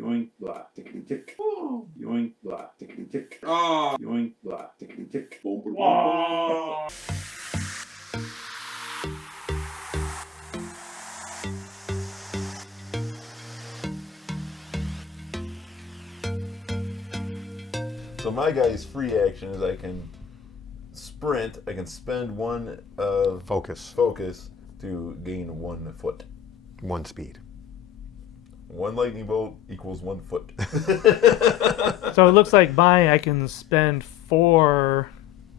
Yoink, blah, tickety tick. Oh. Yoink, blah, tickety tick. Oh. Yoink, blah, tickety tick. Boom, boom, boom, boom. So my guy's free action is I can sprint. I can spend one focus to gain 1 foot. 1 speed. 1 lightning bolt equals 1 foot. So it looks like I can spend 4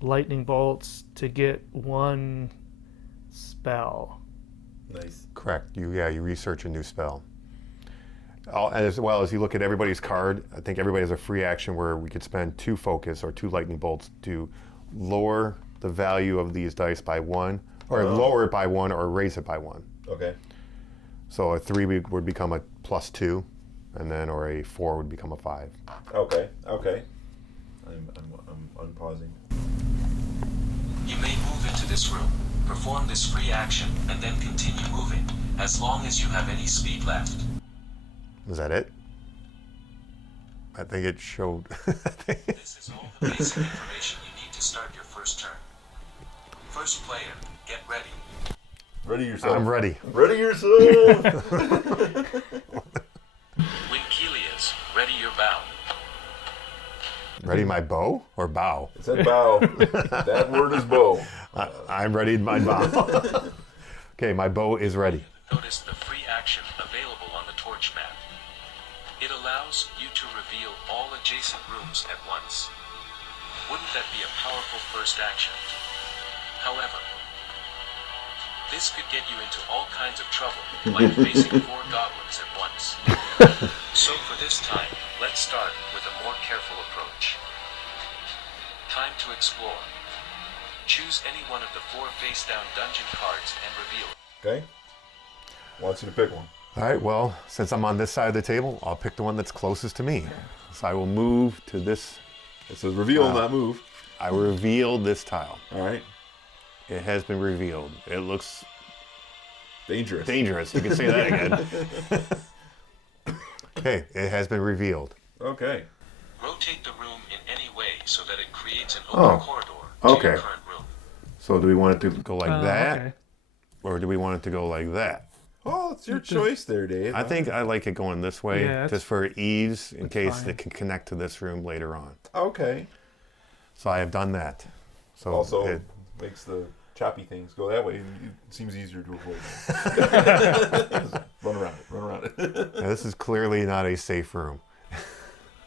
lightning bolts to get 1 spell. Nice. Correct. You research a new spell. As well as you look at everybody's card, I think everybody has a free action where we could spend 2 focus or 2 lightning bolts to lower the value of these dice by 1, or lower it by 1, or raise it by 1. Okay. So a 3 would become a +2, and then or a 4 would become a 5. Okay. I'm unpausing. You may move into this room, perform this free action, and then continue moving, as long as you have any speed left. Is that it? I think it showed. This is all the basic information you need to start your first turn. First player, get ready. Ready yourself. I'm ready. Ready yourself. Winkelias, ready your bow. Ready my bow or bow? It said bow. That word is bow. I'm ready my bow. Okay, my bow is ready. Notice the free action available on the torch map. It allows you to reveal all adjacent rooms at once. Wouldn't that be a powerful first action? However, this could get you into all kinds of trouble, like facing 4 goblins at once. So for this time, let's start with a more careful approach. Time to explore. Choose any one of the 4 face-down dungeon cards and reveal it. Okay. Wants you to pick one. All right, well, since I'm on this side of the table, I'll pick the one that's closest to me. So I will move to this. It says reveal, not move. I reveal this tile. All right. It has been revealed. It looks dangerous. Dangerous. You can say that again. Okay, it has been revealed. Okay. Rotate the room in any way so that it creates an open corridor to your current room. So do we want it to go like that? Okay. Or do we want it to go like that? Oh, it's your choice there, Dave. I think I like it going this way, Yeah, just for ease, in case fine. it can connect to this room later on. Okay. So I have done that. So Also it makes the choppy things go that way, and it seems easier to avoid. Run around it. now, this is clearly not a safe room.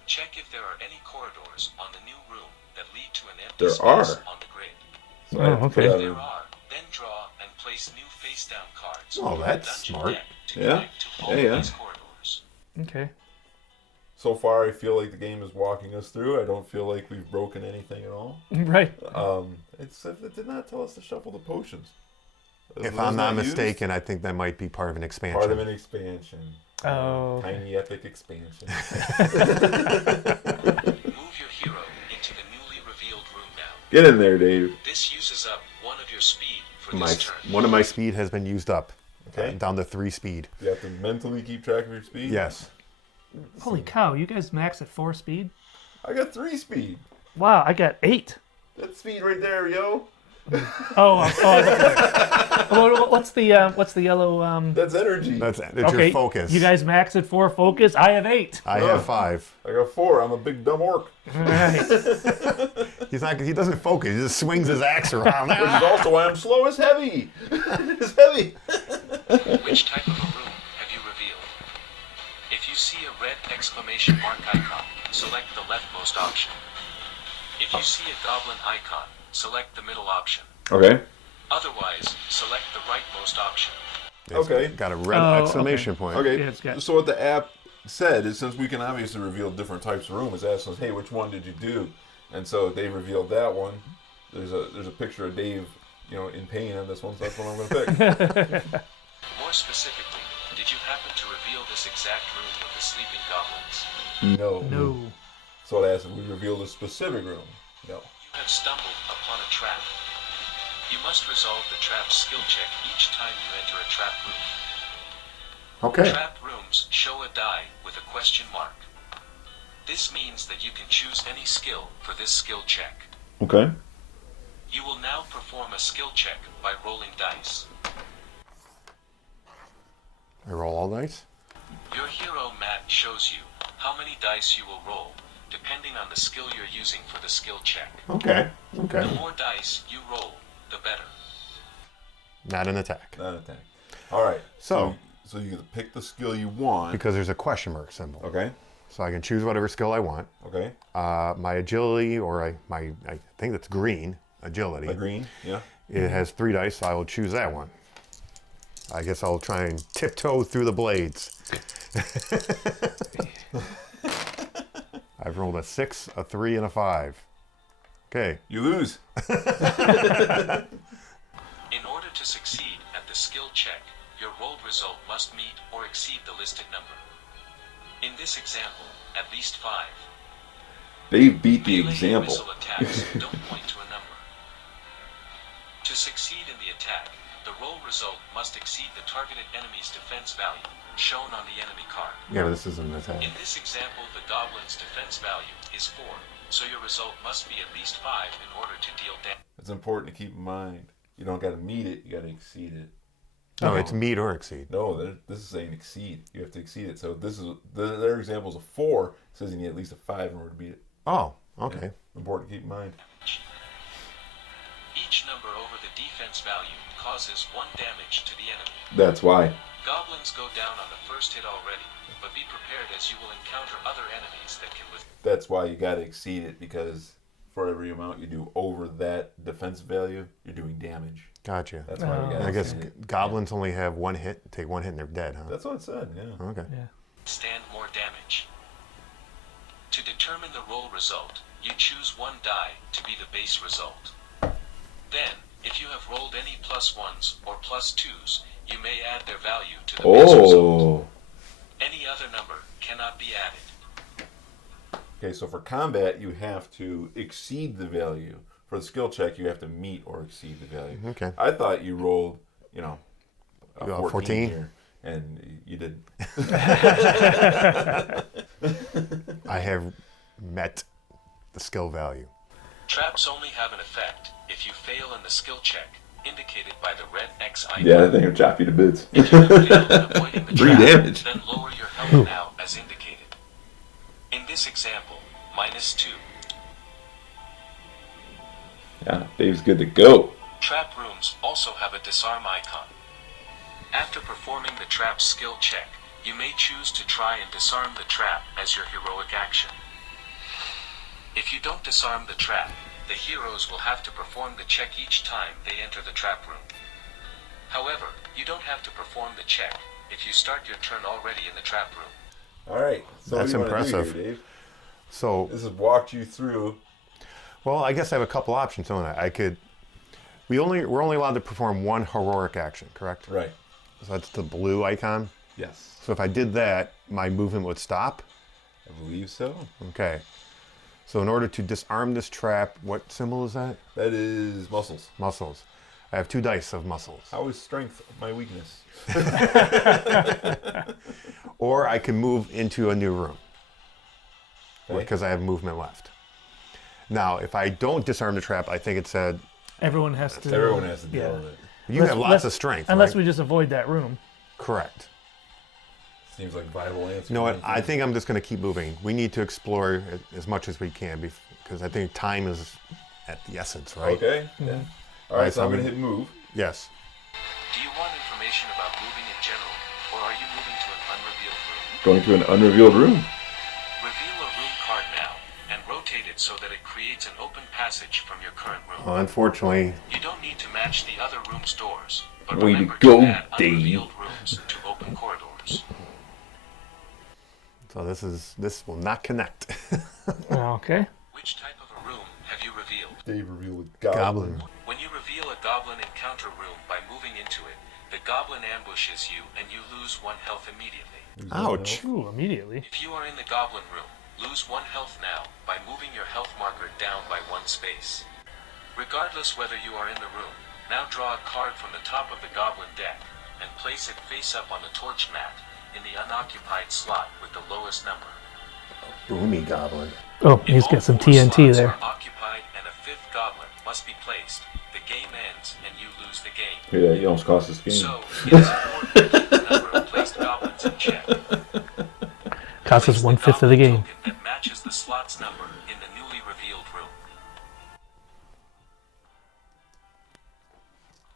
Check if there are any corridors on the new room that lead to an empty There space are. on the grid. So I have to okay. put If out there a- are, then draw and place new face-down cards Oh, on the that's dungeon smart. deck to Yeah. connect to all Yeah. of these corridors. Okay. So far, I feel like the game is walking us through. I don't feel like we've broken anything at all. Right. It did not tell us to shuffle the potions. If I'm not mistaken, I think that might be part of an expansion. Part of an expansion. Oh. Tiny epic expansion. Move your hero into the newly revealed room now. Get in there, Dave. This uses up one of your speed for My, this turn. one of my speed has been used up. Okay. Down to 3 speed. You have to mentally keep track of your speed? Yes. Holy cow! You guys max at 4 speed? I got 3 speed. Wow! I got 8. That's speed right there, yo. What's the yellow? That's energy. It's Okay. your focus. You guys max at 4 focus. I have 8. I have 5. I got 4. I'm a big dumb orc. All right. He doesn't focus. He just swings his axe around. Which is also why I'm slow as heavy. It's heavy. Which type of a room have you revealed? If you see a red exclamation mark icon, select the leftmost option. If you see a goblin icon, select the middle option. Okay. Otherwise, select the rightmost option. It's Okay. got a red exclamation point. Okay. Yeah, it's got- So what the app said is, since we can obviously reveal different types of rooms, it's asking us, hey, which one did you do? And so they revealed that one. There's a picture of Dave, in pain on this one, so that's what I'm going to pick. More specifically, did you happen to reveal this exact room with the sleeping goblins? No. No. So it asks if we revealed a specific room. No. You have stumbled upon a trap. You must resolve the trap skill check each time you enter a trap room. Okay. Trap rooms rooms show a die with a question mark. This means that you can choose any skill for this skill check. Okay. You will now perform a skill check by rolling dice. I roll all dice. Your hero mat shows you how many dice you will roll, depending on the skill you're using for the skill check. Okay. Okay. The more dice you roll, the better. Not an attack. Not attack. All right. So you get to pick the skill you want. because there's a question mark symbol. Okay. So I can choose whatever skill I want. Okay. My agility, or I think that's green, agility. A green. Yeah. It has 3 dice, so I will choose that one. I guess I'll try and tiptoe through the blades. I've rolled a 6, a 3, and a 5. Okay. You lose. In order to succeed at the skill check, your rolled result must meet or exceed the listed number. In this example, at least 5. Dave beat the Melee example. missile attacks don't point to a number. To succeed in the attack, the roll result must exceed the targeted enemy's defense value, shown on the enemy card. Yeah, but this isn't an attack. In this example, the goblin's defense value is 4, so your result must be at least 5 in order to deal damage. It's important to keep in mind. You don't got to meet it. You got to exceed it. No, it's meet or exceed. No, this is saying exceed. You have to exceed it. So this is their example is a 4. It says you need at least a 5 in order to beat it. Oh, okay. Important to keep in mind. Each number over the defense value causes 1 damage to the enemy. That's why. Goblins go down on the first hit already, but be prepared as you will encounter other enemies that can withstand. That's why you got to exceed it, because for every amount you do over that defense value, you're doing damage. Gotcha. That's why we got to I guess exceed it. goblins only have 1 hit, take 1 hit and they're dead, huh? That's what it said, yeah. Okay. Yeah. Stand more damage. To determine the roll result, you choose 1 die to be the base result. Then, if you have rolled any +1s or +2s, you may add their value to the base result. Oh. Any other number cannot be added. Okay, so for combat, you have to exceed the value. For the skill check, you have to meet or exceed the value. Okay. I thought you rolled, a You got 14, 14? here, and you didn't. I have met the skill value. Traps only have an effect if you fail in the skill check, indicated by the red X icon. Yeah, that thing will chop you to bits. If you have failed in avoiding the 3 trap, damage. then lower your health now as indicated. In this example, -2. Yeah, Dave's good to go. Trap rooms also have a disarm icon. After performing the trap skill check, you may choose to try and disarm the trap as your heroic action. If you don't disarm the trap, the heroes will have to perform the check each time they enter the trap room. However, you don't have to perform the check if you start your turn already in the trap room. All right. So That's what do you wanna do impressive. here, Dave? So, This has walked you through. well, I guess I have a couple options, don't I? We're only allowed to perform 1 heroic action, correct? Right. So that's the blue icon. Yes. So if I did that, my movement would stop. I believe so. Okay. So in order to disarm this trap, what symbol is that? That is muscles. Muscles. I have 2 dice of muscles. How is strength my weakness? Or I can move into a new room Okay. because I have movement left. Now, if I don't disarm the trap, I think it said Everyone has to. Everyone has to deal Yeah. with it. you have lots of strength. Unless right? we just avoid that room. Correct. Seems like a viable answer. You know what? I think I'm just going to keep moving. We need to explore as much as we can because I think time is at the essence, right? Okay. Yeah. All right, so I'm going to hit move. Yes. Do you want information about moving in general, or are you moving to an unrevealed room? Going to an unrevealed room. Reveal a room card now, and rotate it so that it creates an open passage from your current room. Unfortunately, You don't need to match the other room's doors, but Way to remember go, to add Dave. unrevealed rooms to open corridors. so this will not connect. Okay. Which type of a room have you revealed? Dave revealed Goblin. When you reveal a goblin encounter room by moving into it, the goblin ambushes you and you lose 1 health immediately. Ouch. Ooh, immediately. If you are in the goblin room, lose 1 health now by moving your health marker down by 1 space. Regardless whether you are in the room, now draw a card from the top of the goblin deck and place it face up on the torch mat in the unoccupied slot with the lowest number. Boomy Goblin. Oh, If he's all got some 4 TNT slots there. are occupied and a 5th goblin must be placed, the game ends and you lose the game. Yeah, you almost cost us the game. So, it is important to keep the number of placed goblins in check. Costs us Place the 1/5 of the goblin game. token that matches the slot's number in the newly revealed room.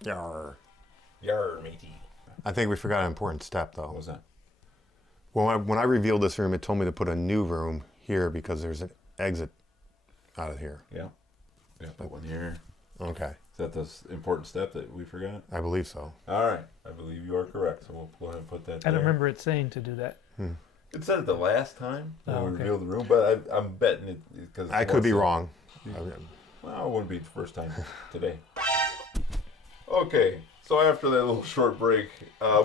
Yarr. Yarr, matey. I think we forgot an important step, though. What was that? Well, when I revealed this room, it told me to put a new room here because there's an exit out of here. Yeah. Yeah, put one here. Okay, Is that the important step that we forgot? I believe so. All right. I believe you are correct. So we'll go ahead and put that I there. don't remember it saying to do that. It said it the last time when Oh, we okay. revealed the room, but I'm betting it because I could be wrong. Well, it wouldn't be the first time today. Okay, so after that little short break,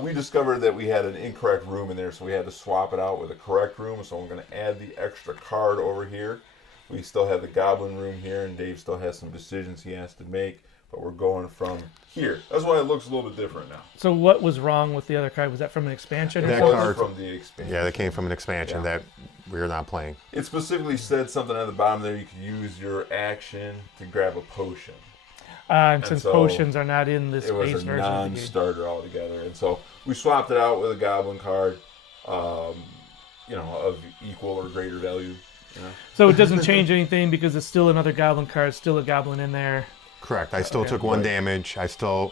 we discovered that we had an incorrect room in there, so we had to swap it out with a correct room. So I'm going to add the extra card over here. We still have the Goblin Room here, and Dave still has some decisions he has to make, but we're going from here. That's why it looks a little bit different now. So what was wrong with the other card? Was that from an expansion? That It was card- from the expansion. Yeah, that came from an expansion Yeah. that we're not playing. It specifically said something at the bottom there. You could use your action to grab a potion. And since so potions are not in this It was base a version of the game. non-starter altogether, and so we swapped it out with a Goblin card, of equal or greater value. You know? So it doesn't change anything because it's still another goblin card, still a goblin in there. Correct. I still took one damage.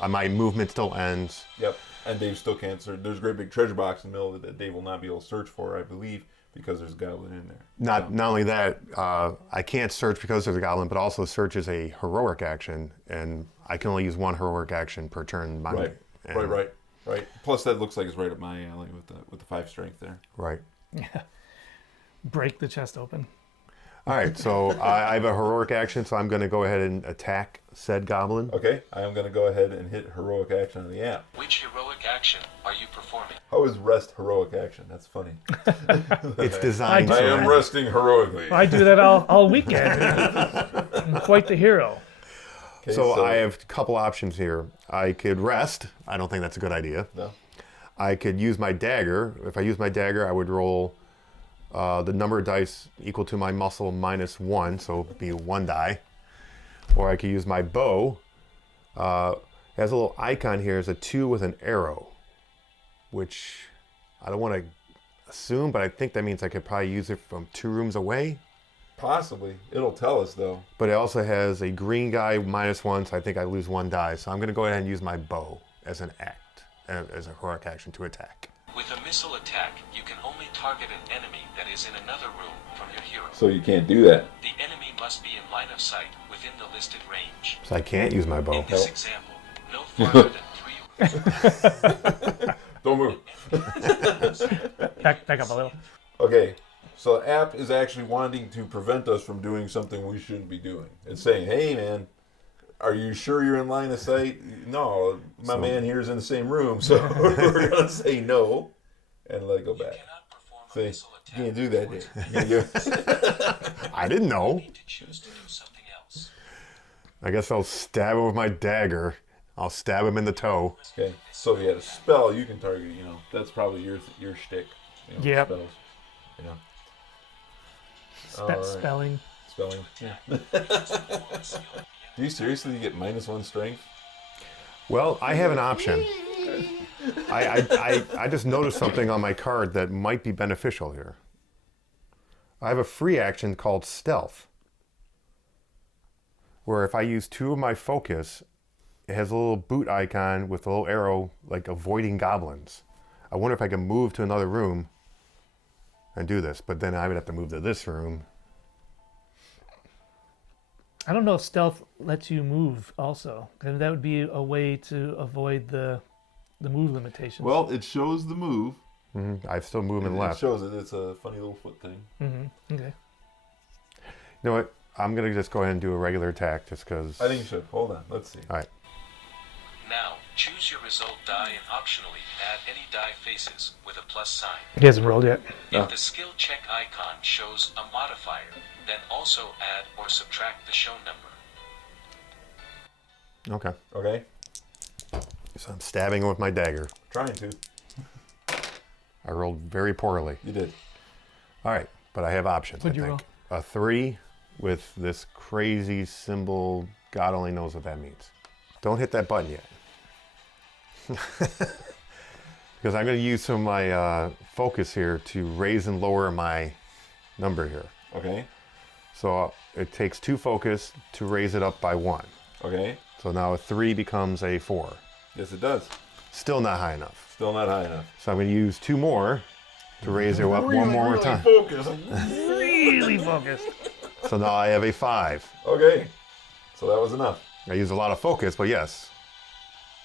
My movement still ends. Yep. And Dave still can't search. There's a great big treasure box in the middle of it that Dave will not be able to search for, I believe, because there's a goblin in there. Not only that, I can't search because there's a goblin, but also search is a heroic action, and I can only use one heroic action per turn. Right. Right. Plus, that looks like it's right up my alley with the 5 strength there. Right. Yeah. Break the chest open. All right, so I have a heroic action, so I'm going to go ahead and attack said goblin. Okay, I am going to go ahead and hit heroic action on the app. Which heroic action are you performing? How is rest heroic action? That's funny. It's designed I I so am resting heroically. I do that all weekend. I'm quite the hero. Okay, So I have a couple options here. I could rest. I don't think that's a good idea. No. I could use my dagger. If I use my dagger, I would roll the number of dice equal to my muscle minus 1, so it'd be 1 die. Or I could use my bow. It has a little icon here. It's a 2 with an arrow, which I don't want to assume, but I think that means I could probably use it from 2 rooms away. Possibly. It'll tell us, though. But it also has a green guy minus 1, so I think I lose 1 die. So I'm going to go ahead and use my bow as an act, as a heroic action to attack. With a missile attack, you can only target an enemy that is in another room from your hero. So you can't do that. The enemy must be in line of sight within the listed range. So I can't use my bow. In this example, no farther than 3 Don't move. Back up a little. Okay, so the app is actually wanting to prevent us from doing something we shouldn't be doing. It's saying, hey, man, are you sure you're in line of sight? No, my man here is in the same room, so we're going to say no and let it go back. cannot perform a See, missile attack. you can't do that, Dave. I didn't know. You need to choose to do something else. I guess I'll stab him with my dagger. I'll stab him in the toe. Okay, so if you had a spell, you can target, that's probably your shtick. Yep. Spells. You know, Spe- Alright. Spelling. spelling. Yeah. Do you seriously get minus 1 strength? Well, I have an option. I just noticed something on my card that might be beneficial here. I have a free action called Stealth, where if I use 2 of my focus, it has a little boot icon with a little arrow, like avoiding goblins. I wonder if I can move to another room and do this, but then I would have to move to this room. I don't know if stealth lets you move also. And that would be a way to avoid the move limitations. Well, it shows the move. I have still movement It left. shows it. It's a funny little foot thing. Okay. You know what? I'm going to just go ahead and do a regular attack just because... I think you should. Hold on. Let's see. All right. Now, choose your result die and optionally add any die faces with a plus sign. He hasn't rolled yet. If the skill check icon shows a modifier, then also add or subtract the shown number. Okay. Okay? So I'm stabbing him with my dagger. Trying to. All I rolled very poorly. You did. All right, but I have options. What'd I you think a 3 with this crazy symbol. God only knows what that means. Don't hit that button yet, because I'm going to use some of my focus here to raise and lower my number here. Okay. So it takes 2 focus to raise it up by 1. Okay. So now a 3 becomes a 4. Yes, it does. Still not high enough. Still not high enough. So I'm going to use 2 more to raise it up one more time. Focus. Really focused. So now I have a 5. Okay. So that was enough. I used a lot of focus, but yes.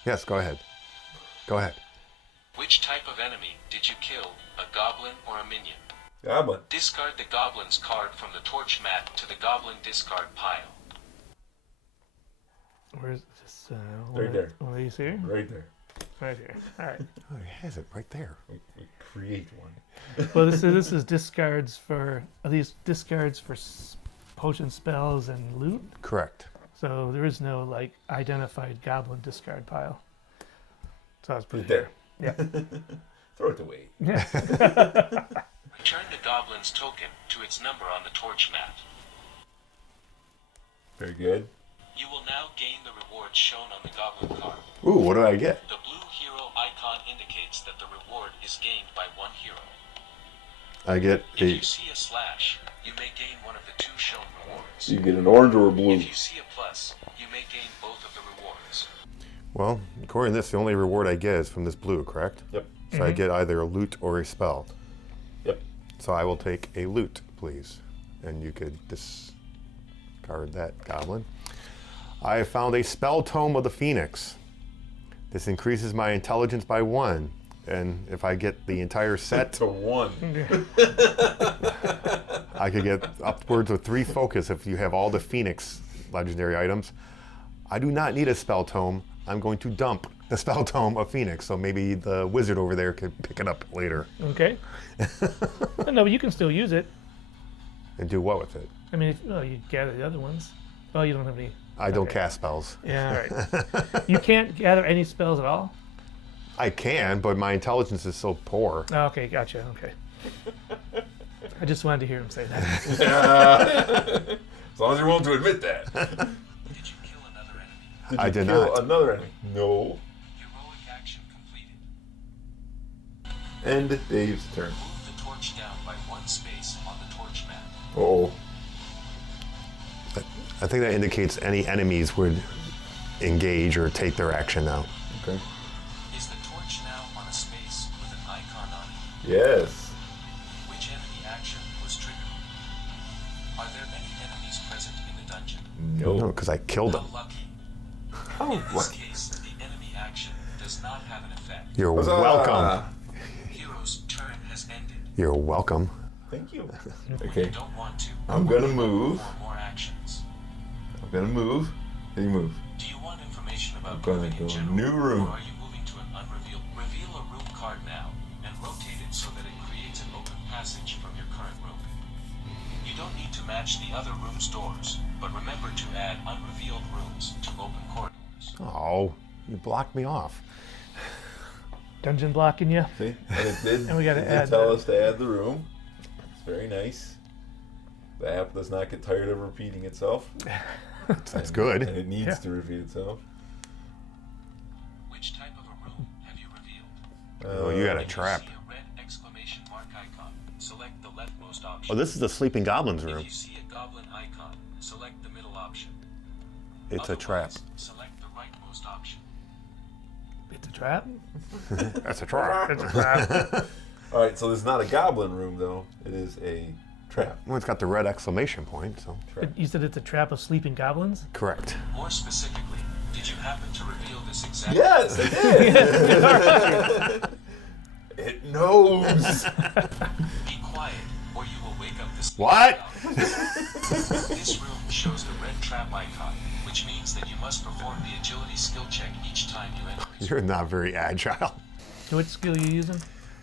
Yes, go ahead. Go ahead. Which type of enemy did you kill, a goblin or a minion? Goblin. Discard the goblin's card from the torch mat to the goblin discard pile. Where's this? Right there. One of these here? Right there. Right here. All right. Oh, he has it right there. We create one. Well, this is discards for, are these discards for potion spells and loot? Correct. So there is no like identified goblin discard pile. So that's pretty Right there. Yeah. Throw it away. Yeah. Return the goblin's token to its number on the torch mat. Very good. You will now gain the rewards shown on the goblin card. Ooh, what do I get? The blue hero icon indicates that the reward is gained by 1 hero. I get If a. you see a slash, you may gain one of the 2 shown rewards. You get an orange or a blue. If you see a plus, you may gain both of the rewards. Well, according to this, the only reward I get is from this blue, correct? Yep. So I get either a loot or a spell. Yep. So I will take a loot, please. And you could discard that goblin. I have found a spell tome of the Phoenix. This increases my intelligence by 1. And if I get the entire set, To 1. I could get upwards of 3 focus if you have all the Phoenix legendary items. I do not need a spell tome. I'm going to dump the spell tome of Phoenix, so maybe the wizard over there could pick it up later. Okay. No, but you can still use it. And do what with it? I mean, you gather the other ones. Oh, you don't have any. I don't Okay. cast spells. Yeah, all right. You can't gather any spells at all? I can, but my intelligence is so poor. Oh, okay, gotcha. Okay. I just wanted to hear him say that. As long as you're willing to admit that. Did you kill another enemy? Did I you did kill not. another enemy? No. Heroic action completed. End Dave's turn. Move the torch down by 1 space on the torch mat. Uh-oh. I think that indicates any enemies would engage or take their action now. Okay. Is the torch now on a space with an icon on it? Yes. Which enemy action was triggered? Are there any enemies present in the dungeon? No, because I killed How them. lucky. Oh, In this case, the enemy action does not have an effect. You're Huzzah! welcome. Hero's turn has ended. You're welcome. Thank you. When Okay. you don't want to, I'm gonna move. 4 more actions. I'm gonna move. How do you move? Do you want information about gonna moving go in general, new room. or are you moving to an unrevealed? Reveal a room card now and rotate it so that it creates an open passage from your current room. You don't need to match the other room's doors, but remember to add unrevealed rooms to open corridors. Oh, you blocked me off. Dungeon blocking you. See? And it did, And we gotta it did add tell the- us to add the room. It's very nice. The app does not get tired of repeating itself. That's good. And it needs Yeah. to repeat itself. Which type of a room have you revealed? Oh, you got a If you trap. see a red exclamation mark icon, select the leftmost Oh, option. this is the Sleeping Goblin's If room. you see a goblin icon, select the middle option. It's a trap. Otherwise, select the rightmost option. It's a trap? That's a trap. It's a trap. All right, so this is not a goblin room, though. It is a trap. Well, it's got the red exclamation point, so. You said it's a trap of sleeping goblins? Correct. More specifically, did you happen to reveal this exact? Yes, it did. It knows. Be quiet, or you will wake up the What? This room shows the red trap icon, which means that you must perform the agility skill check each time you enter. You're not very agile. So what skill are you using?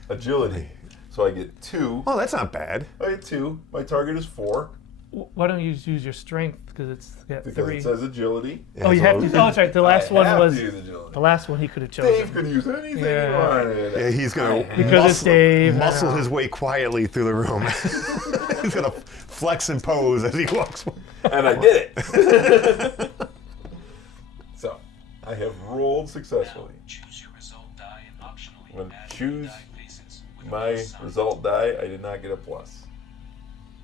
Agility. So I get 2. Oh, that's not bad. I get 2. My target is 4. Why don't you just use your strength because it's got Because 3. it says agility. Oh, you have to. Oh, that's right. The last I one have was to use agility. the last one he could have chosen. Dave could use anything Yeah. he wanted. Yeah, he's gonna Because it's Dave. muscle his way quietly through the room. He's gonna flex and pose as he walks. And I did it. So, I have rolled successfully. Choose your result die and optionally I'm going add to choose die faces with a my plus sign. result die. I did not get a plus.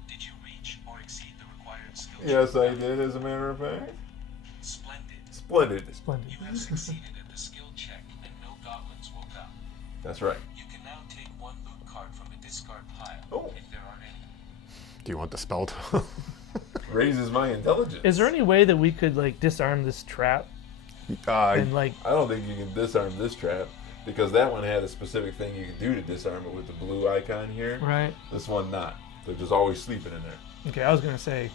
Did you reach or exceed the required skill Yes, check? I did, as a matter of fact. Splendid. Splendid. Splendid. You have succeeded at the skill check and no goblins woke up. That's right. You can now take one loot card from the discard pile Oh. if there are any. Do you want the spell to? Raises my intelligence. Is there any way that we could like disarm this trap and like? I don't think you can disarm this trap because that one had a specific thing you could do to disarm it with the blue icon here. Right. This one not. They're just always sleeping in there. Okay, I was gonna say.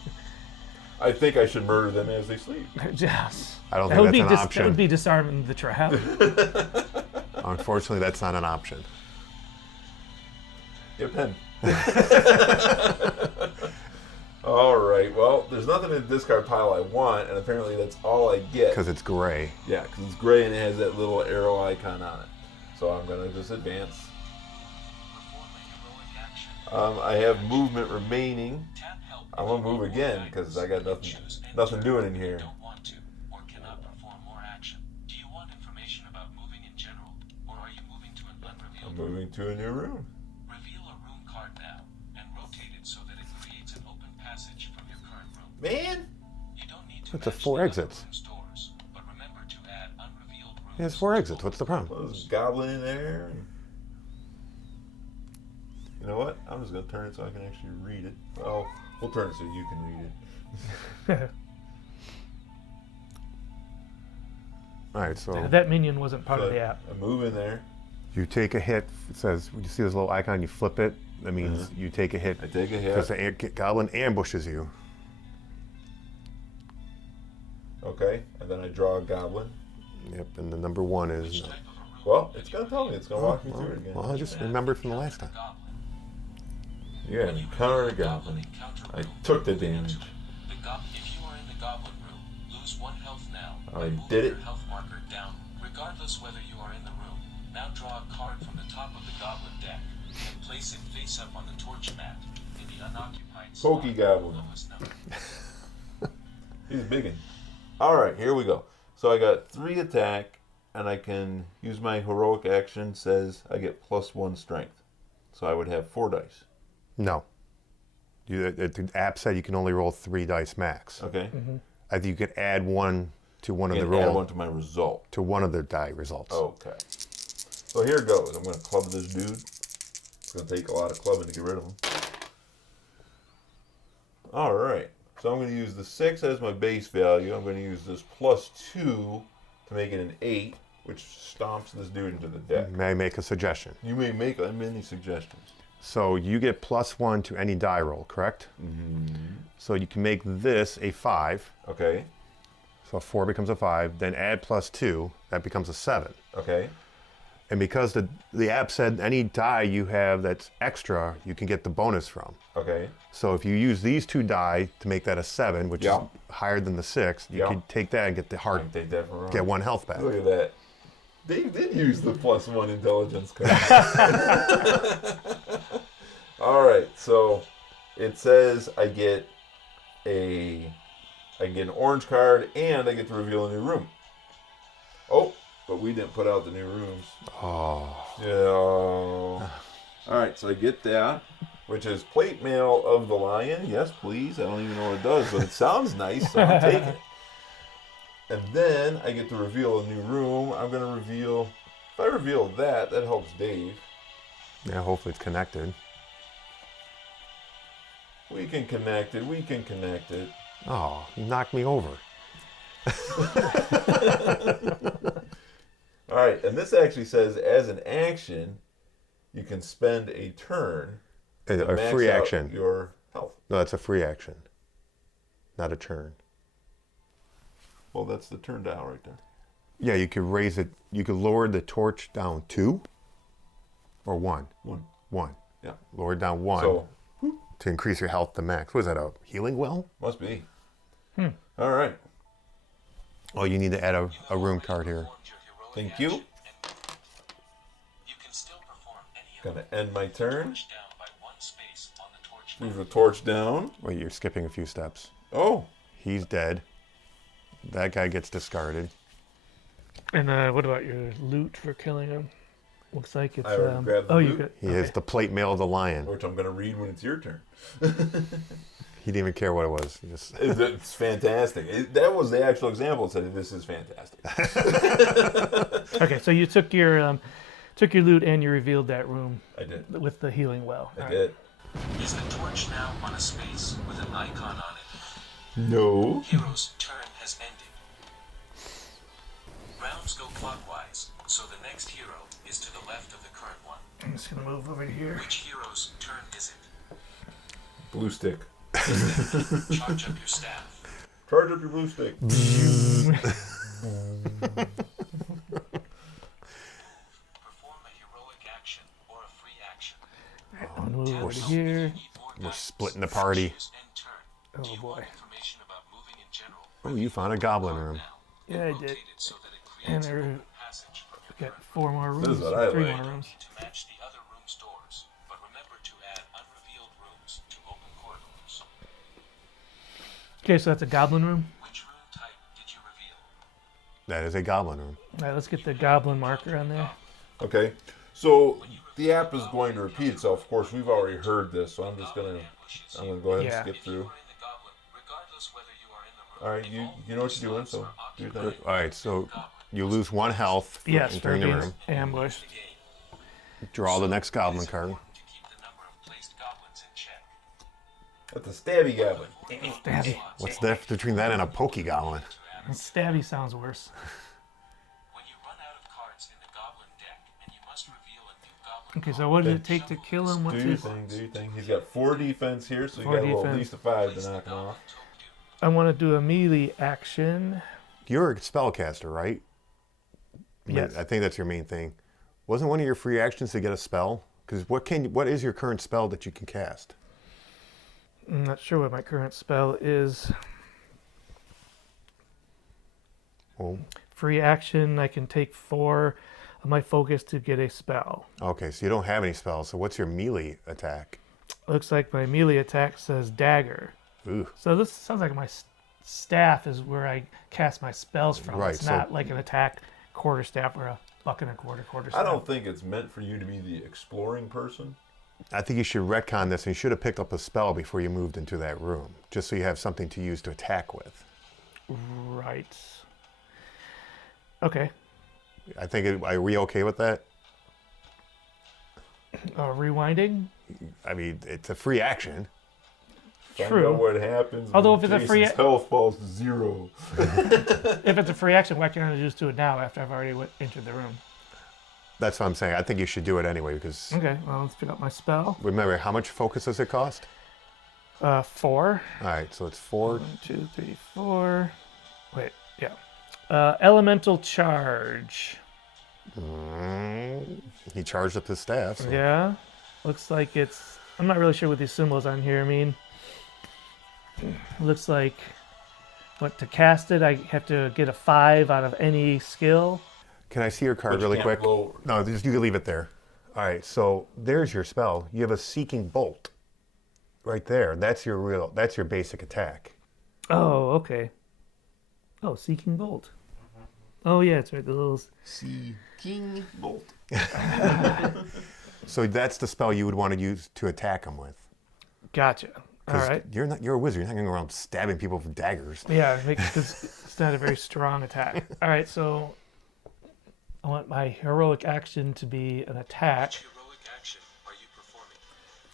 I think I should murder them as they sleep. Yes. I don't That think would be that's an option. That would be disarming the trap. Unfortunately, that's not an option. Get a pen. All right. Well, there's nothing in the discard pile I want, and apparently that's all I get. Because it's gray. Yeah, because it's gray and it has that little arrow icon on it. So I'm gonna just advance. Perform a heroic action. I have movement remaining. Tap help I'm gonna if move you again roll because items I got and nothing, choose any nothing turn doing in you here. Don't want to or cannot perform more action. Do you want information about moving in general, or are you moving to an I'm unrevealed room? moving to a new room. Reveal a room card now and rotate it so that it creates an open passage from your current room. Man, You don't need to It's a match 4 the other exits. room's doors, but remember to add unrevealed rooms. He has 4 to exits. What's the problem? well, there's a goblin in there. You know what? I'm just gonna turn it so I can actually read it. Well, we'll turn it so you can read it. All right, so That minion wasn't part of the app. I move in there. you take a hit. It says, when you see this little icon, you flip it. That means you take a hit I take a because hit. the goblin ambushes you. Okay, and then I draw a goblin. Yep, and the number 1 is. Which type of a room Well, have it's you gonna tell me. It's gonna walk me through it again. Well, I just remembered from the last time. Goblin. Yeah, When you encounter a reveal goblin. encounter I room, took the move into damage. it. If you are in the goblin room, lose 1 health now. I by moving did your it. health marker down, regardless whether you are in the room. Now draw a card from the top of the goblin deck and place it face up on the torch mat in the unoccupied slot Pokey goblin. lowest number. He's biggin'. All right, here we go. So I got 3 attack, and I can use my heroic action. Says I get +1 strength, so I would have 4 dice. No. The app said you can only roll 3 dice max. Okay. I think you could add 1 to one of the And roll add 1 to my result. to one of the die results. Okay. So here goes. I'm gonna club this dude. It's gonna take a lot of clubbing to get rid of him. All right. So I'm gonna use the 6 as my base value. I'm gonna use this +2 to make it an 8, which stomps this dude into the deck. May I make a suggestion? You may make many suggestions. So you get +1 to any die roll, correct? So you can make this a 5. Okay. So 4 becomes a 5. Then add +2, that becomes a 7. Okay. And because the app said any die you have that's extra, you can get the bonus from. Okay. So if you use these 2 die to make that a 7, which Yeah. is higher than the 6, you Yeah. can take that and get the I heart, can take that for get 1 health back. Look at that. Dave did use the +1 intelligence card. All right, so it says I get an orange card and I get to reveal a new room. Oh, but we didn't put out the new rooms. Oh. Yeah. All right, so I get that, which is plate mail of the lion. Yes, please. I don't even know what it does, but it sounds nice, so I'm taking it. And then I get to reveal a new room. I'm going to reveal, if I reveal that helps Dave. Yeah, hopefully it's connected. We can connect it. We can connect it. Oh, you knocked me over. All right, and this actually says, as an action, you can spend a turn to A max free out action. your health. No, that's a free action, not a turn. Well, that's the turn dial right there. Yeah, you could raise it. You could lower the torch down 2 or 1. 1. 1. Yeah. Lower it down 1 So to increase your health to max. What is that, a healing well? Must be. All right. Oh, you need to add a room card here. Thank you. You can still perform any of Gonna end my turn. Push down by one space on the torch. Move the torch down. Wait, you're skipping a few steps. Oh, He's dead. That guy gets discarded. And what about your loot for killing him? Looks like it's. I already grabbed the oh, you loot. got. He is the plate mail of the lion. which I'm gonna read when it's your turn. He didn't even care what it was. He just... It's fantastic. That was the actual example. It said, "This is fantastic." Okay, so you took your loot and you revealed that room I did. with the healing well. I All did. Is the torch now on a space with an icon on it? No. Hero's turn has ended. Rounds go clockwise, so the next hero is to the left of the current one. I'm just gonna move over here. Which hero's turn is it? Blue stick. Charge up your staff. Charge up your blue stick. Perform a heroic action or a free action. I'm gonna move over to here. We're splitting the party. End turn. Oh Do you boy. want information about moving in general? Oh, you found a goblin room. Yeah, I did. Rotate it so that it And creates an there open passage from your got 4 more rooms. This is what I 3 like. more rooms. need to match the other room's doors, but remember to add unrevealed rooms to open corridors. Okay, so that's a goblin room. Which room type did you reveal? That is a goblin room. All right, let's get the goblin marker on there. Okay. So the app is going to repeat itself. Of course, we've already heard this, so I'm just gonna go ahead Yeah. and skip through. You are in the goblin, regardless whether you are in the room. All right, you know what you're doing, so do your thing. All right, so you lose 1 health for Yes, for entering the being room. ambushed. Draw the next goblin card. To keep the number of placed goblins in check. That's a stabby goblin. Stabby. What's the difference between that and a pokey goblin? Stabby sounds worse. When you run out of cards in the goblin deck, and you must reveal a new goblin Okay, so what did it take to kill him? Do What's your his? thing, do your thing. He's got 4 defense here, so you 4 got to roll at defense. least a 5 to knock him off. I want to do a melee action. You're a spellcaster, right? Yes. I think that's your main thing. Wasn't one of your free actions to get a spell? Because what is your current spell that you can cast? I'm not sure what my current spell is. Oh, Free action, I can take 4 of my focus to get a spell. okay, so you don't have any spells. So what's your melee attack? Looks like my melee attack says dagger. Ooh, So this sounds like my staff is where I cast my spells from. Right, It's so- not like an attack quarterstaff or a buck and a quarter I staff. don't think it's meant for you to be the exploring person. I think you should retcon this, and you should have picked up a spell before you moved into that room, just so you have something to use to attack with. Right. Okay. I think. Are we okay with that? Rewinding. I mean, it's a free action. Find True. out what happens Although when if it's a free- Jason's health falls to 0. If it's a free action, why can't I just do it now after I've already entered the room? That's what I'm saying. I think you should do it anyway because Okay, well, let's pick up my spell. remember how much focus does it cost? 4. All right, so it's 4. 1, 2, 3, 4. Wait, yeah. Elemental charge. He charged up his staff. So. Yeah. Looks like it's. I'm not really sure what these symbols on here mean. Looks like. What, to cast it, I have to get a 5 out of any skill. Can I see your card But you really can't quick? blow- No, just you can leave it there. All right, so there's your spell. You have a seeking bolt. Right there. That's your basic attack. Oh, okay. Oh, Seeking Bolt. Oh, yeah, it's right. The little. Seeking bolt. So that's the spell you would want to use to attack him with. Gotcha. All 'Cause right. You're a wizard. You're not going to go around stabbing people with daggers. Yeah, because it's not a very strong attack. All right, so I want my heroic action to be an attack. Which heroic action are you performing?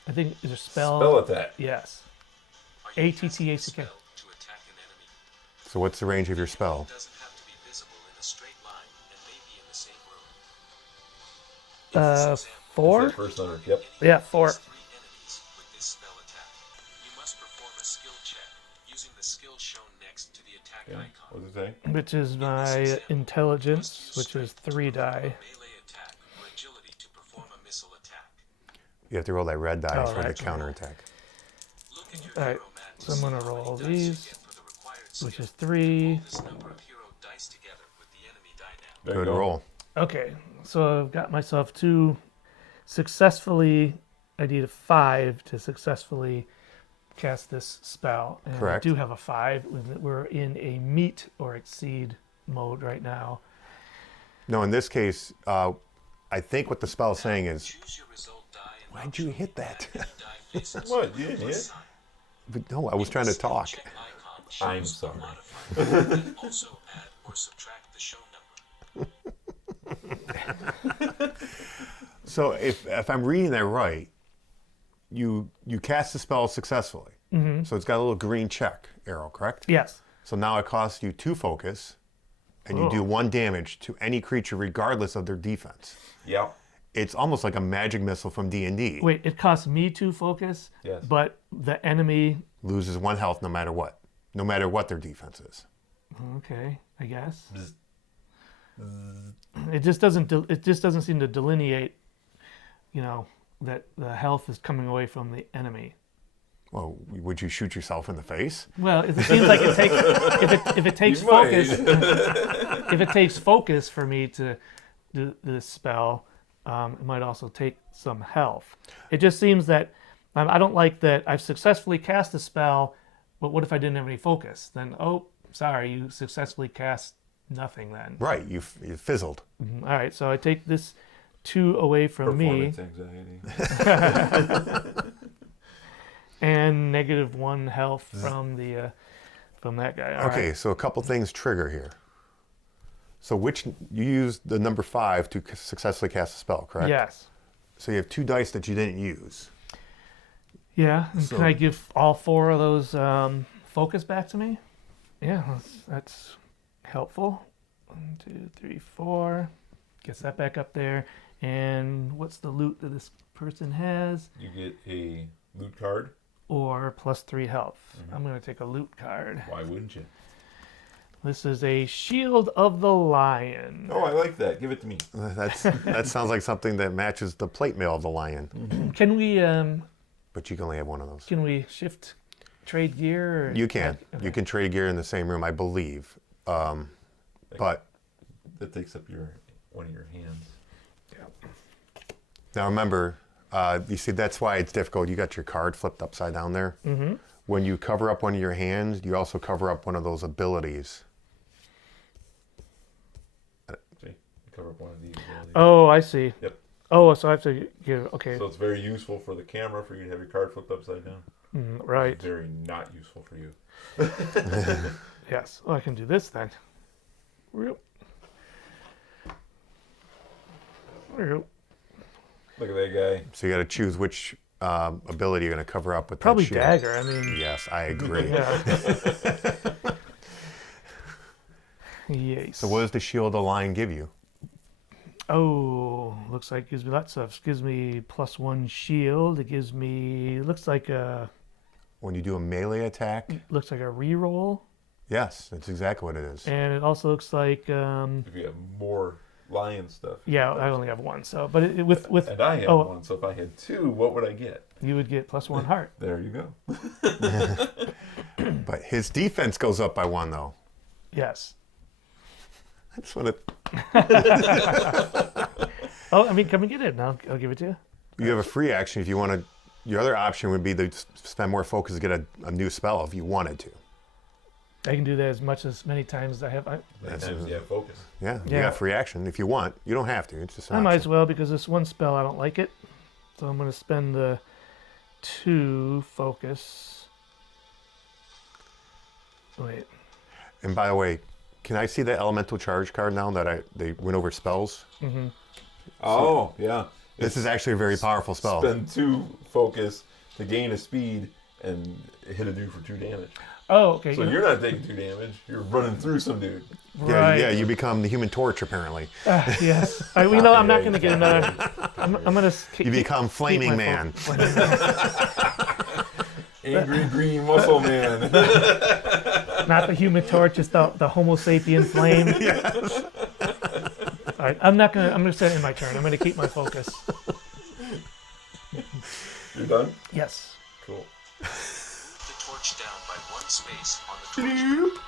I think it's a spell. Spell attack. Yes. Are you ATTACK. casting a spell to attack an enemy? So what's the range of your spell? It doesn't have to be visible in a straight line and may be in the same room. 4? That's that first letter. Yep. Yeah, 4. 3 enemies with this spell attack. You must perform a skill check using the skill shown next to the attack Yeah. icon. What does it say? Which is my intelligence, which is 3 die. Melee attack or agility to perform a missile attack. You have to roll that red die Oh, for the right. counterattack. In your Alright, hero mat, so I'm gonna select how roll many dice you these, get for the required which skill. is 3. Roll this number of hero dice together with the enemy die now. There you Good go. roll. Okay, so I've got myself 2 successfully. I need a 5 to successfully cast this spell. And Correct. I do have a 5. We're in a meet or exceed mode right now. No, in this case, I think what the spell is saying is, Choose your result die and why'd you hit that? any die faces What? You with didn't a hit? sign. But no, I was trying to Skill talk. check icon I'm shows sorry. the modifier and also add or subtract the show number. So if I'm reading that right, you cast the spell successfully. Mm-hmm. So it's got a little green check arrow, correct? Yes. So now it costs you 2 focus, and you do Oh. 1 damage to any creature regardless of their defense. Yep. It's almost like a magic missile from D&D. Wait, it costs me 2 focus, Yes. but the enemy. Loses 1 health no matter what their defense is. Okay, I guess. Bzz. It just doesn't. It just doesn't seem to delineate. That the health is coming away from the enemy. Well, would you shoot yourself in the face? Well, it seems like it takes if it takes You might. focus if it takes focus for me to do this spell, it might also take some health. It just seems that I don't like that I've successfully cast a spell, but what if I didn't have any focus? Then sorry, you successfully cast nothing. Then Right, you fizzled. all right, so I take this 2 away from me Performance anxiety. and -1 health from the from that guy. All Okay, right. so a couple things trigger here. So you used the number 5 to successfully cast a spell, correct? Yes. So you have 2 dice that you didn't use. Yeah, and So- can I give all 4 of those focus back to me? Yeah, that's helpful. 1, 2, 3, 4. Gets that back up there. And what's the loot that this person has? You get a loot card. Or +3 health. I'm going to take a loot card. Why wouldn't you? This is a Shield of the Lion. Oh, I like that. Give it to me. That sounds like something that matches the plate mail of the lion, Can we but you can only have one of those. shift trade gear? Or... You can. Okay. You can trade gear in the same room, I believe. But That takes up one of your hands. now remember, you see, that's why it's difficult. You got your card flipped upside down there. Mm-hmm. When you cover up one of your hands, you also cover up one of those abilities. See? You cover up one of these abilities. Oh, I see. Yep. Oh, so I have to give. Okay. So it's very useful for the camera for you to have your card flipped upside down. Right. Very not useful for you. Yes. Oh, I can do this then. Whoop. Whoop. Look at that guy. So you got to choose which ability you're going to cover up with. Probably that shield. dagger. I mean. Yes, I agree. Yeah. Yes. So what does the shield of the lion give you? Oh, looks like it gives me lots of stuff. It gives me +1 shield. It gives me looks like a When you do a melee attack, reroll, yes, that's exactly what it is. and it also looks like If you have more lion stuff. yeah. I only have 1, so but with And I have oh, one, so if I had 2, what would I get? you would get +1 heart. There you go. But his defense goes up by 1, though. Yes. That's what it. Oh, I mean, come and get it. Now I'll give it to you. You have a free action if you want to. Your other option would be to spend more focus to get a new spell if you wanted to. I can do that as many times as I have. Sometimes you have focus. Yeah, you Yeah. got free action if you want. You don't have to. It's just an I might as option. well because this one spell I don't like it, so I'm going to spend the 2 focus. Wait. And by the way, can I see the elemental charge card now that they went over spells? Oh, yeah. This is actually a very powerful spell. Spend 2 focus to gain a speed and hit a dude for 2 damage. Oh, okay. So you're not taking 2 damage. You're running through some dude. Yeah, right. yeah, you become the Human Torch apparently. Yes. I'm not going to get another. I'm going to. You become Flaming Man. Angry green muscle man. Not the Human Torch, it's the Homo sapien flame. Yes. All right, I'm going to set it in my turn. I'm going to keep my focus. You're done? Yes. Cool. torch down by one space on the torch map.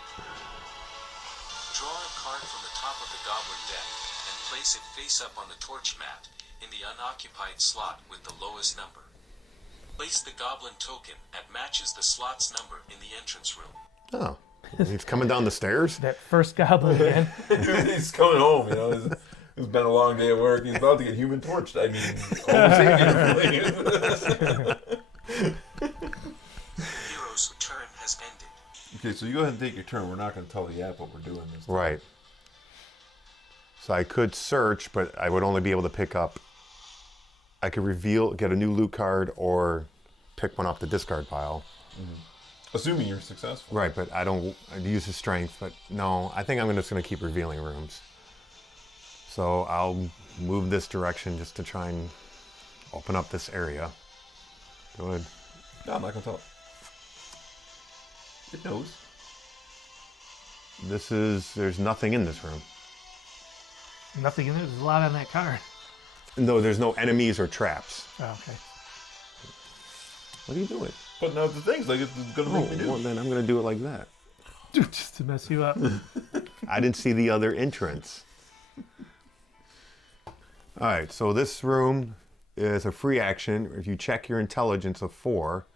Draw a card from the top of the goblin deck and place it face up on the torch mat in the unoccupied slot with the lowest number. Place the goblin token that matches the slot's number in the entrance room. Oh, he's coming down the stairs? That first goblin again. He's coming home, you know. It's been a long day at work. He's about to get human torched. I mean, almost Hero's turn has ended. Okay, so you go ahead and take your turn. We're not going to tell the app what we're doing this time. Right. So I could search, but I would only be able to pick up. I could get a new loot card, or pick one off the discard pile. Mm-hmm. Assuming you're successful. Right, but I'd use his strength. But no, I think I'm just going to keep revealing rooms. So I'll move this direction just to try and open up this area. Go ahead. No, I'm not going to tell it. It knows. There's nothing in this room. Nothing in there. There's a lot on that card. No, there's no enemies or traps. Oh, okay. What are you doing? Putting out the things like it's going to make me do. Well, then I'm going to do it like that. Just to mess you up. I didn't see the other entrance. All right, so this room is a free action. If you check your intelligence of 4,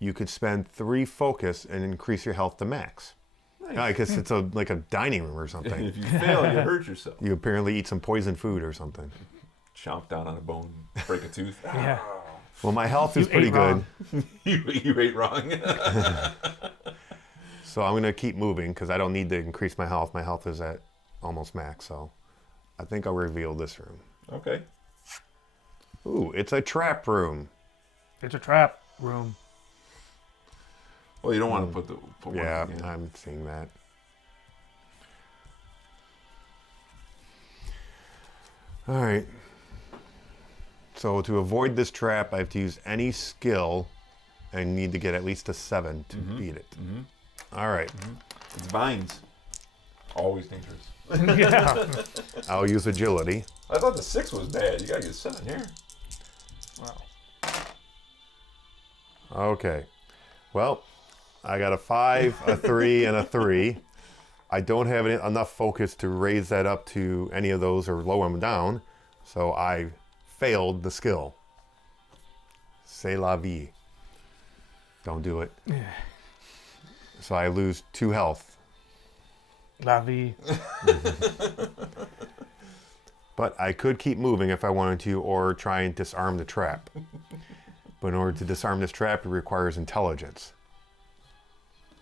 you could spend 3 focus and increase your health to max. Nice. I guess it's like a dining room or something. If you fail, you hurt yourself. You apparently eat some poisoned food or something. Chomp down on a bone, break a tooth. Yeah. Well, my health is You pretty ate good. wrong. You ate wrong. So I'm going to keep moving because I don't need to increase my health. My health is at almost max, so I think I'll reveal this room. Okay. Ooh, it's a trap room. It's a trap room. Well, you don't want to put one Yeah, in. I'm seeing that. All right. So to avoid this trap, I have to use any skill and need to get at least a 7 to beat it. All right. It's vines. Always dangerous. Yeah. I'll use agility. I thought the 6 was bad. You got to get 7 here. Wow. Okay. Well, I got a 5, a 3, and a 3. I don't have enough focus to raise that up to any of those or lower them down, so I failed the skill. C'est la vie. Don't do it. So I lose 2 health. La vie. But I could keep moving if I wanted to, or try and disarm the trap. But in order to disarm this trap, it requires intelligence.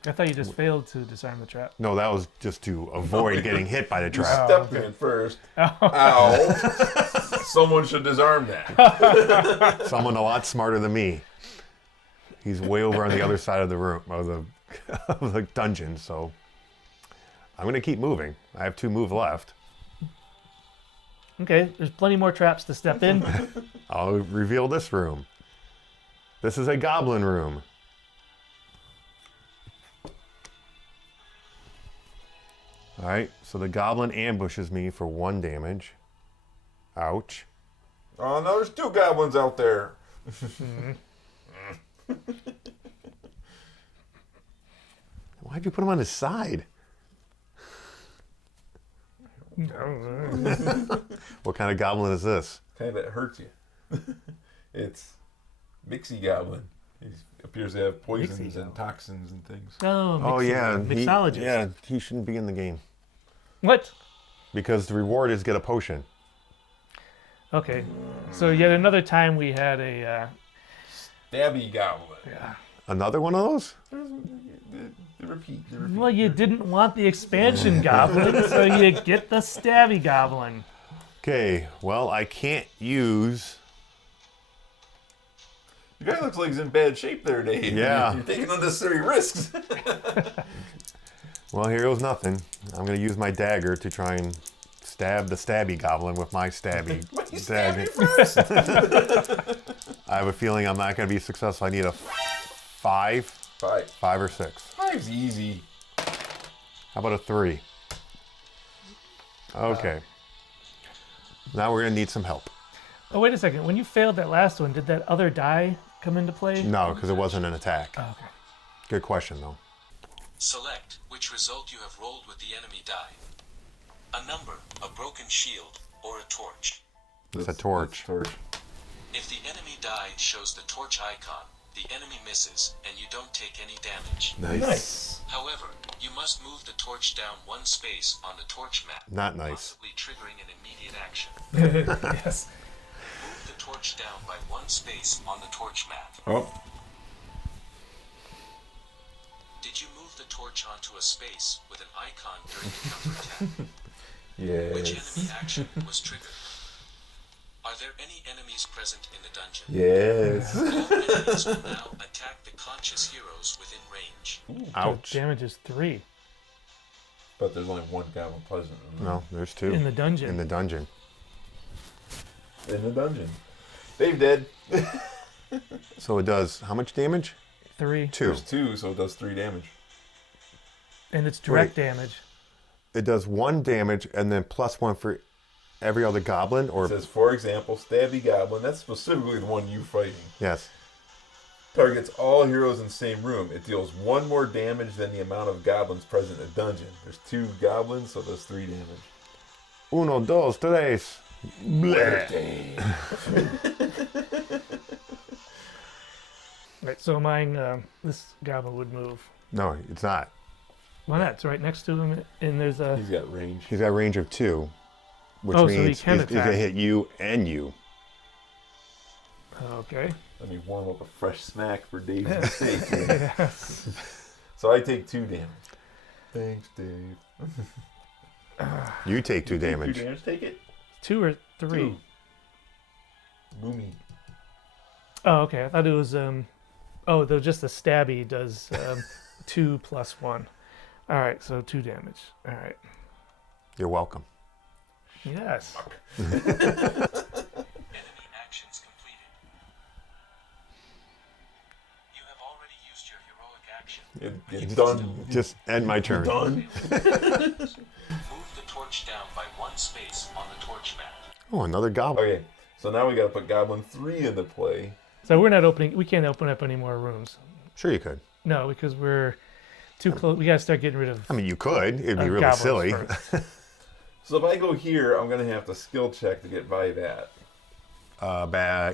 I thought you just failed to disarm the trap. No, that was just to avoid getting hit by the You trap. stepped in it first. Ow. Someone should disarm that. Someone a lot smarter than me. He's way over on the other side of the room, of the dungeon, so I'm going to keep moving. I have 2 move left. Okay, there's plenty more traps to step in. I'll reveal this room. This is a goblin room. All right, so the goblin ambushes me for 1 damage. Ouch. Oh, no, there's 2 goblins out there. Why'd you put him on his side? What kind of goblin is this? Kind of that hurts you. It's Mixie Goblin. He appears to have poisons and toxins and things. Oh yeah, mixologist. yeah, he shouldn't be in the game What? because the reward is get a potion. Okay, so yet another time we had a. Stabby Goblin. Another one of those? The repeat. Well, you didn't want the expansion goblin, so you get the stabby goblin. Okay, well I can't use. The guy looks like he's in bad shape there, Dave. Yeah. You're taking unnecessary risks. Well, here goes nothing. I'm gonna use my dagger to try and stab the stabby goblin with my stabby But you stabbed me dagger. first. I have a feeling I'm not gonna be successful. I need a 5, 5 or 6. 5's easy. How about a 3? Okay. Now we're gonna need some help. Oh, wait a second. When you failed that last one, did that other die come into play? No, because it wasn't an attack. Oh, okay. Good question, though. Select which result you have rolled with the enemy die. A number, a broken shield, or a torch. It's a torch. If the enemy die shows the torch icon, the enemy misses, and you don't take any damage. Nice. However, you must move the torch down one space on the torch map, Not nice. possibly triggering an immediate action. Yes. Move the torch down by one space on the torch map. Oh. Did you move the torch onto a space with an icon during the counterattack? Which Yes. enemy action was triggered? Are there any enemies present in the dungeon? Yes. All enemies will now attack the conscious heroes within range. Ouch. Damage is 3 But there's only one goblin present. No, there's 2. in the dungeon. In the dungeon. In the dungeon. Dave dead. So it does how much damage? 3. 2. There's 2, so it does 3 damage. And it's direct damage. It does 1 damage and then +1 for every other goblin, or It says, for example, stabby goblin. That's specifically the one you fighting. yes. Targets all heroes in the same room. It deals 1 more damage than the amount of goblins present in the dungeon. There's 2 goblins, so it does 3 damage. 1, 2, 3. Right, so mine, this goblin would move. No, it's not. Why not? It's right next to him, and there's a... He's got range. He's got a range of 2, which Oh, so he means can he's going to attack. hit you and you. Okay. Let me warm up a fresh smack for Dave's mistake. Yes. So I take 2 damage. Thanks, Dave. You take 2 2 damage. damage, take it. 2 or 3? 2. Boomy. Oh, okay. I thought it was, oh, though just the stabby does 2 + 1. All right, so 2 damage. All right. You're welcome. Yes. Enemy actions completed. You have already used your heroic action. It's done. Just end my turn. Done. Move the torch down by one space on the torch map. Oh, another goblin. Okay, so now we got to put Goblin 3 into play. So we're not opening, we can't open up any more rooms. Sure you could. No, because we're too close. We got to start getting rid of I mean, you could. It'd be really goblins silly. first. So if I go here, I'm going to have to skill check to get Vivat.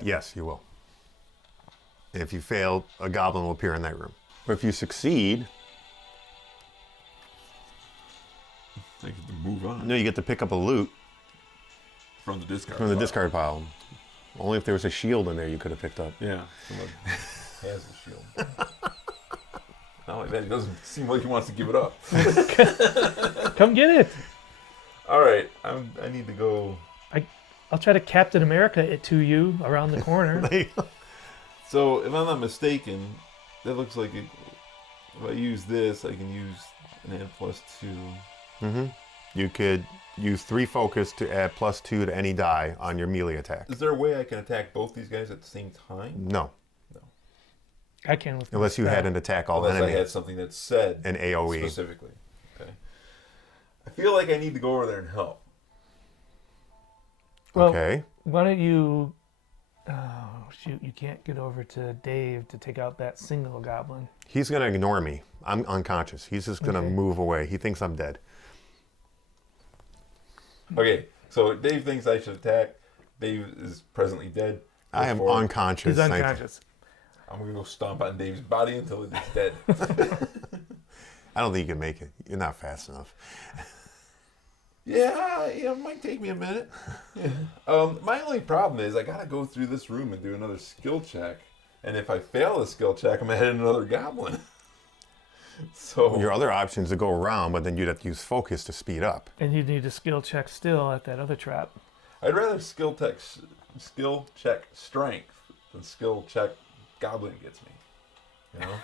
Yes, you will. And if you fail, a goblin will appear in that room. But if you succeed, I get to move on no, you get to pick up a loot from the discard. from the discard pile. Only if there was a shield in there you could have picked up. Yeah, someone has the shield. Not like that. He doesn't seem like he wants to give it up. Come get it. All right, I need to go. I'll try to Captain America it to you around the corner. So if I'm not mistaken, that looks like it, if I use this, I can use an add +2. You could use 3 focus to add +2 to any die on your melee attack. Is there a way I can attack both these guys at the same time? No, I can with unless you had an attack all Unless I enemy had something that said and AOE. specifically. Okay. I feel like I need to go over there and help. Well, Okay. why don't you... Oh, shoot. You can't get over to Dave to take out that single goblin. He's going to ignore me. I'm unconscious. He's just going to move away. He thinks I'm dead. Okay, so Dave thinks I should attack. Dave is presently dead. I am Therefore, unconscious. He's unconscious. I'm going to go stomp on Dave's body until he's dead. I don't think you can make it. You're not fast enough. Yeah, it might take me a minute. Yeah. My only problem is I got to go through this room and do another skill check. And if I fail the skill check, I'm going to hit another goblin. So Your other option is to go around, but then you'd have to use focus to speed up. And you need a skill check still at that other trap. I'd rather skill check strength than skill check goblin gets me. You know?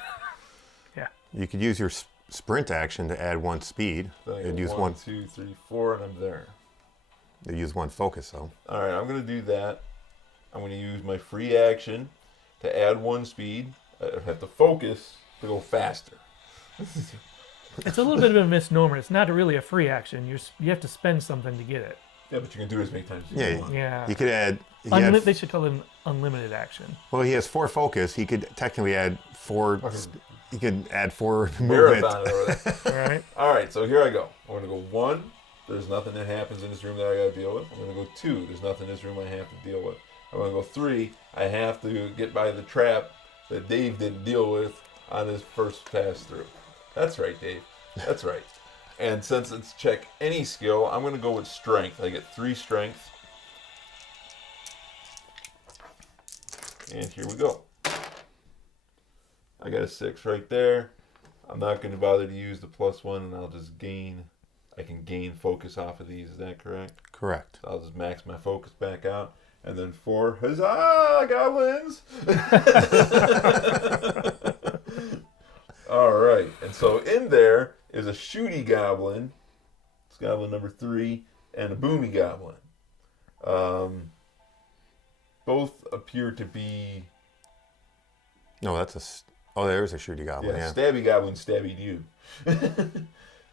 Yeah. You could use your sprint action to add 1 speed. So I You'd get use 1, one. 2, 3, 4, and I'm there. You'd use 1 focus, though. All right, I'm going to do that. I'm going to use my free action to add 1 speed. I have to focus to go faster. It's a little bit of a misnomer. It's not really a free action. You have to spend something to get it. Yeah, but you can do it as many times as Yeah, you want. Yeah. You could add. They should call it an unlimited action. Well, he has 4 focus. He could technically add 4 You can add 4 movement. Marathon it over there. All right. All right, so here I go. I'm going to go 1. There's nothing that happens in this room that I got to deal with. I'm going to go 2. There's nothing in this room I have to deal with. I'm going to go 3. I have to get by the trap that Dave didn't deal with on his first pass through. That's right, Dave. That's right. And since it's check any skill, I'm going to go with strength. I get 3 strength. And here we go. I got a 6 right there. I'm not going to bother to use the +1, and I'll just gain. I can gain focus off of these. Is that correct? Correct. So I'll just max my focus back out. And then 4, huzzah, goblins! All right. And so in there is a shooty goblin. It's goblin number 3, and a boomy goblin. Both appear to be... No, that's a... Oh, there's a shooty goblin, yeah. Stabby goblin stabbied you.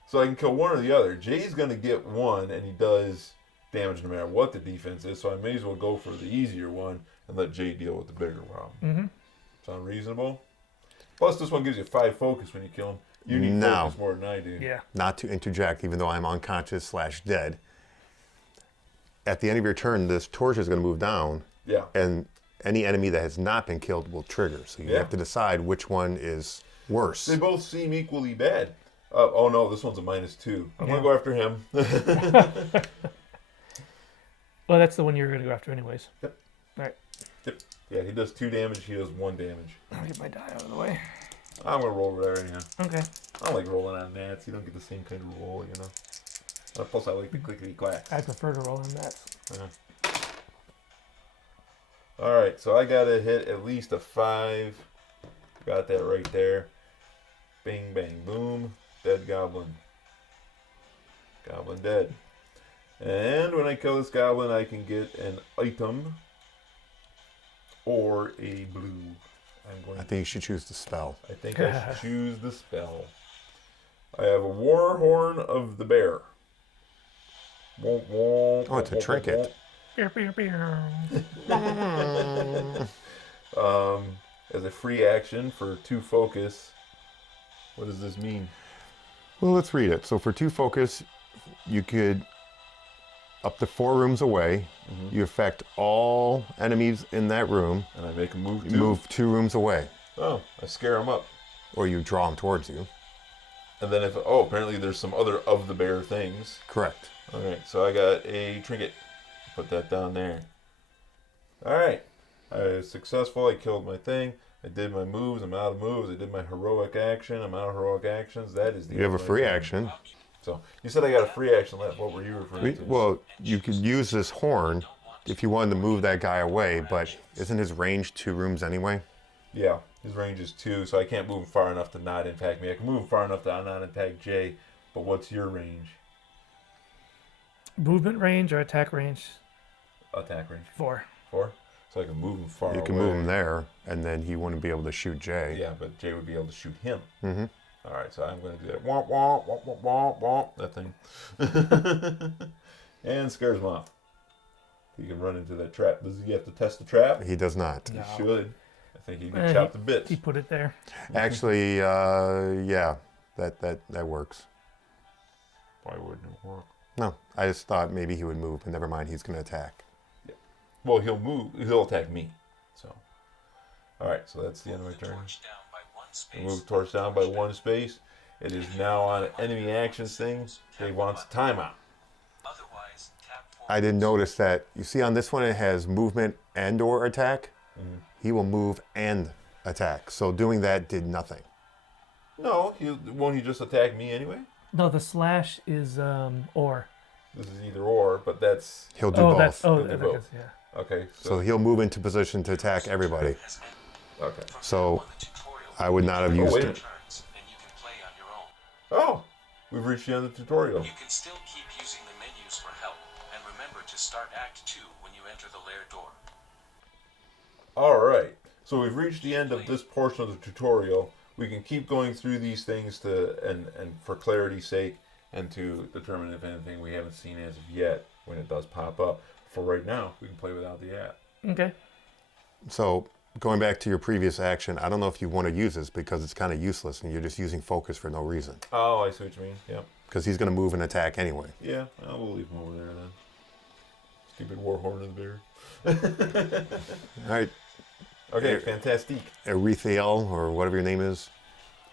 So I can kill one or the other. Jay's going to get 1, and he does damage no matter what the defense is, so I may as well go for the easier one and let Jay deal with the bigger problem. Mm-hmm. Sound reasonable? Plus, this one gives you 5 focus when you kill him. You need focus more than I do. Yeah. Not to interject, even though I'm unconscious / dead. At the end of your turn, this torch is going to move down. Yeah. And any enemy that has not been killed will trigger. So you have to decide which one is worse. They both seem equally bad. Oh no, this one's a -2. I'm going to go after him. Well, that's the one you're going to go after anyways. Yep. All right. Yep. Yeah, he does 2 damage, he does 1 damage. I'll get my die out of the way. I'm going to roll over there anyhow. Okay. I don't like rolling on nats. You don't get the same kind of roll, you know. Plus, I like the clickety-clack. I prefer to roll in that. All right, so I got to hit at least a 5. Got that right there. Bing, bang, boom. Dead goblin. Goblin dead. And when I kill this goblin, I can get an item or a blue. I think you should choose the spell. I think I should choose the spell. I have a War Horn of the Bear. Oh, it's a trinket. As a free action for 2 focus. What does this mean? Well, let's read it. So for 2 focus, you could, up to 4 rooms away, you affect all enemies in that room. And I make them move 2? You move 2 rooms away. Oh, I scare them up. Or you draw them towards you. And then if, apparently there's some other of the bear things. Correct. All right, so I got a trinket. Put that down there. All right, I was successful. I killed my thing. I did my moves. I'm out of moves. I did my heroic action. I'm out of heroic actions. That is the. You have a free action. So you said I got a free action left. What were you referring to? Well, you could use this horn if you wanted to move that guy away, but isn't his range 2 rooms anyway? Yeah, his range is 2, so I can't move him far enough to not impact me. I can move him far enough to not impact Jay, but what's your range? Movement range or attack range? Attack range. 4. 4? So I can move him far away. You can move him there, and then he wouldn't be able to shoot Jay. Yeah, but Jay would be able to shoot him. Mm-hmm. All right, so I'm going to do that. Womp, womp, womp, womp, womp, womp, that thing. And scares him off. He can run into that trap. Does he have to test the trap? He does not. He should. I think he can chop the bits. He put it there. Actually, yeah, that works. Why wouldn't it work? No, I just thought maybe he would move, but never mind, he's going to attack. Yeah. Well, he'll move. He'll attack me. So, all right. So that's the end of my turn. Move torch down by 1 space. It is now on enemy actions thing. He wants a timeout. I didn't notice that. You see on this one it has movement and or attack. Mm-hmm. He will move and attack. So doing that did nothing. No, won't he just attack me anyway? No, the slash is or. This is either or, but that's... He'll do both. He'll do I both. guess, yeah. Okay. So he'll move into position to attack everybody. Okay. So I would not have used it. Oh, we've reached the end of the tutorial. You can still keep using the menus for help, and remember to start Act 2 when you enter the lair door. All right. So we've reached the end of this portion of the tutorial. We can keep going through these things and for clarity's sake, and to determine if anything we haven't seen as of yet when it does pop up. For right now, we can play without the app. Okay. So going back to your previous action, I don't know if you want to use this because it's kind of useless and you're just using focus for no reason. Oh, I see what you mean. Yep. Because he's going to move and attack anyway. Yeah, we'll leave him over there then. Stupid Warhorn of the Bear. All right. Okay, fantastic. Erethiel, or whatever your name is.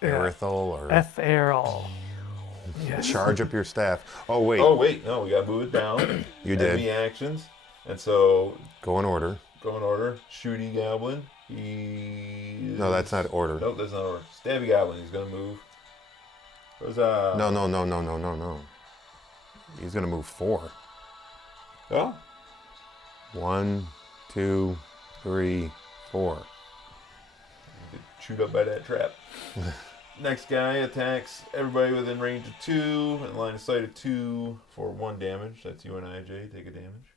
Yeah. Erethel, or... F-Errol. Yes. Charge up your staff. Oh, wait. Oh, wait. No, we got to move it down. You did. Enemy actions. And so... Go in order. Go in order. Shooty Goblin. No, that's not order. Nope, that's not order. Stabby Goblin. He's going to move. No. He's going to move 4. Oh? 1, 2, 3, 4. Get chewed up by that trap. Next guy attacks everybody within range of 2 and line of sight of 2 for 1 damage. That's you and IJ. Take a damage.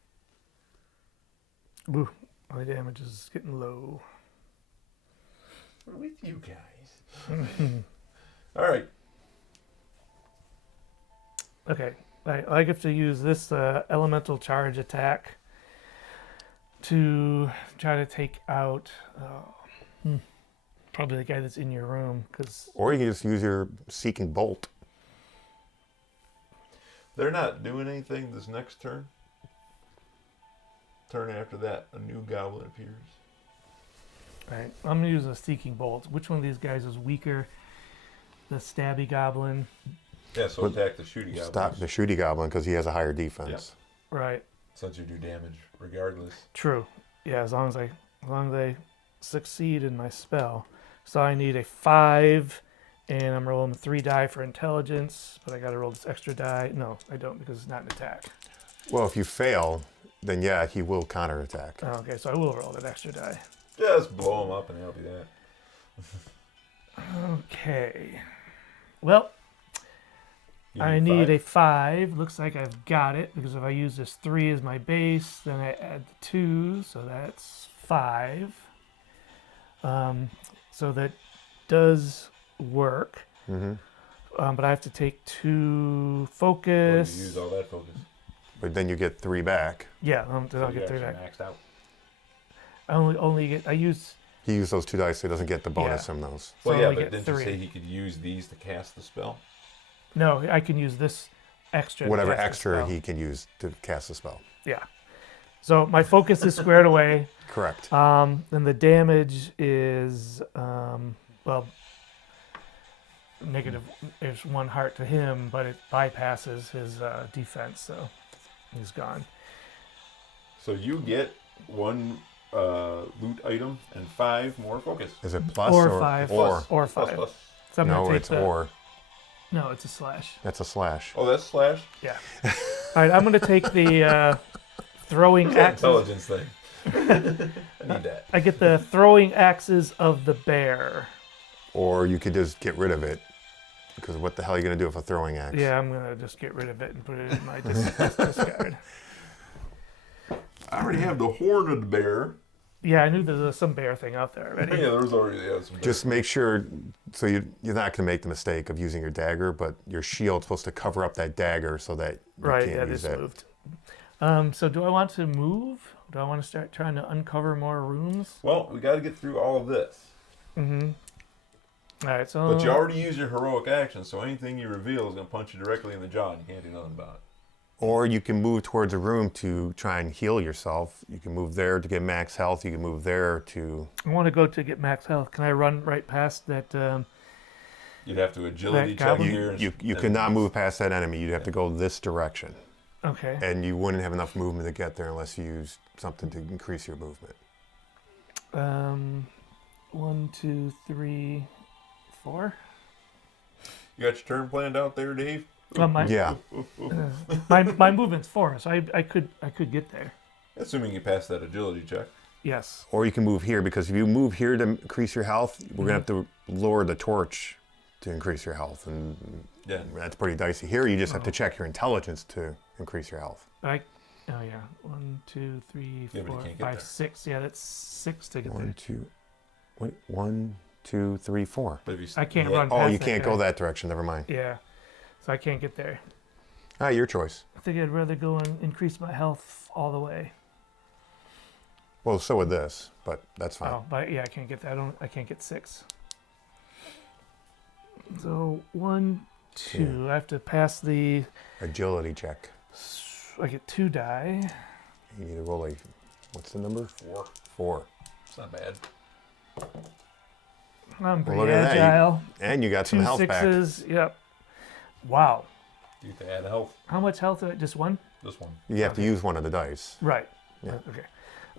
Ooh, my damage is getting low. What with you guys? All right. Okay, I get to use this elemental charge attack to try to take out probably the guy that's in your room. Or you can just use your Seeking Bolt. They're not doing anything this next turn. Turn after that, a new goblin appears. Alright, I'm going to use a Seeking Bolt. Which one of these guys is weaker? The Stabby Goblin? Yeah, so attack the Shooty Goblin. Stop the Shooty Goblin because he has a higher defense. Right. Since you do damage regardless. True. Yeah, as long as I succeed in my spell. So I need a 5, and I'm rolling 3 die for intelligence, but I got to roll this extra die. No, I don't because it's not an attack. Well, if you fail, then yeah, he will counterattack. Oh, okay, so I will roll that extra die. Just blow him up and that'll be that. Okay. Well, I need a 5. Looks like I've got it because if I use this 3 as my base, then I add the 2, so that's 5. So that does work. Mm-hmm. But I have to take 2 Well, focus. you use all that focus. But then you get 3 back. Yeah, then I'll You get 3 actually back. maxed out. I only get. I use. He used those 2 dice, so he doesn't get the bonus Yeah. from those. So Well, I yeah, only but get didn't 3. you say he could use these to cast the spell? No, I can use this extra. to Whatever cast the extra spell. he can use to cast the spell. Yeah. So my focus is squared away. Correct. And the damage is negative. There's 1 heart to him, but it bypasses his defense, so he's gone. So you get 1 loot item and 5 more focus. Is it plus Or 5. Or? Or Plus, 5. plus. So I'm gonna No, take it's the- or. No, it's a slash. That's a slash. Oh, that's slash? Yeah. All right, I'm going to take the throwing What's that axes. intelligence thing? I need that. I get the throwing axes of the bear. Or you could just get rid of it. Because what the hell are you going to do with a throwing axe? Yeah, I'm going to just get rid of it and put it in my discard. I already have the horn of the bear. Yeah, I knew there was some bear thing out there already. Yeah, there's already some. Just make sure, so you're not going to make the mistake of using your dagger, but your shield's supposed to cover up that dagger so that you Right, can't yeah, use this that. moved. So do I want to move? Do I want to start trying to uncover more rooms? Well, we got to get through all of this. Mm-hmm. All right, so... But you already used your heroic action, so anything you reveal is going to punch you directly in the jaw, and you can't do nothing about it. Or you can move towards a room to try and heal yourself. You can move there to get max health. You can move there to... I want to go to get max health. Can I run right past that... You'd have to agility That check goblin? here. You could not move past that enemy. You'd have to go this direction. Okay. And you wouldn't have enough movement to get there unless you used something to increase your movement. 1, 2, 3, 4. You got your turn planned out there, Dave? Well, Yeah. my movement's 4, so I could get there. Assuming you pass that agility check. Yes. Or you can move here, because if you move here to increase your health, we're going to have to lower the torch to increase your health. And Yeah. that's pretty dicey. Here, you just have to check your intelligence to increase your health. Oh yeah. 1, 2, 3, Yeah, but you 4, can't get 5, there. 6. Yeah, that's 6 to get there. 1, 2, 3, 4. But if you, I can't yeah, run Oh, past you that can't guy. go that direction. Never mind. Yeah. So I can't get there. Your choice. I think I'd rather go and increase my health all the way. Well, so would this, but that's fine. Oh, but yeah, I can't get that. I can't get 6. So 1, 2. I have to pass the. Agility check. I get 2 die. You need to roll a. What's the number? 4. 4. It's not bad. I'm pretty look at that. agile. And you got some 2 health sixes. Yep. Wow. You have to add health. How much health? Just 1? This one. back. You have to use one of the dice. Right. Yeah. Okay.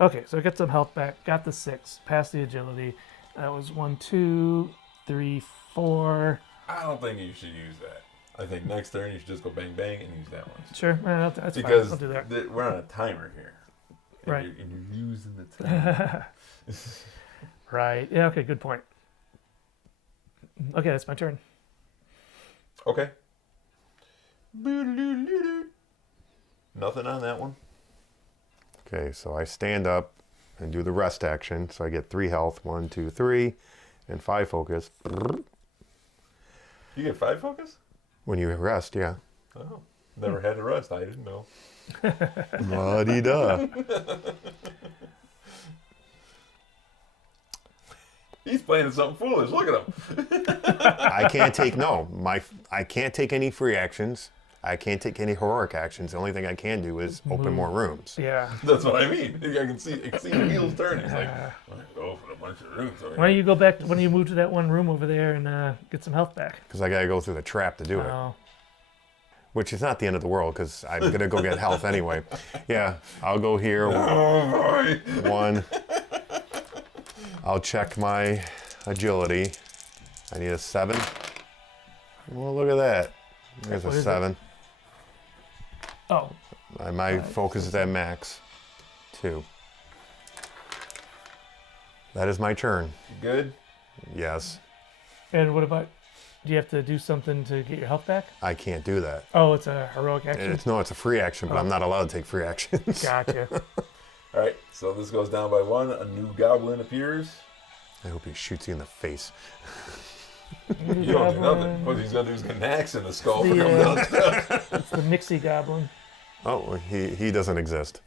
Okay. So I get some health back. Got the 6. Passed the agility. That was 1, 2, 3, 4. I don't think you should use that. I think next turn you should just go bang bang and use that one. Sure. That's Because fine. I'll do that. we're on a timer here. And Right. and you're using the timer. Right. Yeah. Okay. Good point. Okay. That's my turn. Okay. Nothing on that one. Okay, so I stand up and do the rest action. So I get 3 health. 1, 2, 3, and 5 focus. You get 5 focus? When you rest, yeah. Oh. Never had to rest. I didn't know. La-di-da. He's playing something foolish. Look at him. I can't take I can't take any free actions. I can't take any heroic actions. The only thing I can do is open more rooms. Yeah. That's what I mean. I can see the wheels turning. It's like, well, I go open a bunch of rooms. Why don't you go back when you move to that one room over there and get some health back? Because I got to go through the trap to do it. Oh. Which is not the end of the world because I'm going to go get health anyway. Yeah, I'll go here. Oh, boy. 1. I'll check my agility. I need a 7. Well, look at that. There's What a is it? 7. Oh. My focus is at max. 2. That is my turn. You good? Yes. And what about? Do you have to do something to get your health back? I can't do that. Oh, it's a heroic action. It's a free action, but I'm not allowed to take free actions. Gotcha. All right, so this goes down by 1. A new goblin appears. I hope he shoots you in the face. You don't do nothing. What he's going to do is get an axe in the skull for The, coming down the steps. It's the Mixie Goblin. Oh, he doesn't exist.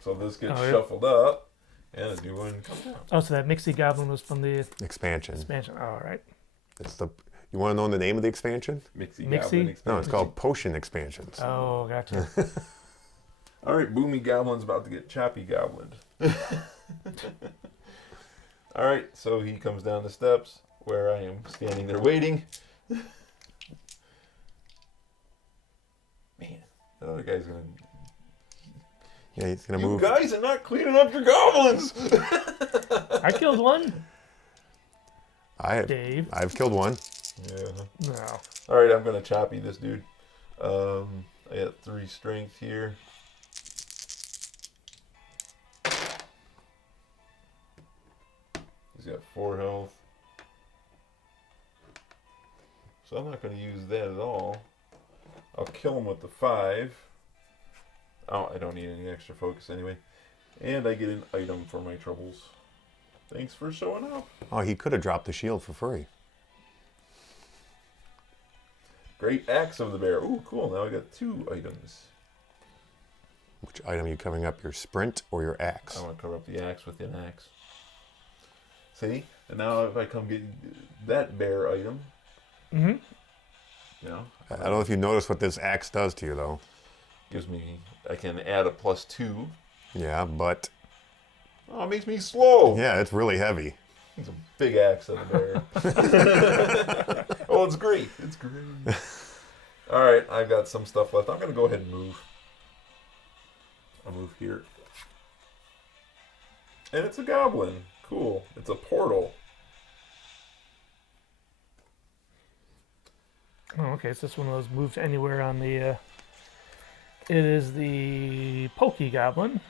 So this gets Oh, yeah. shuffled up, and a new one comes down. Oh, so that Mixie Goblin was from the Expansion. expansion. Oh, all right. You want to know the name of the expansion? Mixie? Mixie? Goblin No, it's expansion. called Potion Expansions. Oh, gotcha. All right, Boomy Goblin's about to get choppy goblined. All right, so he comes down the steps where I am standing there waiting. Man, the other guy's going to... Yeah, he's gonna You move. guys are not cleaning up your goblins! I killed one. Dave. I've killed 1. Yeah. No. All right, I'm going to choppy this dude. I got 3 strength here. He's got 4 health. So I'm not going to use that at all. I'll kill him with the 5. Oh, I don't need any extra focus anyway. And I get an item for my troubles. Thanks for showing up. Oh, he could have dropped the shield for free. Great Axe of the Bear. Ooh, cool. Now I got 2 items. Which item are you covering up? Your sprint or your axe? I want to cover up the axe with an axe. See? And now if I come get that bear item, Mm-hmm. you know, I don't know if you noticed what this axe does to you, though. gives me, I can add a +2. Yeah, but... Oh, it makes me slow. Yeah, it's really heavy. It's a big axe of the bear. Oh, it's great. It's great. All right, I've got some stuff left. I'm going to go ahead and move. I'll move here. And it's a goblin. Cool. It's a portal. Oh, okay. So this one was moved anywhere on the. It is the Pokey Goblin.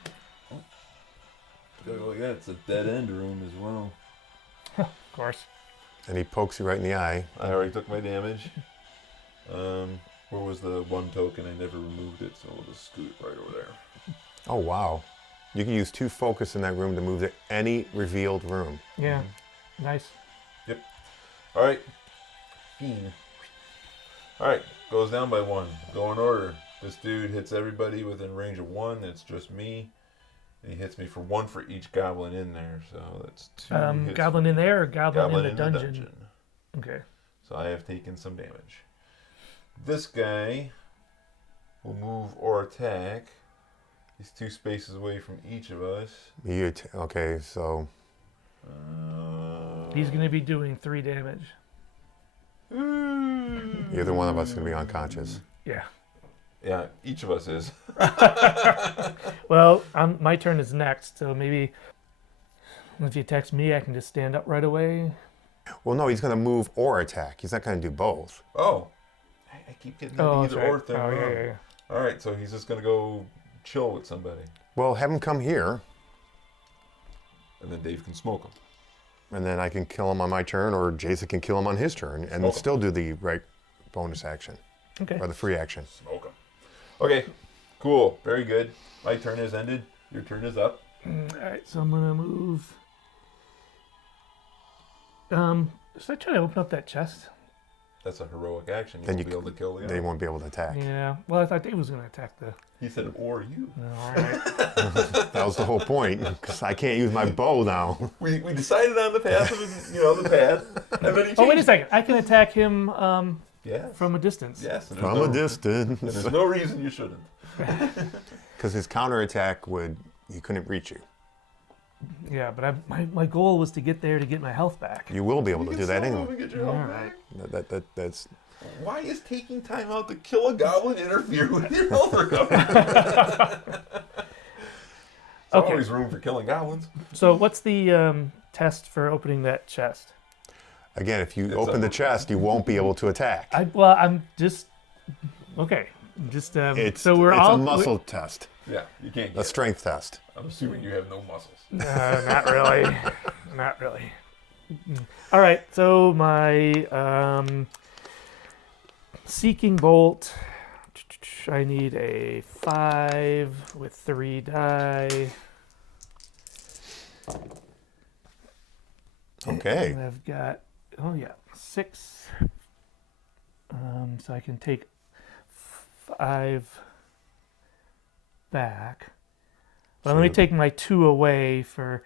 Oh, yeah, it's a dead end room as well. Of course. And he pokes you right in the eye. I already took my damage. Where was the 1 token? I never removed it, so we'll just scoot it right over there. Oh, wow. You can use 2 focus in that room to move to any revealed room. Yeah. Nice. Yep. All right. Fiend. All right. Goes down by 1. Go in order. This dude hits everybody within range of 1. It's just me. And he hits me for 1 for each goblin in there, so that's 2 hits. Goblin in there or goblin in the in dungeon? Okay. So I have taken some damage. This guy will move or attack. He's 2 spaces away from each of us. Okay, so He's going to be doing 3 damage. either one of us is going to be unconscious. Yeah. Yeah, each of us is. Well, my turn is next, so maybe if he attacks me, I can just stand up right away. Well, no, he's going to move or attack. He's not going to do both. Oh. I keep getting the Oh, that's either right. or thing Oh, wrong. yeah. All right, so he's just going to go chill with somebody. Well, have him come here, And then Dave can smoke him. and then I can kill him on my turn, or Jason can kill him on his turn, and Smoke him. still do the right bonus action, Okay. or the free action. Smoke him. Okay, cool. Very good. My turn is ended. Your turn is up. All right, so I'm gonna move. Should I try to open up that chest? That's a heroic action. You Then won't you be able to kill the They other. won't be able to attack. Yeah. Well, I thought Dave was gonna attack the. He said, or you. All right. That was the whole point, because I can't use my bow now. We decided on the path of, the path. And then he Oh, wait a changed. second. I can attack him Yes. from a distance. Yes. and From there's a no- distance. and there's no reason you shouldn't. Because his counterattack he couldn't reach you. Yeah, but my goal was to get there to get my health back. You will be able to do that Still anyway. move and get your health All back. right. That's Why is taking time out to kill a goblin interfere with your health recovery? There's Okay. always room for killing goblins. So what's the test for opening that chest? again, if you It's open a- the chest, you won't be able to attack. I'm just okay. Just It's so we're it's all a muscle test, Yeah, you can't a get it. strength test. I'm assuming you have no muscles. Not really, not really. All right, so my seeking bolt. I need a 5 with 3 die. Okay. And I've got 6. So I can take 5 back. But let me take my 2 away for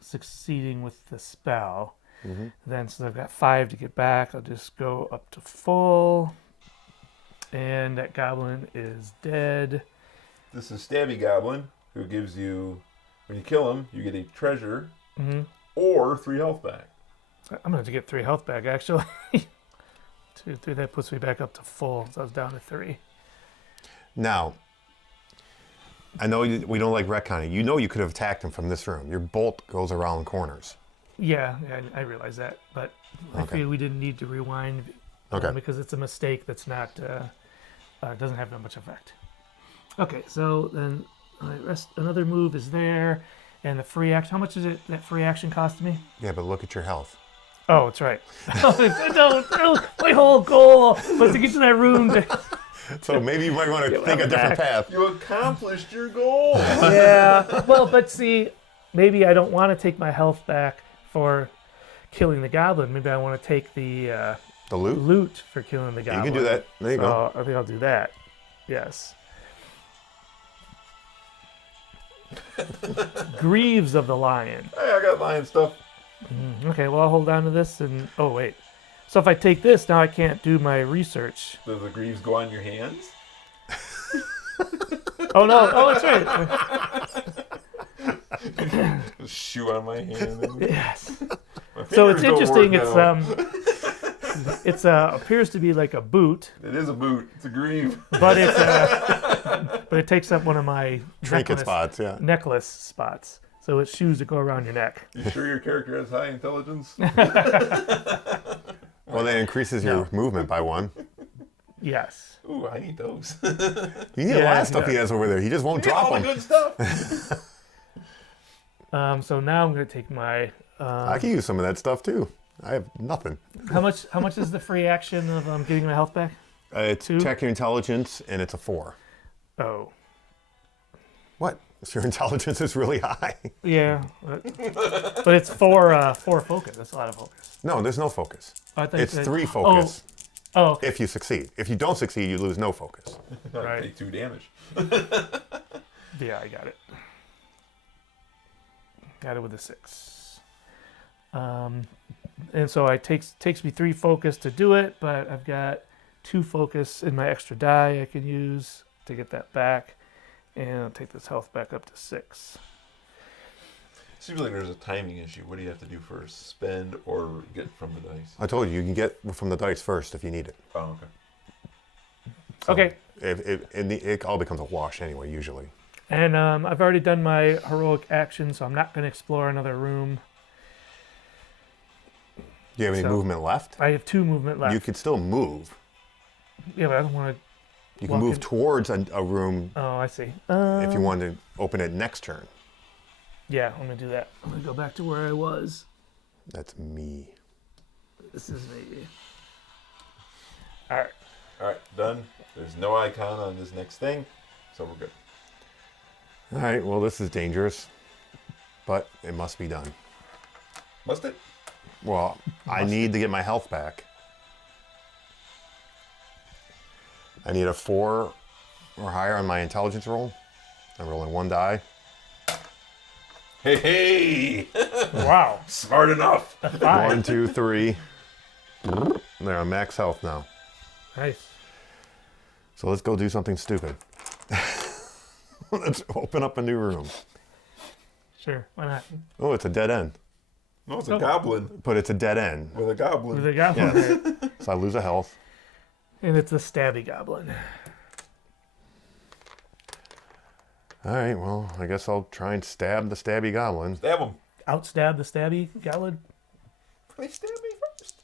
succeeding with the spell. Mm-hmm. Then since I've got 5 to get back, I'll just go up to full. And that goblin is dead. This is Stabby Goblin, who gives you, when you kill him, you get a treasure Hmm. or 3 health back. I'm going to get 3 health back, actually. 2, 3, that puts me back up to full. So I was down to 3. Now, I know we don't like retconning. You know you could have attacked him from this room. Your bolt goes around corners. Yeah, I realize that. But I Okay. feel we didn't need to rewind Okay. because it's a mistake that's not, doesn't have that much effect. Okay, so then another move is there. And the free action, how much is it that free action cost me? Yeah, but look at your health. Oh, that's right. No, my whole goal was to get to that room. So maybe you might want to think a different path. You accomplished your goal! Yeah. Well, but see, maybe I don't want to take my health back for killing the goblin. Maybe I want to take the The loot? loot for killing the You goblin. can do that. There you go. So I think I'll do that. Yes. Greaves of the lion. Hey, I got lion stuff. Okay, well, I'll hold on to this and... Oh, wait. So if I take this, now I can't do my research. Does the greaves go on your hands? Oh, no. Oh, that's right. Shoe on my hand. Yes. My So it's fingers don't interesting. work now. It's appears to be like a boot, It is a boot. It's a greave. but but it takes up one of my Trinket spots, yeah. necklace spots. So it's shoes that go around your neck. You sure your character has high intelligence? Well, that increases your movement by 1. Yes. Ooh, I need those. You need a lot of stuff he has over there. He just won't Get all drop the them. good stuff. So now I'm going to take my. I can use some of that stuff too. I have nothing. How much is the free action of getting my health back? It's 2? check your intelligence, and it's a 4. Oh. What? So your intelligence is really high. Yeah. But it's 4 focus. That's a lot of focus. No, there's no focus. I thought It's you said- 3 focus Oh, okay. if you succeed. If you don't succeed, you lose no focus. Right. Take 2 damage. Yeah, I got it. Got it with a 6. And so it takes me 3 focus to do it, but I've got 2 focus in my extra die I can use to get that back. And I'll take this health back up to 6. Seems like there's a timing issue. What do you have to do first? Spend or get from the dice? I told you can get from the dice first if you need it. Oh, okay. So Okay. It all becomes a wash anyway, usually. And I've already done my heroic action, so I'm not going to explore another room. Do you have any So- movement left? I have 2 movement left. You could still move. Yeah, but I don't want to. You can Walk move in- towards a room Oh, I see. if you wanted to open it next turn. Yeah, I'm going to do that. I'm going to go back to where I was. That's me. This is me. All right. All right, done. There's no icon on this next thing, so we're good. All right, well, this is dangerous, but it must be done. Must it? Well, I need to get my health back. I need a 4 or higher on my intelligence roll. I'm rolling 1 die. Hey! Wow. Smart enough. 1, 2, 3. There, I'm max health now. Nice. So let's go do something stupid. Let's open up a new room. Sure. Why not? Oh, it's a dead end. No, it's a goblin But it's a dead end. with a goblin. With a goblin. Yes. So I lose a health. And it's a stabby goblin. All right, well, I guess I'll try and stab the stabby goblin. Stab him. Outstab the stabby goblin. They stab me first.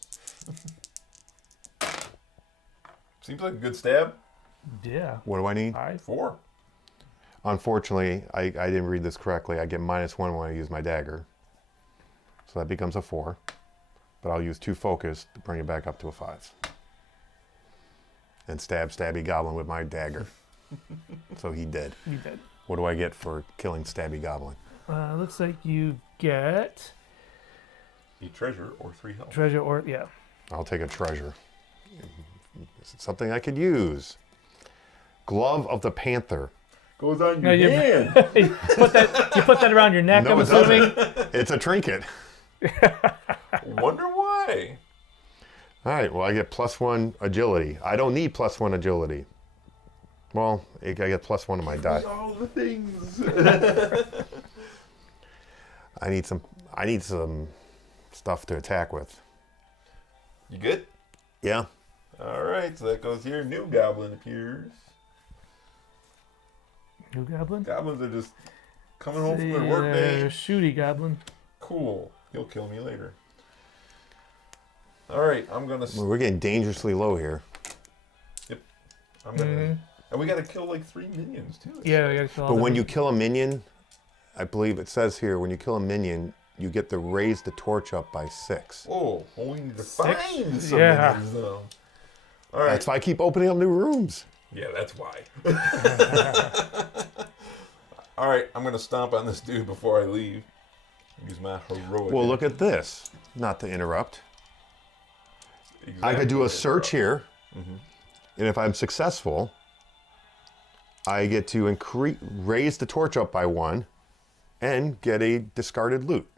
Seems like a good stab. Yeah. What do I need? 5. 4. Unfortunately, I didn't read this correctly. I get -1 when I use my dagger. So that becomes a 4. But I'll use 2 focus to bring it back up to a 5. And stab stabby goblin with my dagger. So he did. You did. What do I get for killing stabby goblin? Looks like you get A treasure or 3 health. treasure or, yeah. I'll take a treasure. This is something I could use. Glove of the Panther. Goes on No, your you- hand. You put that around your neck, No, I'm it assuming. doesn't. It's a trinket. Wonder why. All right, well, I get +1 agility. I don't need +1 agility. Well, I get +1 to my die. All the things. I need some stuff to attack with. You good? Yeah. All right, so that goes here. New goblin appears. New goblin? Goblins are just coming home from their The, work day. shooty goblin. Cool. He'll kill me later. All right, I'm gonna. Well, we're getting dangerously low here. I'm gonna. And we gotta kill like 3 minions too. Yeah, we gotta kill all But the- when you kill a minion, I believe it says here, when you kill a minion, you get to raise the torch up by 6. Oh, well, we need to 6? find some Yeah. minions though. All right. That's why I keep opening up new rooms. Yeah, that's why. All right, I'm gonna stomp on this dude before I leave. Use my heroic. Well, look at this. Not to interrupt. I could do a search here, and if I'm successful, I get to raise the torch up by 1 and get a discarded loot.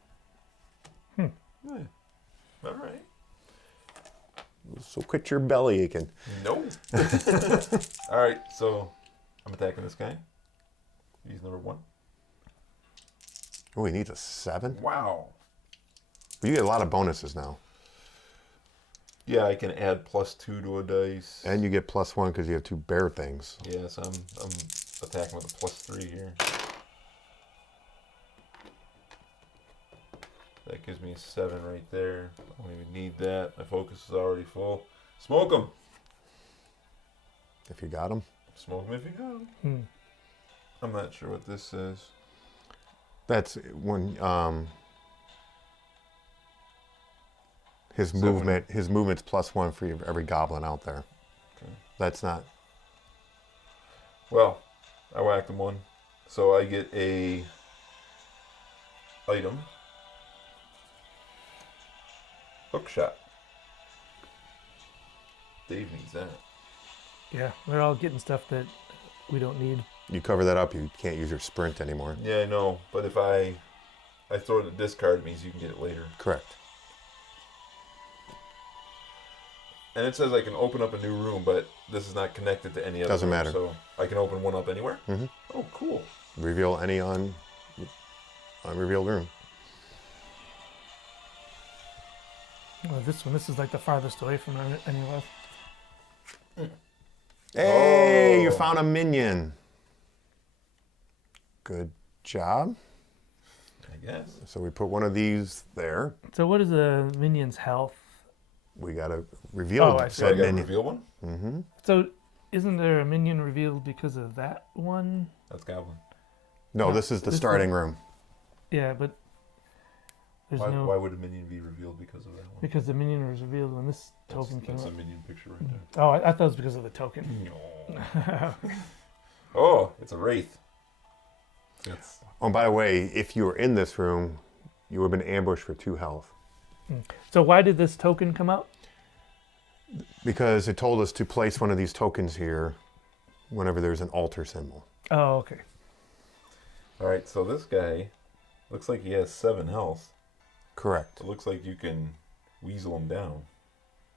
All right. So quit your belly aching. No. All right, so I'm attacking this guy. He's number 1. Oh, he needs a 7? Wow. But you get a lot of bonuses now. Yeah, I can add +2 to a dice. And you get +1 because you have 2 bear things. Yes, I'm attacking with a +3 here. That gives me a 7 right there. I don't even need that. My focus is already full. Smoke him. If you got them. Smoke him if you got him. I'm not sure what this says. That's when his 7. movement's +1 for every goblin out there. Okay. That's not. Well, I whacked him 1. So I get a item. Hook shot. Dave needs that. Yeah, they're all getting stuff that we don't need. You cover that up, you can't use your sprint anymore. Yeah, I know. But if I I throw it in the discard, it means you can get it later. Correct. And it says I can open up a new room, but this is not connected to any other Doesn't room, matter. so I can open one up anywhere? Mm-hmm. Oh, cool. Reveal any unrevealed room. Well, this is like the farthest away from any of us. Hey, you Oh. found a minion. Good job. I guess. So we put one of these there. So what is a minion's health? We got to reveal Oh, I see. So I said got to minion. reveal one? Mm-hmm. So isn't there a minion revealed because of that one? That's Goblin. No, No, this is the this starting room. Yeah, but there's no Why would a minion be revealed because of that one? because the minion was revealed when this token came That's a up. minion picture right there. Oh, I thought it was because of the token. Oh, it's a wraith. It's Oh, and by the way, if you were in this room, you would have been ambushed for 2 health. So why did this token come out? Because it told us to place one of these tokens here whenever there's an altar symbol. Oh, okay. all right. So this guy looks like he has 7 health. Correct. It looks like you can weasel him down,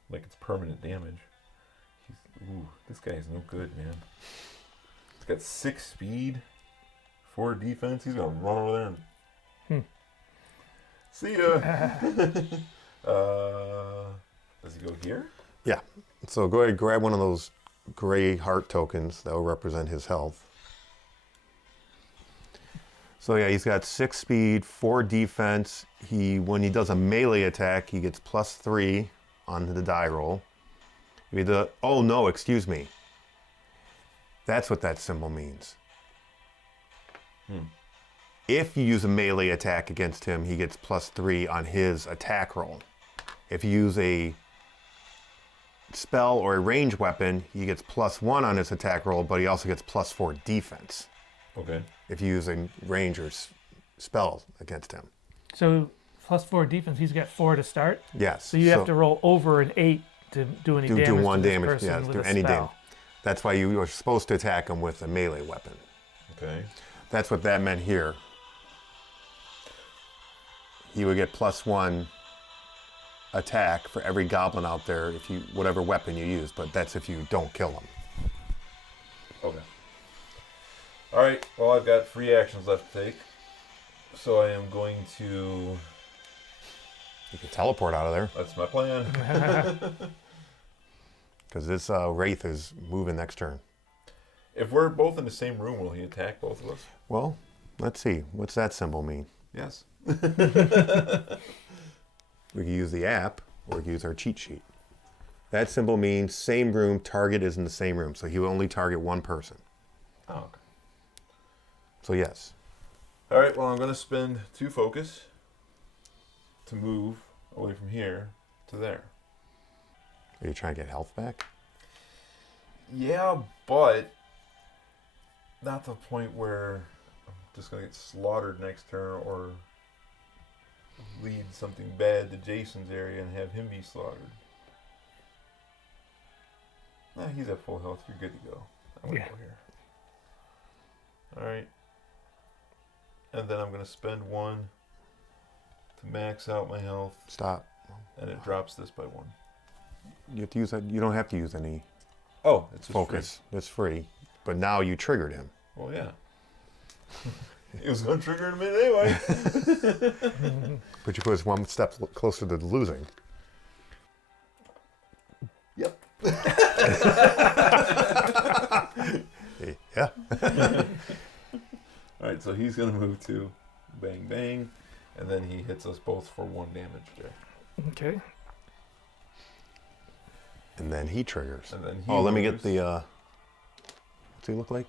like it's permanent damage. This guy is no good, man. He's got 6 speed, 4 defense. He's gonna run over there and see ya. Does he go here? Yeah. So go ahead and grab one of those gray heart tokens that will represent his health. So yeah, he's got 6 speed, 4 defense. When he does a melee attack, he gets +3 on the die roll. If he does, oh no, excuse me. That's what that symbol means. If you use a melee attack against him, he gets +3 on his attack roll. If you use a spell or a ranged weapon, he gets +1 on his attack roll, but he also gets +4 defense Okay. if you use a range or spell against him. So +4 defense. He's got 4 to start. Yes. So you have to roll over an 8 to do any damage. do 1 to this damage. person Yeah, with do a any spell. damage. That's why you are supposed to attack him with a melee weapon. Okay. That's what that meant here. He would get +1 attack for every goblin out there if you whatever weapon you use, but that's if you don't kill him. Okay. All right. Well, I've got 3 actions left to take, so I am going to. You can teleport out of there That's my plan. because this wraith is moving next turn. If we're both in the same room, will he attack both of us? Well, let's see. What's that symbol mean? Yes. We can use the app or we can use our cheat sheet. That symbol means same room, target is in the same room. So he will only target 1 person. Oh, okay. So yes. All right. Well, I'm going to spend 2 focus to move away from here to there. Are you trying to get health back? Yeah, but not to the point where I'm just going to get slaughtered next turn or lead something bad to Jason's area and have him be slaughtered. Nah, he's at full health. You're good to go. I'm going to Yeah. go here. Alright. And then I'm going to spend 1 to max out my health, Stop. and it drops this by 1. You have to use that. You don't have to use any Oh, it's just focus. It's free. But now you triggered him. free. Well, yeah. It was going to trigger in a minute anyway. But you put us 1 step closer to losing. Yep. Yeah. Alright, so he's going to move to bang bang, and then he hits us both for 1 damage there. Okay. And then he triggers. And then he Let me get moves, the. What's he look like?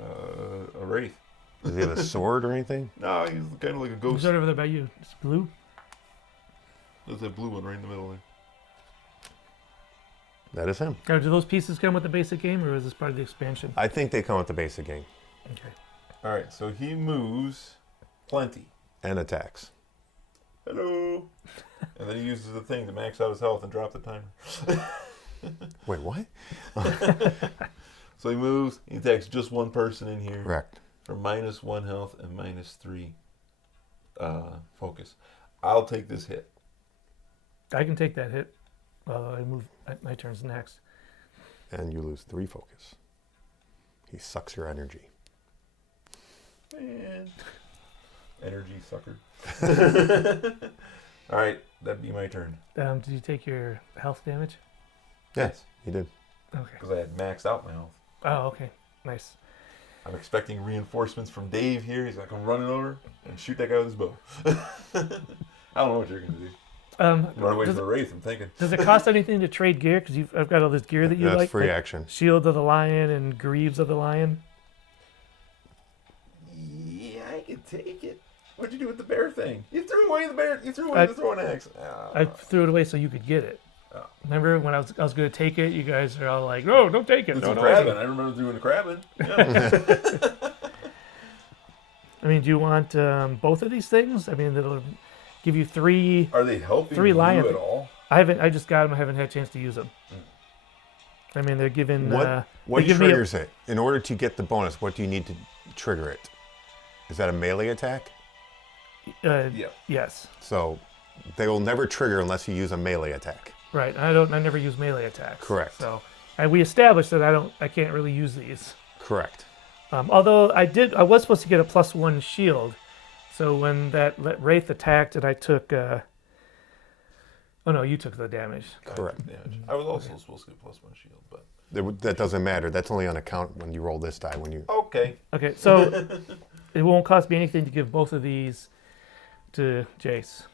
a wraith. Does he have a sword or anything? No, he's kind of like a Who's ghost. that over there by you? It's blue. There's that blue one right in the middle there. That is him. Now, do those pieces come with the basic game, or is this part of the expansion? I think they come with the basic game. Okay. Alright, so he moves plenty. And attacks. Hello. And then he uses the thing to max out his health and drop the timer. Wait, what? So he moves, he attacks just 1 person in here Correct. for -1 health and -3. focus. I'll take this hit. I can take that hit. I move. My turn's next. And you lose 3 focus. He sucks your energy. Man. Energy sucker. All right, that'd be my turn. Did you take your health damage? Yes, he did. Okay. Because I had maxed out my health. Oh, okay. Nice. I'm expecting reinforcements from Dave here. He's going to come running over and shoot that guy with his bow. I don't know what you're going to do. Run away from the wraith, I'm thinking. Does it cost anything to trade gear? Because I've got all this gear that you That's like. free like action. Shield of the Lion and Greaves of the Lion. Yeah, I could take it. What'd you do with the bear thing? You threw away the bear. You threw away the throwing axe. I threw it away so you could get it. Oh. Remember when I was going to take it? You guys are all like, "No, don't take it." It's No, a no, crabbing. I remember doing the crabbing. Yeah. I mean, do you want both of these things? I mean, that'll give you 3. Are they helping 3 you lion. at all? I just got them. I haven't had a chance to use them. I mean, they're giving. What they give me triggers it? In order to get the bonus, what do you need to trigger it? Is that a melee attack? Yeah. Yes. So they will never trigger unless you use a melee attack. Right. I never use melee attacks. Correct. So, and we established that I can't really use these. Correct. Although I was supposed to get a +1 shield. So when that wraith attacked and I took. Oh no, you took the damage. Correct. Damage. I was also supposed to get +1 shield, but That doesn't matter. That's only on account when you roll this die. When you okay. Okay, so it won't cost me anything to give both of these to Jace.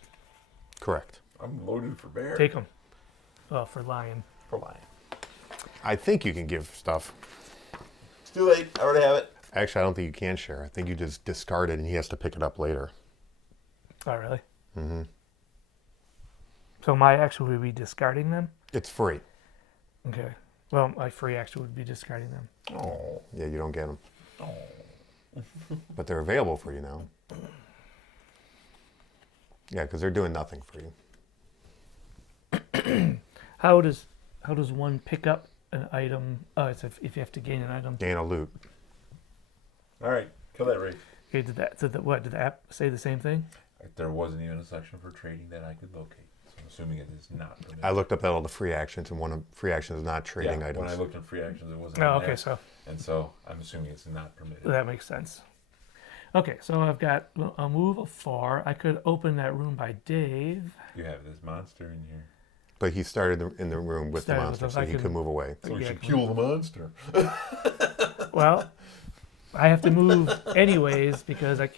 correct. I'm loaded for bear. Take them. Oh, for lion. For lion. I think you can give stuff. It's too late. I already have it. Actually, I don't think you can share. I think you just discard it and he has to pick it up later. Oh, really? Mm-hmm. So my action would be discarding them? It's free. Okay. Well, my free action would be discarding them. Oh. Yeah, you don't get them. Oh. But they're available for you now. Yeah, because they're doing nothing for you. How does one pick up an item? Oh, it's if you have to gain an item. Gain a loot. All right. Kill that wraith. Okay, did the app say the same thing? There wasn't even a section for trading that I could locate. So I'm assuming it is not permitted. I looked up at all the free actions, and one of free actions is not trading items. When I looked at free actions, it wasn't. Oh, in okay, there. so And so I'm assuming it's not permitted. that makes sense. Okay, so I've got a move of 4. I could open that room by Dave. You have this monster in here. But he started in the room with the Started with monster, the- so I he can- could move away. So we Yeah, should come kill the monster. Well, I have to move anyways because I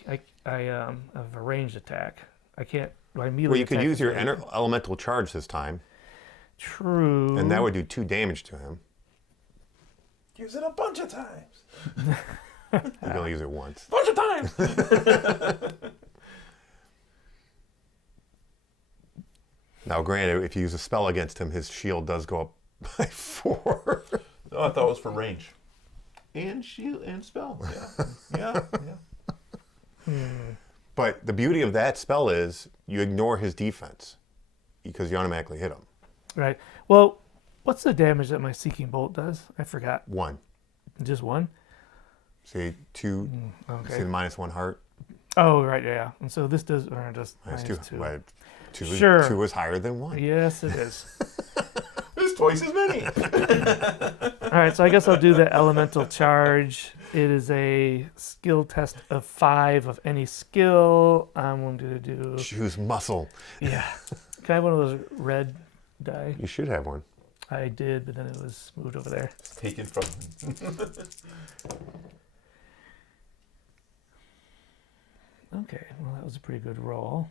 have a ranged attack. I can't. My melee Well, you could attack use is your ranged. elemental charge this time, True. and that would do 2 damage to him. Use it a bunch of times. You can only use it once. Bunch of times. Now, granted, if you use a spell against him, his shield does go up by 4. No, I thought it was for range. And shield and spell. Yeah. Yeah. But the beauty of that spell is you ignore his defense because you automatically hit him. Right. Well, what's the damage that my Seeking Bolt does? I forgot. 1. Just 1? See, 2. Okay. See the -1 heart? Oh, right, yeah. And so this does just Minus minus 2. 2. Well, 2, Sure. 2 is higher than 1. Yes, it is. There's twice as many. All right, so I guess I'll do the elemental charge. It is a skill test of 5 of any skill. I'm going to do. Choose muscle. Yeah. Can I have one of those red die? You should have one. I did, but then it was moved over there. It's taken from him. Okay, well, that was a pretty good roll.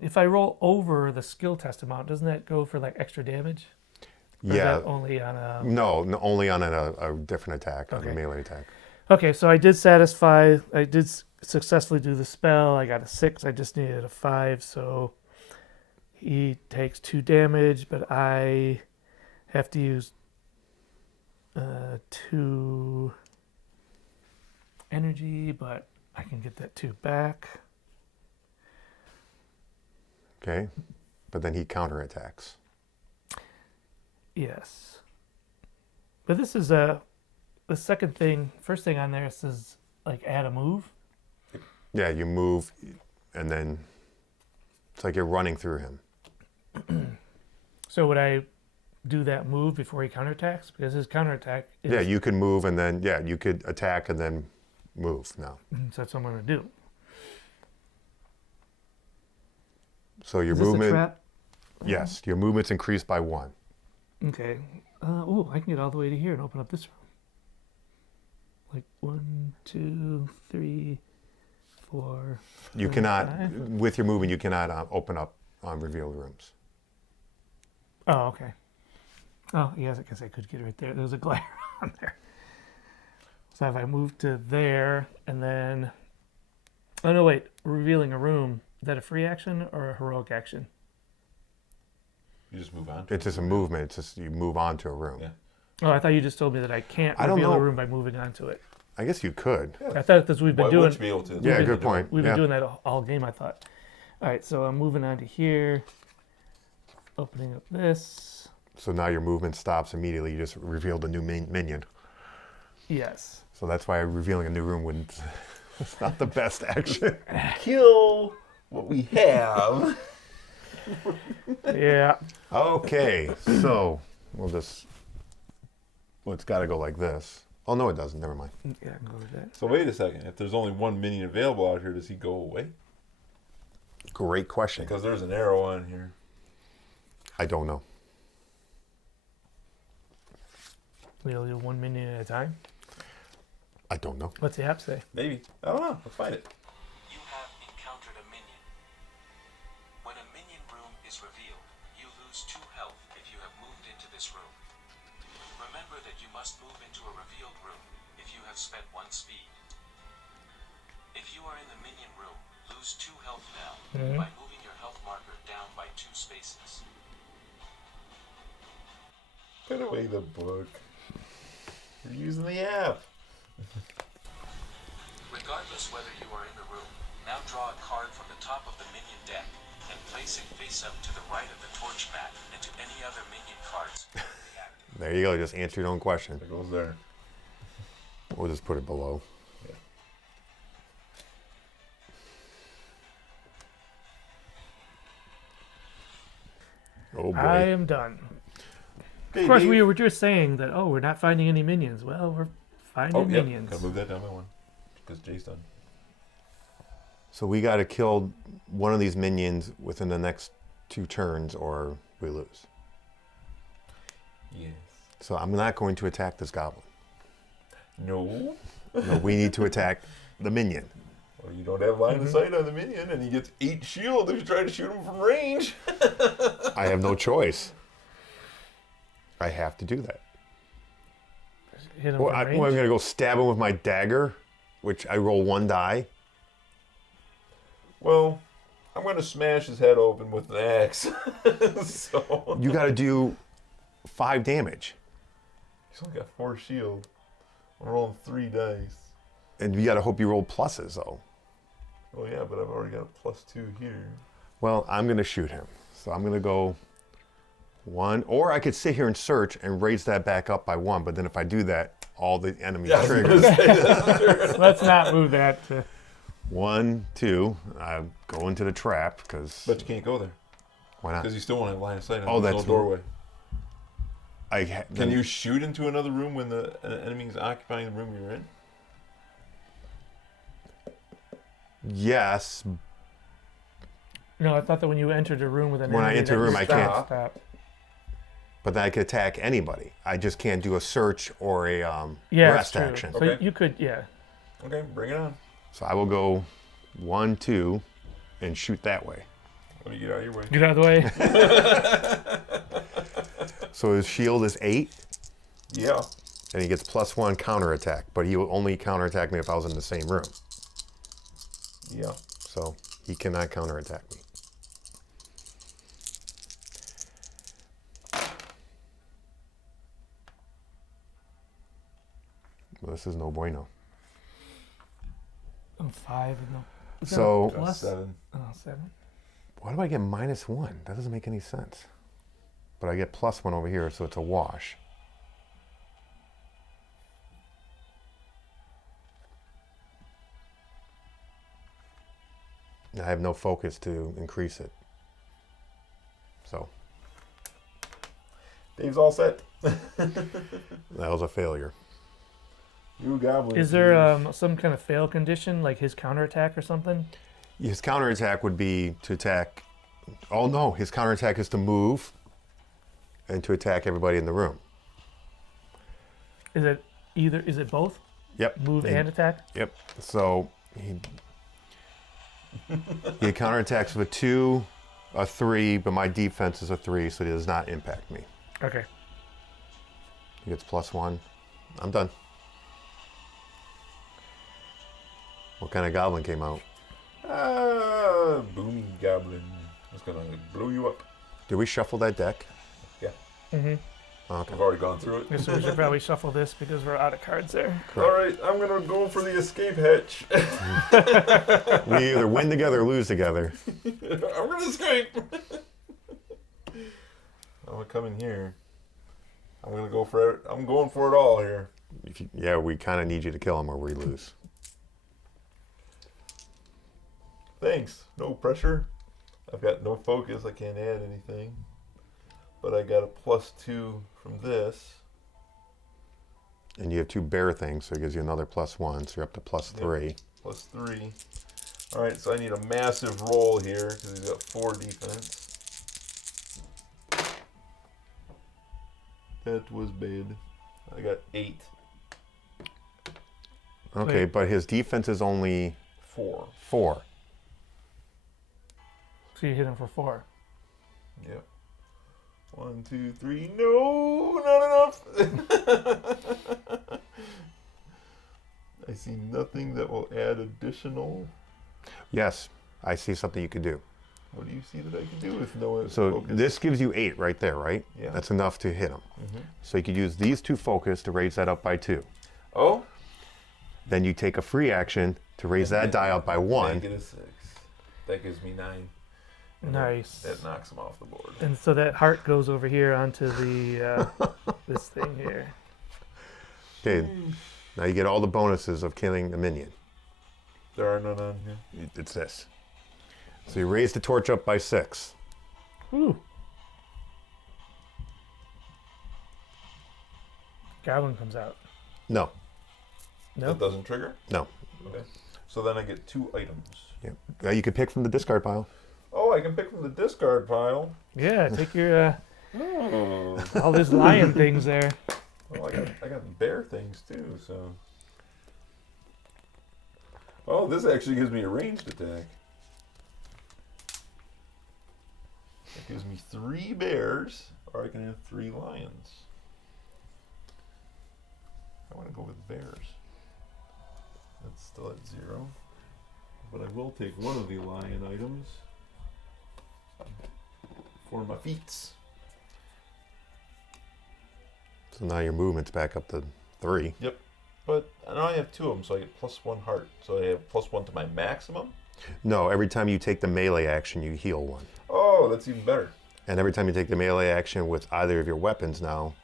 If I roll over the skill test amount, doesn't that go for like extra damage? Or is Yeah. that only on a. No, only on a different attack, on Okay. a melee attack. Okay, so I did successfully do the spell. I got a 6. I just needed a 5, so he takes 2 damage, but I have to use 2 energy, but I can get that 2 back. Okay? But then he counterattacks. Yes. But this is the second thing, first thing on there says like add a move. Yeah, you move, and then it's like you're running through him. So would I do that move before he counterattacks? Because his counterattack is... Yeah, you can move, and then, yeah, you could attack and then move now. So that's what I'm going to do. So your Is this a movement, trap? yes, your movement's increased by 1. Okay. Oh, I can get all the way to here and open up this room. Like 1, 2, 3, 4. You 5. cannot, with your movement, you cannot open up revealed rooms. Oh, okay. Oh, yes, I guess I could get right there. There's a glare on there. So if I move to there and then... Oh, no, wait. Revealing a room. Is that a free action or a heroic action? You just move on. To It's just a movement. It's just you move on to a room. Yeah. Oh, I thought you just told me that I can't I don't reveal a know. room by moving onto it. I guess you could. I thought that's what we've been Why doing. would you be able to? Yeah, been- good point. We've Yeah. been doing that all game, I thought. All right, so I'm moving on to here. Opening up this. So now your movement stops immediately. You just revealed a new minion. Yes. So that's why revealing a new room wouldn't. It's not the best action. Kill what we have. Yeah. Okay, so we'll just. Well, it's got to go like this. Oh no, it doesn't. Never mind. Yeah, I can go with that. So wait a second. If there's only one minion available out here, does he go away? Great question. Because there's an arrow on here. I don't know. We'll do 1 minion at a time. I don't know. What's the app say? Maybe. I don't know. Let's find it. You have encountered a minion. When a minion room is revealed, you lose 2 health if you have moved into this room. Remember that you must move into a revealed room if you have spent 1 speed. If you are in the minion room, lose 2 health now by moving your health marker down by 2 spaces. Put away the book. You're using the app. Regardless whether you are in the room, now draw a card from the top of the minion deck and place it face up to the right of the torch mat and to any other minion cards. There you go. Just answer your own question. It goes there. We'll just put it below. Yeah. Oh boy. I am done. Hey, Of course, Dave. we were just saying that, oh, we're not finding any minions. Well, we're finding Oh, yeah. minions. Gotta move that down by 1. Because Jay's done. So we got to kill one of these minions within the next 2 turns, or we lose. Yes. So I'm not going to attack this goblin. No. No, we need to attack the minion. Well, you don't have line of sight on the minion, and he gets 8 shield if you try to shoot him from range. I have no choice. I have to do that. Hit him Well, from I'm range. going to go stab him with my dagger, which I roll 1 die. Well, I'm going to smash his head open with an axe. So You got to do 5 damage. he's only got 4 shield. I'm rolling 3 dice. And you got to hope you roll pluses, though. Oh yeah, but I've already got a +2 here. Well, I'm going to shoot him. So I'm going to go 1. Or I could sit here and search and raise that back up by 1. But then if I do that, all the enemies trigger. Let's not move that. 1, 2. I go into the trap because But you can't go there why not? because you still won't have line of sight. Oh, There's that's no doorway. Can Can you shoot into another room when the enemy is occupying the room you're in? Yes. No, I thought that when you entered a room with an When I enemy, enter a that room, you I can't. stop. But then I could attack anybody. I just can't do a search or a Yeah, rest that's true. action. So Okay. you could, yeah. Okay, bring it on. So I will go 1, 2, and shoot that way. Let me get out of your way. Get out of the way. So his shield is 8, Yeah. and he gets +1 counterattack. But he will only counterattack me if I was in the same room. Yeah. So he cannot counterattack me. Well, this is no bueno. Oh, 5. No. Is that So- a plus? 7. Oh, 7. Why do I get -1? That doesn't make any sense. But I get +1 over here, so it's a wash. I have no focus to increase it. So Dave's all set. that was a failure. You goblin. Is there some kind of fail condition, like his counterattack or something? His counterattack would be to attack. Oh no, his counterattack is to move and to attack everybody in the room. Is it both? Yep. Move and attack? Yep. So he counterattacks with a 2, a 3, but my defense is a 3, so it does not impact me. Okay. He gets +1. I'm done. What kind of goblin came out? Booming goblin. It's gonna blow you up. Did we shuffle that deck? Yeah. Mm-hmm. Okay. I've already gone through it. So we should probably shuffle this because we're out of cards there. All right, I'm gonna go for the escape hatch. We either win together or lose together. I'm gonna escape. I'm gonna come in here. I'm gonna go for it. I'm going for it all here. Yeah, we kind of need you to kill him or we lose. Thanks. No pressure. I've got no focus. I can't add anything. But I got a +2 from this. And you have 2 bear things, so it gives you another +1, so you're up to +3. Yep. +3. All right, so I need a massive roll here because he's got 4 defense. That was bad. I got 8. Okay, Wait. but his defense is only 4. 4. So you hit him for 4. Yep. 1, 2, 3. No, not enough. I see nothing that will add additional. Yes, I see something you could do. What do you see that I can do with no So focus? this gives you 8 right there, right? Yeah. That's enough to hit him. Mm-hmm. So you could use these 2 focus to raise that up by 2. Oh? Then you take a free action to raise that die up by 1. Make it a 6. That gives me 9. And Nice. That knocks him off the board. And so that heart goes over here onto the this thing here. Okay, now you get all the bonuses of killing a minion. There are none on here. It's this. So you raise the torch up by 6. Woo. Goblin comes out. No, No. That doesn't trigger? no. Okay. So then I get 2 items. Yeah. You could pick from the discard pile. Oh, I can pick from the discard pile. Yeah, take your all these lion things there. Oh, I got bear things too, so. Oh, this actually gives me a ranged attack. It gives me 3 bears, or I can have 3 lions. I want to go with bears. That's still at 0. But I will take one of the lion items for my feats. So now your movement's back up to 3. Yep. But now I have 2 of them, so I get +1 heart. So I have +1 to my maximum. No, every time you take the melee action, you heal 1. Oh, that's even better. And every time you take the melee action with either of your weapons now,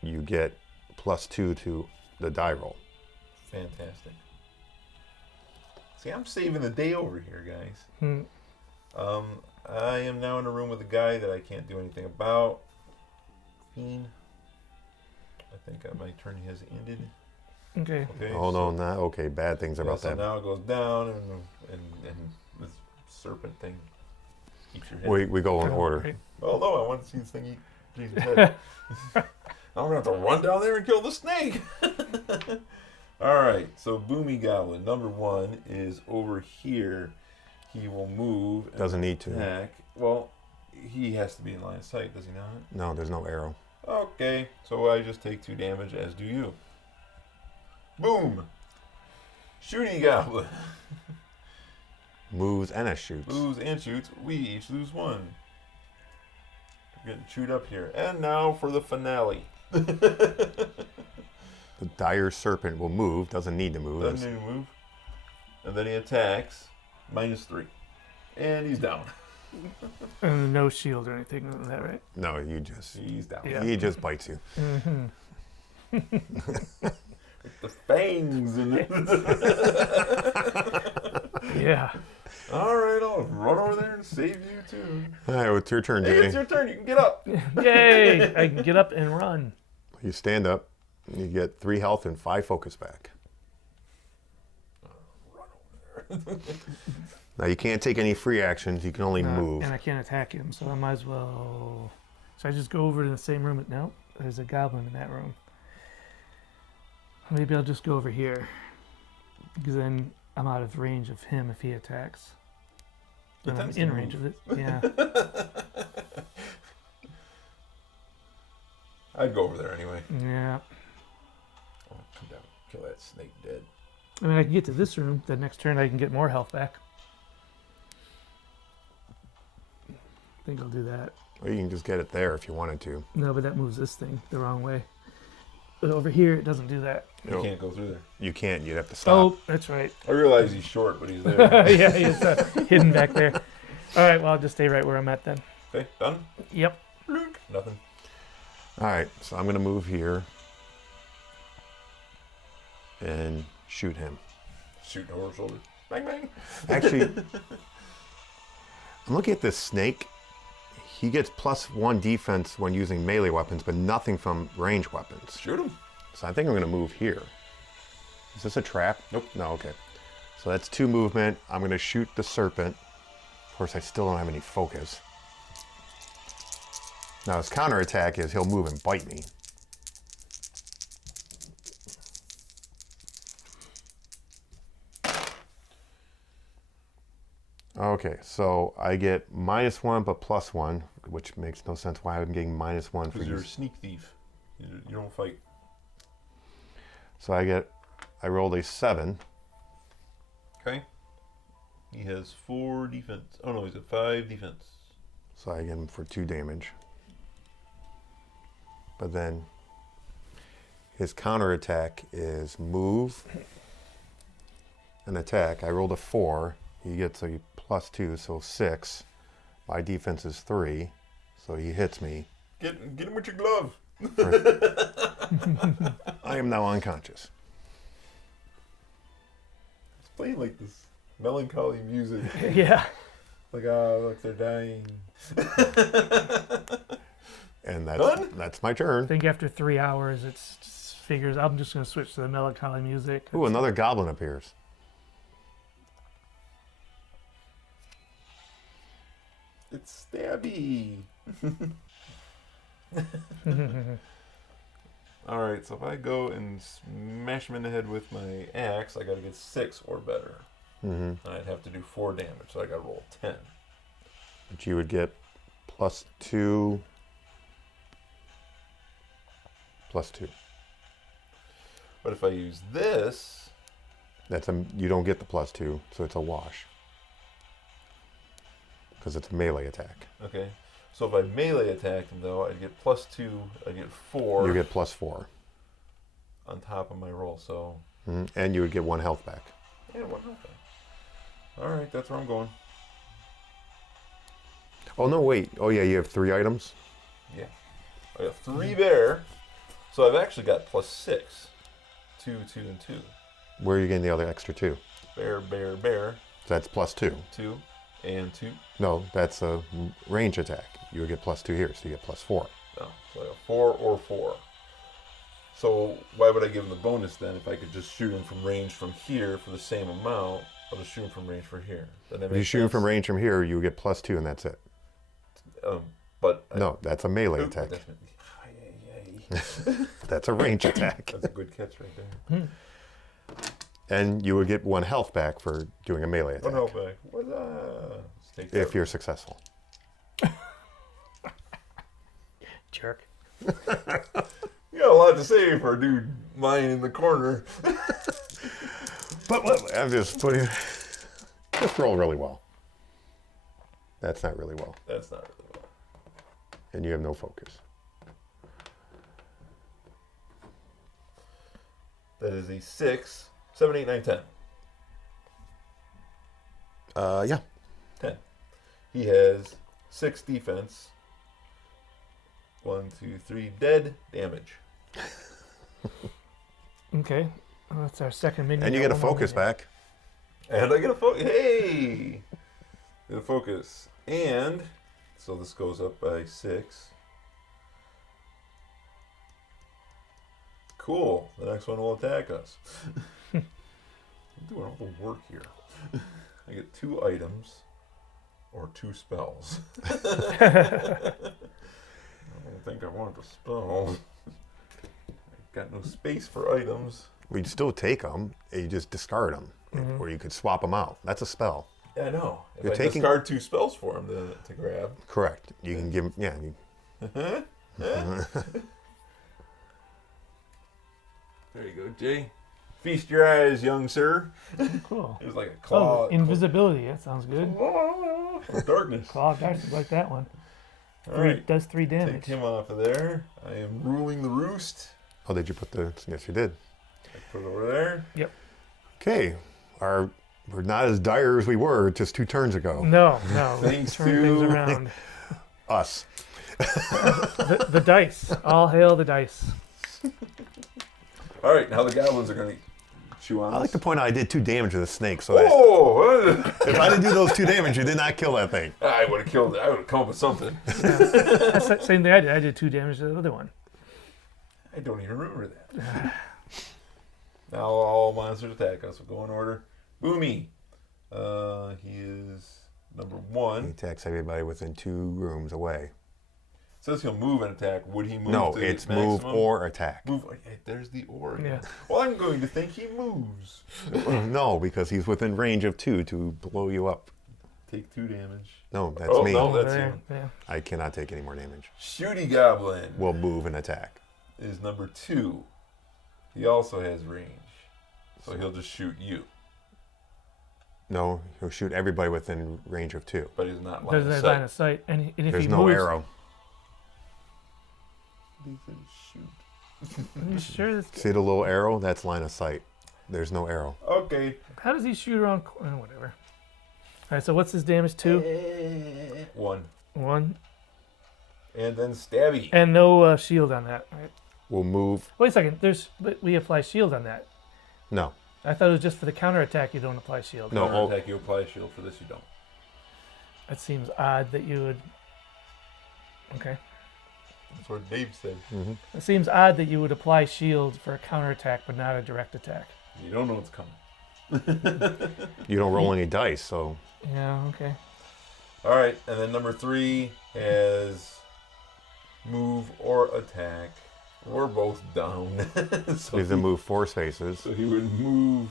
you get +2 to the die roll. Fantastic. See, I'm saving the day over here, guys. I am now in a room with a guy that I can't do anything about. Fiend. I think my turn has ended. Okay. Okay. Oh no, not okay. Bad things Yeah, about so that. now it goes down, and this serpent thing eats your head. We go in order. Great. Oh no, I want to see this thing eat Jesus' head. I'm gonna have to run down there and kill the snake. All right, so Boomy Goblin number 1 is over here. He will move. And Doesn't need to. attack. Well, he has to be in line of sight, does he not? No, there's no arrow. Okay, so I just take 2 damage, as do you. Boom! Shooty Goblin. Moves and it shoots. Moves and shoots. We each lose 1. We're getting chewed up here. And now for the finale. The dire serpent will move. Doesn't need to move. Doesn't need to move. And then he attacks. -3. And he's down. And no shield or anything on that, right? No, you just. He's down. Yeah. He just bites you. The fangs in it. Yeah. All right, I'll run over there and save you too. All right, well, it's your turn, Hey, Jay. it's your turn. You can get up. Yay! I can get up and run. You stand up. You get 3 health and 5 focus back. Now you can't take any free actions. You can only move. And I can't attack him, so I might as well. So I just go over to the same room. No, there's a goblin in that room. Maybe I'll just go over here, because then I'm out of range of him if he attacks. Then I'm in range of it. Yeah. I'd go over there anyway. Yeah. Oh, come down, kill that snake dead. I mean, I can get to this room. The next turn, I can get more health back. I think I'll do that. Or you can just get it there if you wanted to. No, but that moves this thing the wrong way. But over here, it doesn't do that. You can't go through there. You can't. You'd have to stop. Oh, that's right. I realize he's short, but he's there. Yeah, he's hidden back there. All right, well, I'll just stay right where I'm at then. Okay, done? Yep. Nothing. All right, so I'm going to move here and shoot him. Shooting over his shoulder. Bang, bang. Actually, I'm looking at this snake. He gets +1 defense when using melee weapons, but nothing from range weapons. Shoot him. So I think I'm going to move here. Is this a trap? Nope. No, okay. So that's 2 movement. I'm going to shoot the serpent. Of course, I still don't have any focus. Now his counterattack is he'll move and bite me. Okay, so I get -1 but +1, which makes no sense why I'm getting -1 for Because you're a use. sneak thief. You don't fight. So I rolled a 7. Okay. He has 4 defense. Oh no, he's at 5 defense. So I get him for 2 damage. But then his counterattack is move and attack. I rolled a 4. He gets a +2, so 6. My defense is 3, so he hits me. Get him with your glove. I am now unconscious. It's playing like this melancholy music. Yeah. Like, oh, look, they're dying. And Done? that's my I turn. think after 3 hours, it's just figures. I'm just going to switch to the melancholy music. Ooh, another goblin appears. It's stabby. Alright, so if I go and smash him in the head with my axe, I gotta get 6 or better. Mm-hmm. And I'd have to do 4 damage, so I gotta roll 10. But you would get +2. +2. But if I use this, You don't get the +2, so it's a wash. Because it's a melee attack. okay. So if I melee attack him though, I'd get +2, I'd get 4 You get +4. on top of my roll, so Mhm. And you would get 1 health back. yeah, 1 health back. Alright, that's where I'm going. Oh, no, wait. Oh, yeah, you have 3 items? Yeah. I got 3 there. So I've actually got +6. 2, 2, and 2. Where are you getting the other extra 2? Bear, bear, bear. So that's +2. 2 and 2. No, that's a range attack. You would get +2 here, so you get +4. No, so I got 4 or 4. So why would I give him the bonus then if I could just shoot him from range from here for the same amount? I'll just shoot him from range from here. Does that If make you shoot him from sense? range from here, you would get +2, and that's it. But No, that's a melee Oop, attack. that's- Ay. That's a range attack. That's a good catch right there. And you would get 1 health back for doing a melee attack. 1 health back. What's that? Take that. If you're successful. Jerk. You got a lot to say for a dude lying in the corner. But I'm just putting. Just roll really well. That's not really well. That's not really well. And you have no focus. That is a 6, 7, 8, 9, 10. Yeah. 10. He has 6 defense. 1, 2, 3 dead damage. Okay. Well, that's our second minion. And you get a One more focus minion. back. And I get a focus. Hey! Get a focus. And, so this goes up by 6. Cool. The next one will attack us. I'm doing all the work here. I get 2 items or 2 spells. I don't think I want the spell. I've got no space for items. We'd still take them. You just discard them, or you could swap them out. That's a spell. Yeah, I know. If You're I taking- discard 2 spells for him to grab. Correct. You can give. Yeah. There you go, Jay. Feast your eyes, young sir. Cool. It was like a claw. Oh, invisibility. That sounds good. Darkness. Claw of darkness, like that one. All right. Does 3 Take damage. him off of there. I am ruling the roost. Oh, did you put the? Yes, you did. I put it over there. Yep. Okay. We're not as dire as we were just 2 turns ago. No. Thanks Turn to- things around. Us. The dice. All hail the dice. All right, now the goblins are going to chew on I like us. to point out I did 2 damage to the snake, so that Oh! if I didn't do those 2 damage, you did not kill that thing. I would have killed it. I would have come up with something. That's the same thing I did. I did 2 damage to the other one. I don't even remember that. Now all monsters attack us. We'll go in order. Boomy. He is number He 1. attacks everybody within 2 rooms away. Says he'll move and attack. Would he move No, to it's maximum? move or attack. Move. Hey, there's the or again. Yeah. Well, I'm going to think he moves. No, because he's within range of 2 to blow you up. Take 2 damage. No, that's Oh, me. no. That's there. him. Yeah. I cannot take any more damage. Shooty Goblin Will move and attack. is number 2. He also has range. So he'll just shoot you. No, he'll shoot everybody within range of 2. But he's not line There's of a sight. line of sight. And if There's he no moves, arrow. He said shoot. Are you sure this, See the little arrow? That's line of sight. There's no arrow. Okay. how does he shoot around? Whatever. All right, so what's his damage? 2? 1. 1. And then stabby. And no shield on that, right? We'll move. Wait a second. But we apply shield on that. No. I thought it was just for the counterattack you don't apply shield. No. Counter attack, you apply a shield. For this, you don't. That seems odd that you would. Okay. That's what Dave said. It seems odd that you would apply shield for a counterattack but not a direct attack. You don't know what's coming. You don't roll any dice, so Yeah, okay. All right, and then number 3 has move or attack. We're both down. so, he's gonna move 4 spaces. so he would move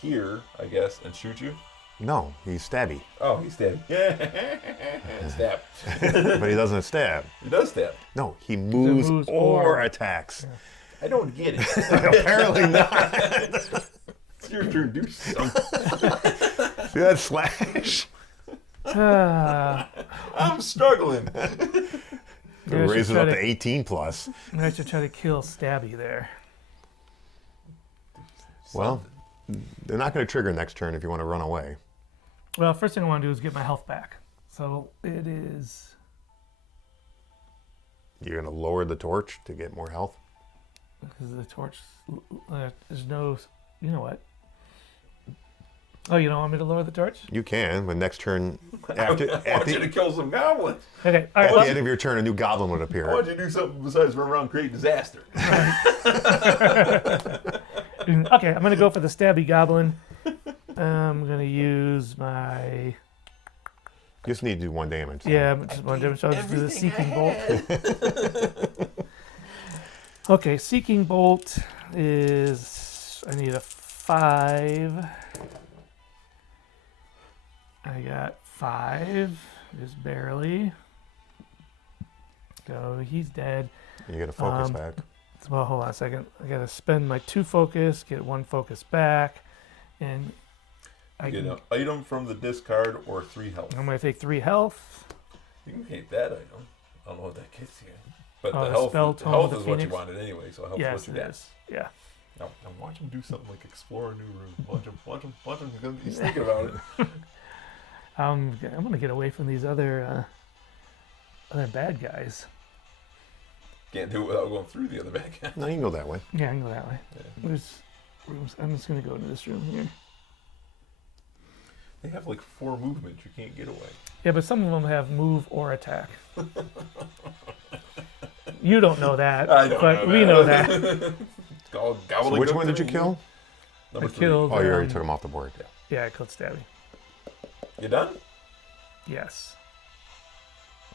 here, I guess, and shoot you. No, he's stabby. Oh, he stabbed. Stab. But he doesn't stab. He does stab. No, he moves, moves or or- attacks. I don't get it. Apparently not. It's your turn. Do something. See that slash? I'm struggling. Maybe I Raise should it up try to 18 plus. Maybe I should try to kill Stabby there. Well, they're not going to trigger next turn if you want to run away. Well, first thing I want to do is get my health back. So it is. You're going to lower the torch to get more health. Because the torch. There's no. You know what? Oh, you don't want me to lower the torch? You can, but next turn, after, I at want you to the, kill some goblins. Okay, all right. at the Let's, end of your turn, a new goblin would I appear. want you to do something besides run around and create disaster. okay, I'm going to go for the Stabby Goblin. I'm going to use my. You just need to do 1 damage. Yeah, just one damage. So I'll just do the Seeking Bolt. Okay, Seeking Bolt is. I need a 5. I got 5. Just barely. So he's dead. You get a focus Um, back. Well, hold on a second. I got to spend my 2 focus, get 1 focus back, and I Get can, an item from the discard or 3 health. I'm going to take 3 health. You can take that item. I don't know what that gets you. But Oh, the the health, spell the tome health of the is what you Phoenix? wanted anyway, so health Yes, is what it you got. is. Yeah. Now watch him do something like explore a new room. Watch him. He's thinking about it. I'm going to get away from these other bad guys. Can't do it without going through the other back. No, you can go that way. Yeah, I can go that way. There's rooms. I'm just going to go into this room here. They have like 4 movements. You can't get away. Yeah, but some of them have move or attack. You don't know that, I don't but know we that. know that. It's called So gobbling. which one did you kill? Number I 3. killed. Oh, you already took him off the board. Yeah, I killed Stabby. You done? Yes.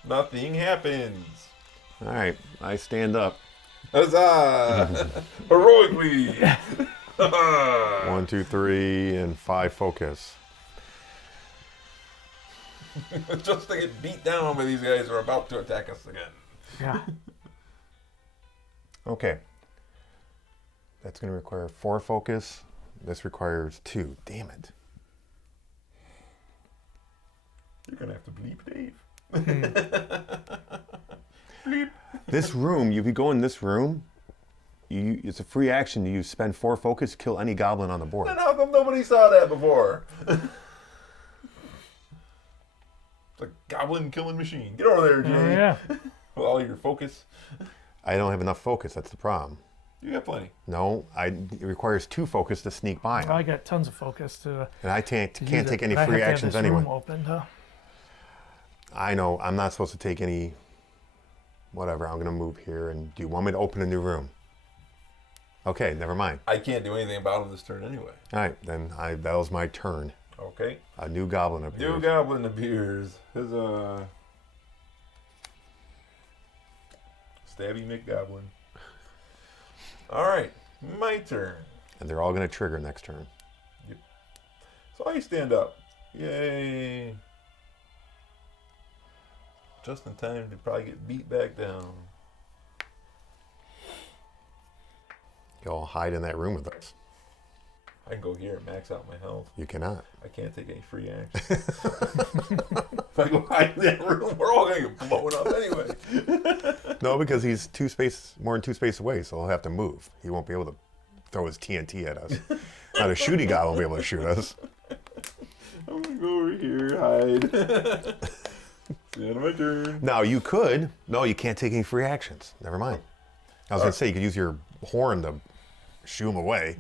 Nothing happens. All right, I stand up. Huzzah! Heroically. 1, 2, 3, and 5 focus. Just to get beat down by these guys who are about to attack us again. Yeah. Okay. That's going to require 4 focus. This requires 2. Damn it. You're gonna have to bleep, Dave. Bleep. This room, if you go in this room, it's a free action. You spend 4 focus, kill any goblin on the board. And how come nobody saw that before? It's a goblin killing machine. Get over there, Jay. Oh, yeah. With all your focus. I don't have enough focus. That's the problem. You got plenty. No, it requires 2 focus to sneak by him. I got tons of focus to. And I can't to use take it, any but I free have to have actions this anyway. room opened, huh? I know. I'm not supposed to take any. Whatever. I'm going to move here. And do you want me to open a new room? Okay, never mind. I can't do anything about him this turn anyway. All right, then that was my turn. Okay. A new goblin appears. New goblin appears. His Stabby McGoblin. Alright, my turn. And they're all going to trigger next turn. So I stand up. Yay. Just in time to probably get beat back down. You all hide in that room with us. I can go here and max out my health. You cannot. I can't take any free action. If I go hide in that room, we're all going to get blown up anyway. No, because he's more than 2 spaces away, so he'll have to move. He won't be able to throw his TNT at us. Not a shooty guy won't be able to shoot us. I'm going to go over here, hide. It's the end of my turn. Now, you could. No, you can't take any free actions. Never mind. I was going to say, you could use your horn to shoo him away.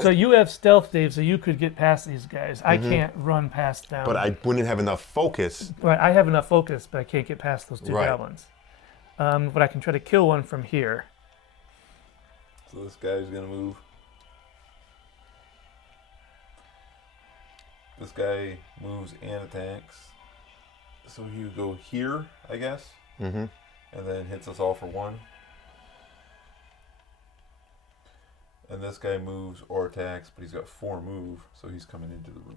So you have stealth, Dave, so you could get past these guys. I can't run past them. But I wouldn't have enough focus. Right, I have enough focus, but I can't get past those 2 Right. goblins. But I can try to kill one from here. So this guy's going to move. This guy moves and attacks. So you go here, I guess, Mm-hmm. and then hits us all for 1. And this guy moves or attacks, but he's got 4 move, so he's coming into the room.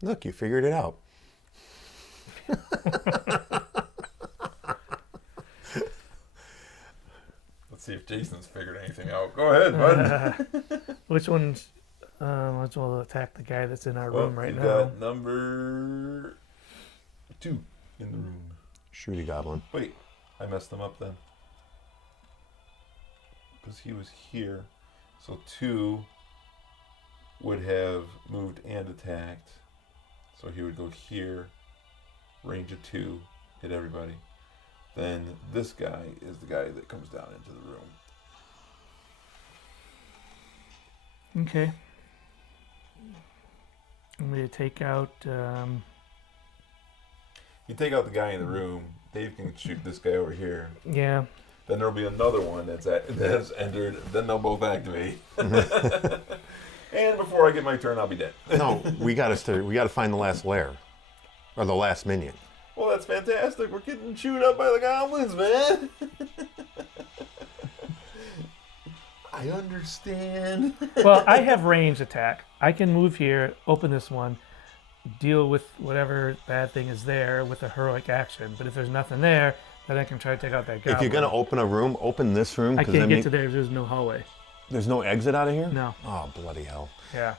Look, you figured it out. Let's see if Jason's figured anything out. Go ahead, bud. Which one's... which one will attack the guy that's in our room right we now? got number 2 in the room. Shooty goblin. Wait, I messed him up then. Because he was here. So 2 would have moved and attacked. So he would go here, range of 2, hit everybody. Then this guy is the guy that comes down into the room. Okay. I'm going to take out... You take out the guy in the room, Dave can shoot this guy over here. yeah. Then there'll be another one that's entered. Then they'll both activate. And before I get my turn, I'll be dead. No, we got to find the last lair, or the last minion. Well, that's fantastic. We're getting chewed up by the goblins, man. I understand. Well, I have range attack. I can move here, open this one, deal with whatever bad thing is there with a heroic action. But if there's nothing there, then I can try to take out that goblin. If you're gonna open a room, open this room. I 'cause can't then get to there. There's no hallway. There's no exit out of here? No. Oh, bloody hell. Yeah.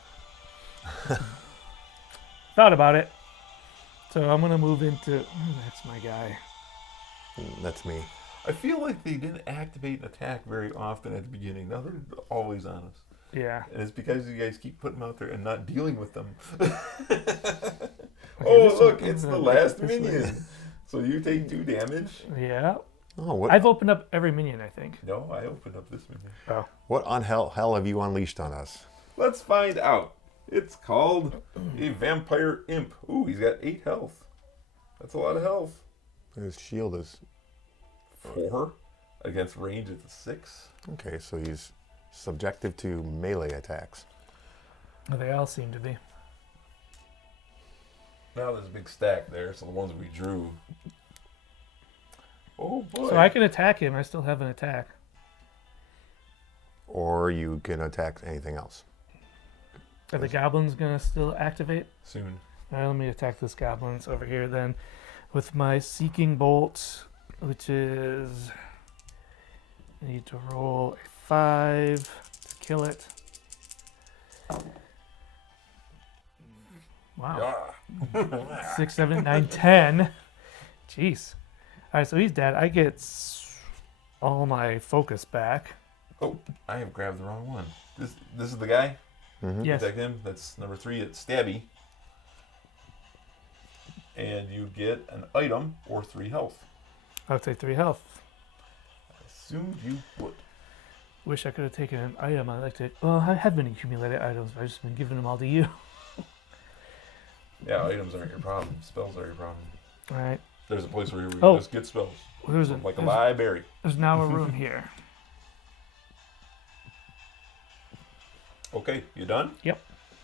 Thought about it. So I'm gonna move into. Oh, that's my guy. That's me. I feel like they didn't activate an attack very often at the beginning. Now they're always on us. Yeah. And it's because you guys keep putting them out there and not dealing with them. this Oh, one- look, it's the last this one- minion. So you take 2 damage. Yeah. Oh, what? I've opened up every minion, I think. No, I opened up this menu. Oh. What on hell have you unleashed on us? Let's find out. It's called a Vampire Imp. Ooh, he's got 8 health. That's a lot of health. His shield is 4 against range. It's a 6. okay. So he's subjective to melee attacks. Well, they all seem to be. Now there's a big stack there. So the ones we drew. Oh boy. So I can attack him. I still have an attack. Or you can attack anything else. Are the goblins going to still activate? Soon. All right, let me attack this goblin. It's over here then. With my Seeking Bolt, which is... I need to roll a 5 to kill it. Wow. Yeah. 6, 7, 9, 10. Jeez. All right, so he's dead. I get all my focus back. Oh, I have grabbed the wrong one. This is the guy? Yes. Attack him. That's number 3. It's Stabby. And you get an item or 3 health. I'll take 3 health. I assumed you would. Wish I could have taken an item. I like to. Well, I have been accumulating items, but I've just been giving them all to you. Yeah, items aren't your problem. Spells are your problem. All right. There's a place where you Oh. just get spells. There's Like a library. There's now a room here. Okay, you done? Yep.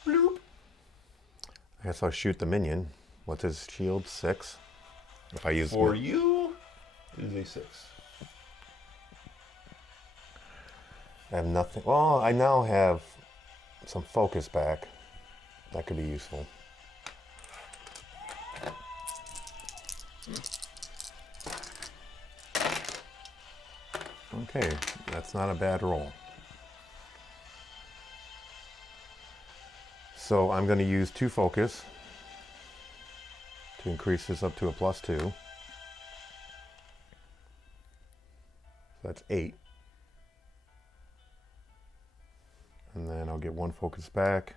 Bloop. I guess I'll shoot the minion. What's his shield? 6. If I use For you, it is a 6. I have nothing. Well, I now have some focus back. That could be useful. Okay, that's not a bad roll. So I'm going to use 2 focus to increase this up to a +2. So that's 8. And then I'll get 1 focus back.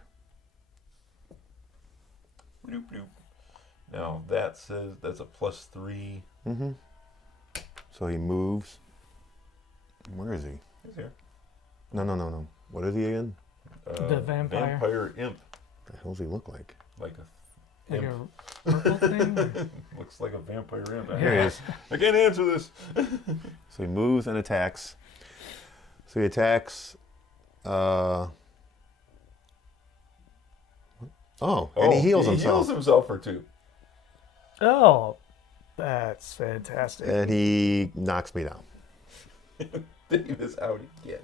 Bloop, bloop. Now that says that's a +3. Mm-hmm. So he moves. Where is he? He's here. No. What is he again? The vampire. Vampire Imp. What the hell does he look like? Like a Like imp. a purple thing? Looks like a vampire imp. Here he is. I can't answer this. So he moves and attacks. So he attacks. And he heals himself. He heals himself for 2. Oh, that's fantastic. And he knocks me down. Dave is out again.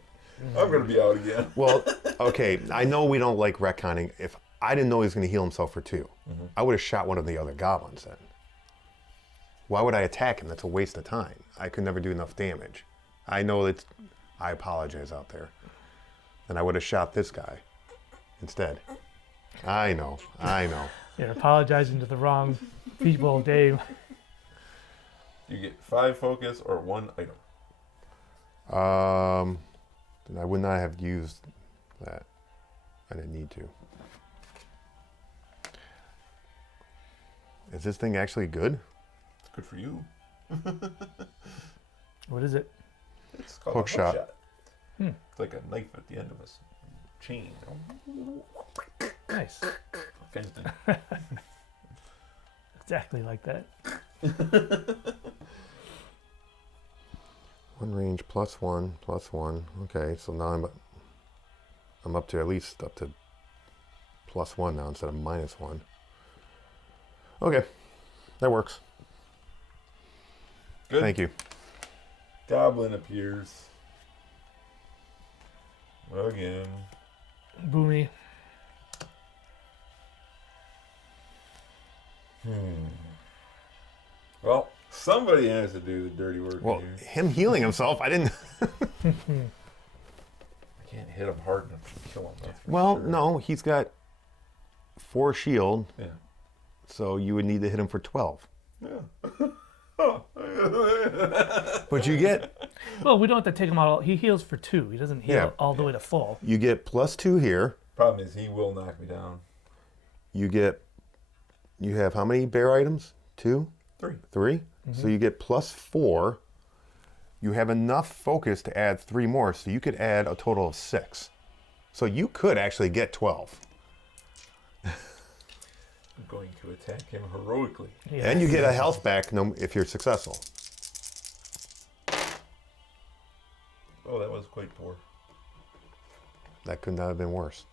I'm gonna be out again. Well, okay. I know we don't like retconning. If I didn't know he was going to heal himself for 2, I would have shot one of the other goblins then. Why would I attack him? That's a waste of time. I could never do enough damage. I know that. I apologize out there. And I would have shot this guy instead. I know. You're apologizing to the wrong people, Dave. You get 5 focus or 1 item. Then I would not have used that. I didn't need to. Is this thing actually good? It's good for you. What is it? It's called Hook a shot. It's like a knife at the end of a chain. Nice. Fenced in. Exactly like that. 1 range +1, +1. Okay, so now I'm up to at least up to +1 now instead of -1. Okay, that works. Good. Thank you. Goblin appears. Again. Boomy. Well, somebody has to do the dirty work Well, here. him healing himself, I didn't. I can't hit him hard enough to kill him. That's for Well, sure. no, he's got 4 shield, Yeah. so you would need to hit him for 12. Yeah. But you get Well, we don't have to take him out. He heals for 2. He doesn't heal Yeah. all the way to full. +2 here. Problem is, he will knock me down. You have how many bear items? 2? 3. 3? So you get +4. you have enough focus to add 3 more, so you could add a total of 6. So you could actually get 12. I'm going to attack him heroically. Yeah. And you get a health back if you're successful. Oh, that was quite poor. That could not have been worse.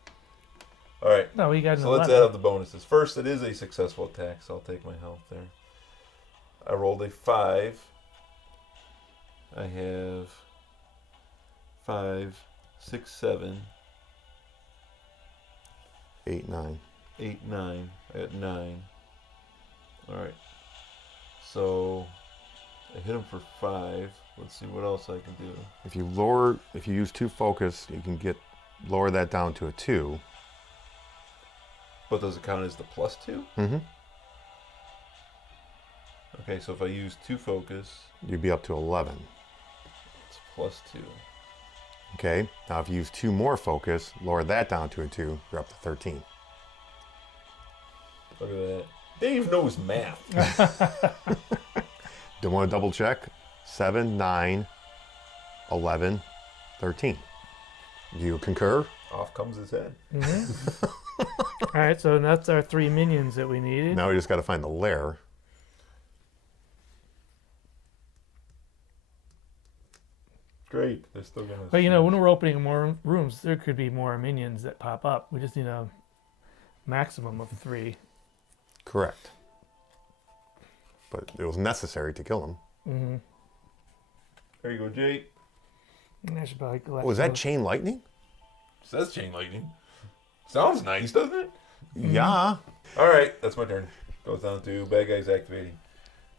All right. No, we got an So let's 11. add up the bonuses. First, it is a successful attack, so I'll take my health there. I rolled a 5. I have 5, 6, 7, 8, 9. 8, 9. I got 9. All right. So I hit him for 5. Let's see what else I can do. If you use 2 focus, you can lower that down to a 2. But does it count as the +2? Mm-hmm. Okay, so if I use 2 focus, You'd be up to 11. it's +2. Okay. Now, if you use 2 more focus, lower that down to a 2, you're up to 13. Look at that. Dave knows math. Do you want to double check? 7, 9, 11, 13. Do you concur? Off comes his head. All right, so that's our 3 minions that we needed. Now we just got to find the lair. Great. They're still gonna. But you know, when we're opening more rooms, there could be more minions that pop up. We just need a maximum of 3. Correct. But it was necessary to kill him. Mm-hmm. There you go, Jay. I should probably collect Was that those. chain lightning? Says chain lightning. Sounds nice, doesn't it? Yeah. All right, that's my turn. Goes down to bad guys activating.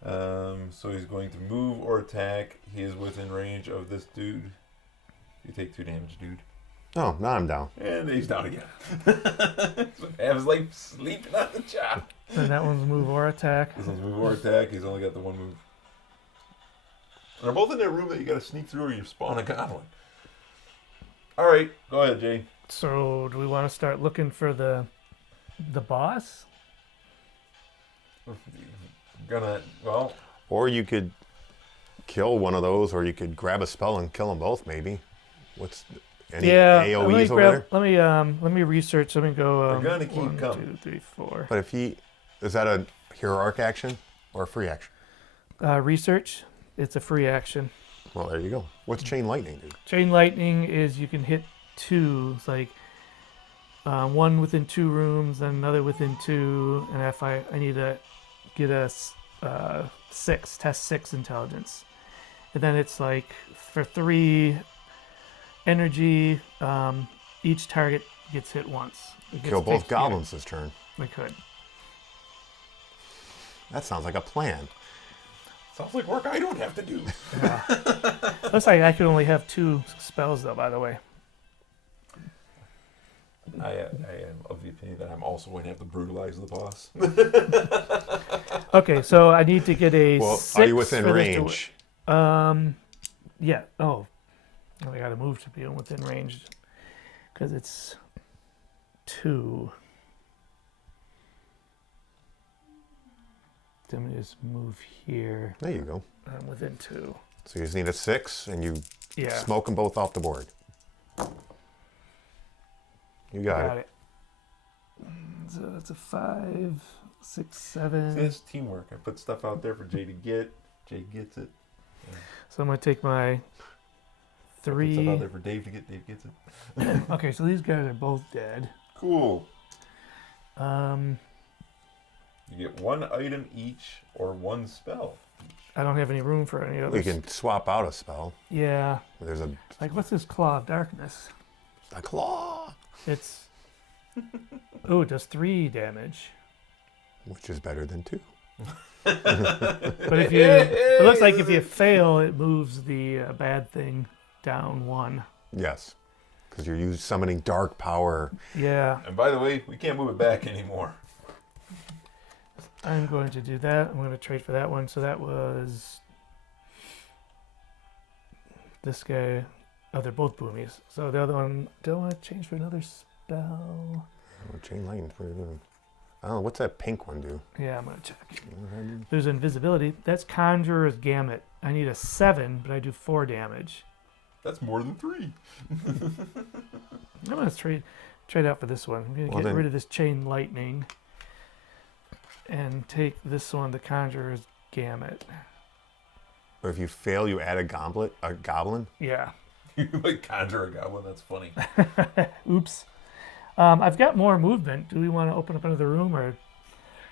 So he's going to move or attack. He is within range of this dude. You take 2 damage, dude. Oh, now I'm down. And he's down again. Have his life sleeping on the job. And that one's move or attack. This one's move or attack. He's only got the 1 move. And they're both in that room that you got to sneak through or you spawn a goblin. All right, go ahead, Jay. So, do we want to start looking for the boss? Well, Or you could kill one of those, or you could grab a spell and kill them both, maybe. What's any AoEs over there? Let me research. Let me go. We're gonna keep 1, coming. 2, 3, 4. But if is that a heroic action or a free action? Research. It's a free action. Well, there you go. What's chain lightning, dude? Chain lightning is you can hit 2. It's like 1 within 2 rooms, and another within 2. And if I need to get a 6, test 6 intelligence, and then it's like for 3 energy, each target gets hit once. It Kill gets both takes- goblins this turn. We could. That sounds like a plan. sounds like work I don't have to do. Looks like I could only have 2 spells though. By the way. I am of the opinion that I'm also going to have to brutalize the boss. Okay, so I need to get a. Well, 6 are you within for this to range? Yeah. Oh, I got to move to be within range because it's 2. Let me just move here. There you go. I'm within 2. So you just need a 6, and you Yeah. smoke them both off the board. You got it. So that's a 5, 6, 7. See, it's teamwork. I put stuff out there for Jay to get. Jay gets it. So I'm gonna take my I put stuff out 3. there for Dave to get. Dave gets it. Okay, so these guys are both dead. Cool. Um, You get 1 item each or 1 spell. I don't have any room for any We others. can swap out a spell. Yeah. There's a Like, what's this Claw of Darkness? claw, It's. Oh, it does 3 damage. which is better than 2. But if you. It looks like if you fail, it moves the bad thing down 1. Yes, because you're summoning dark power. Yeah. And by the way, we can't move it back anymore. I'm going to do that. I'm going to trade for that one. So that was. This guy. Oh, they're both boomies. So the other one. Do I want to change for another spell? Oh, chain lightning's pretty good. I don't know, what's that pink one do? Yeah, I'm going to check. There's invisibility. That's Conjurer's Gamut. I need a 7, but I do 4 damage. That's more than 3. I'm going to trade out for this one. I'm going to get rid of this Chain Lightning and take this one, the Conjurer's Gamut. But if you fail, you add a goblin? Yeah. You like conjure a goblin? That's funny. Oops. I've got more movement. Do we want to open up another room, or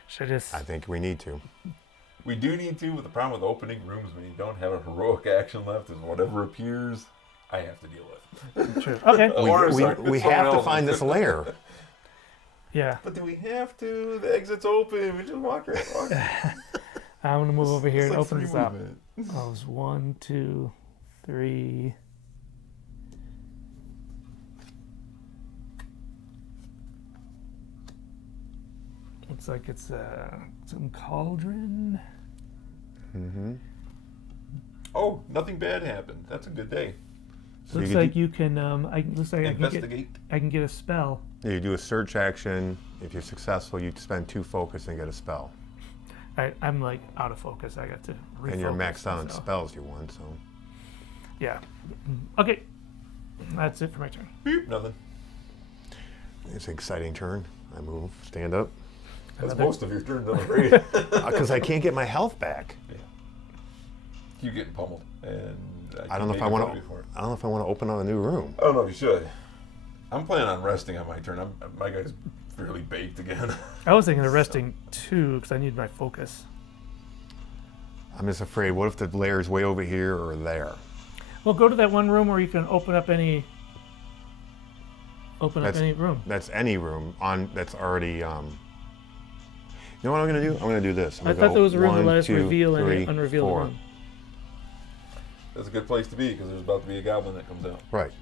should I just... I think we need to. We do need to, but the problem with opening rooms when you don't have a heroic action left is whatever appears, I have to deal with. True. Okay. We have to find this lair. Yeah. But do we have to? The exit's open. We just walk right. I'm going to move over here and like open this up. movement. Oh, it's 1, 2, 3... Looks like it's some cauldron. Mm-hmm. Oh, nothing bad happened. That's a good day. So Looks like you can. Looks like Investigate. I can get a spell. You do a search action. If you're successful, you spend 2 focus and get a spell. I'm like out of focus. I got to refocus. And you're maxed out on spells you want, so. Yeah. Okay. That's it for my turn. Beep, nothing. It's an exciting turn. I move, stand up. That's most of your turns, I'm afraid. Because I can't get my health back. Yeah. You're getting pummeled, and I don't know if I want to. I don't know if I want to open up a new room. I don't know if you should. I'm planning on resting on my turn. My guy's fairly baked again. I was thinking of resting 2 because I need my focus. I'm just afraid. What if the lair's way over here or there? Well, go to that one room where you can open up any. Any room. That's any room on that's already. You know what I'm going to do? I'm going to do this. I thought there was a room that let us reveal any unrevealed room. That's a good place to be because there's about to be a goblin that comes out. Right.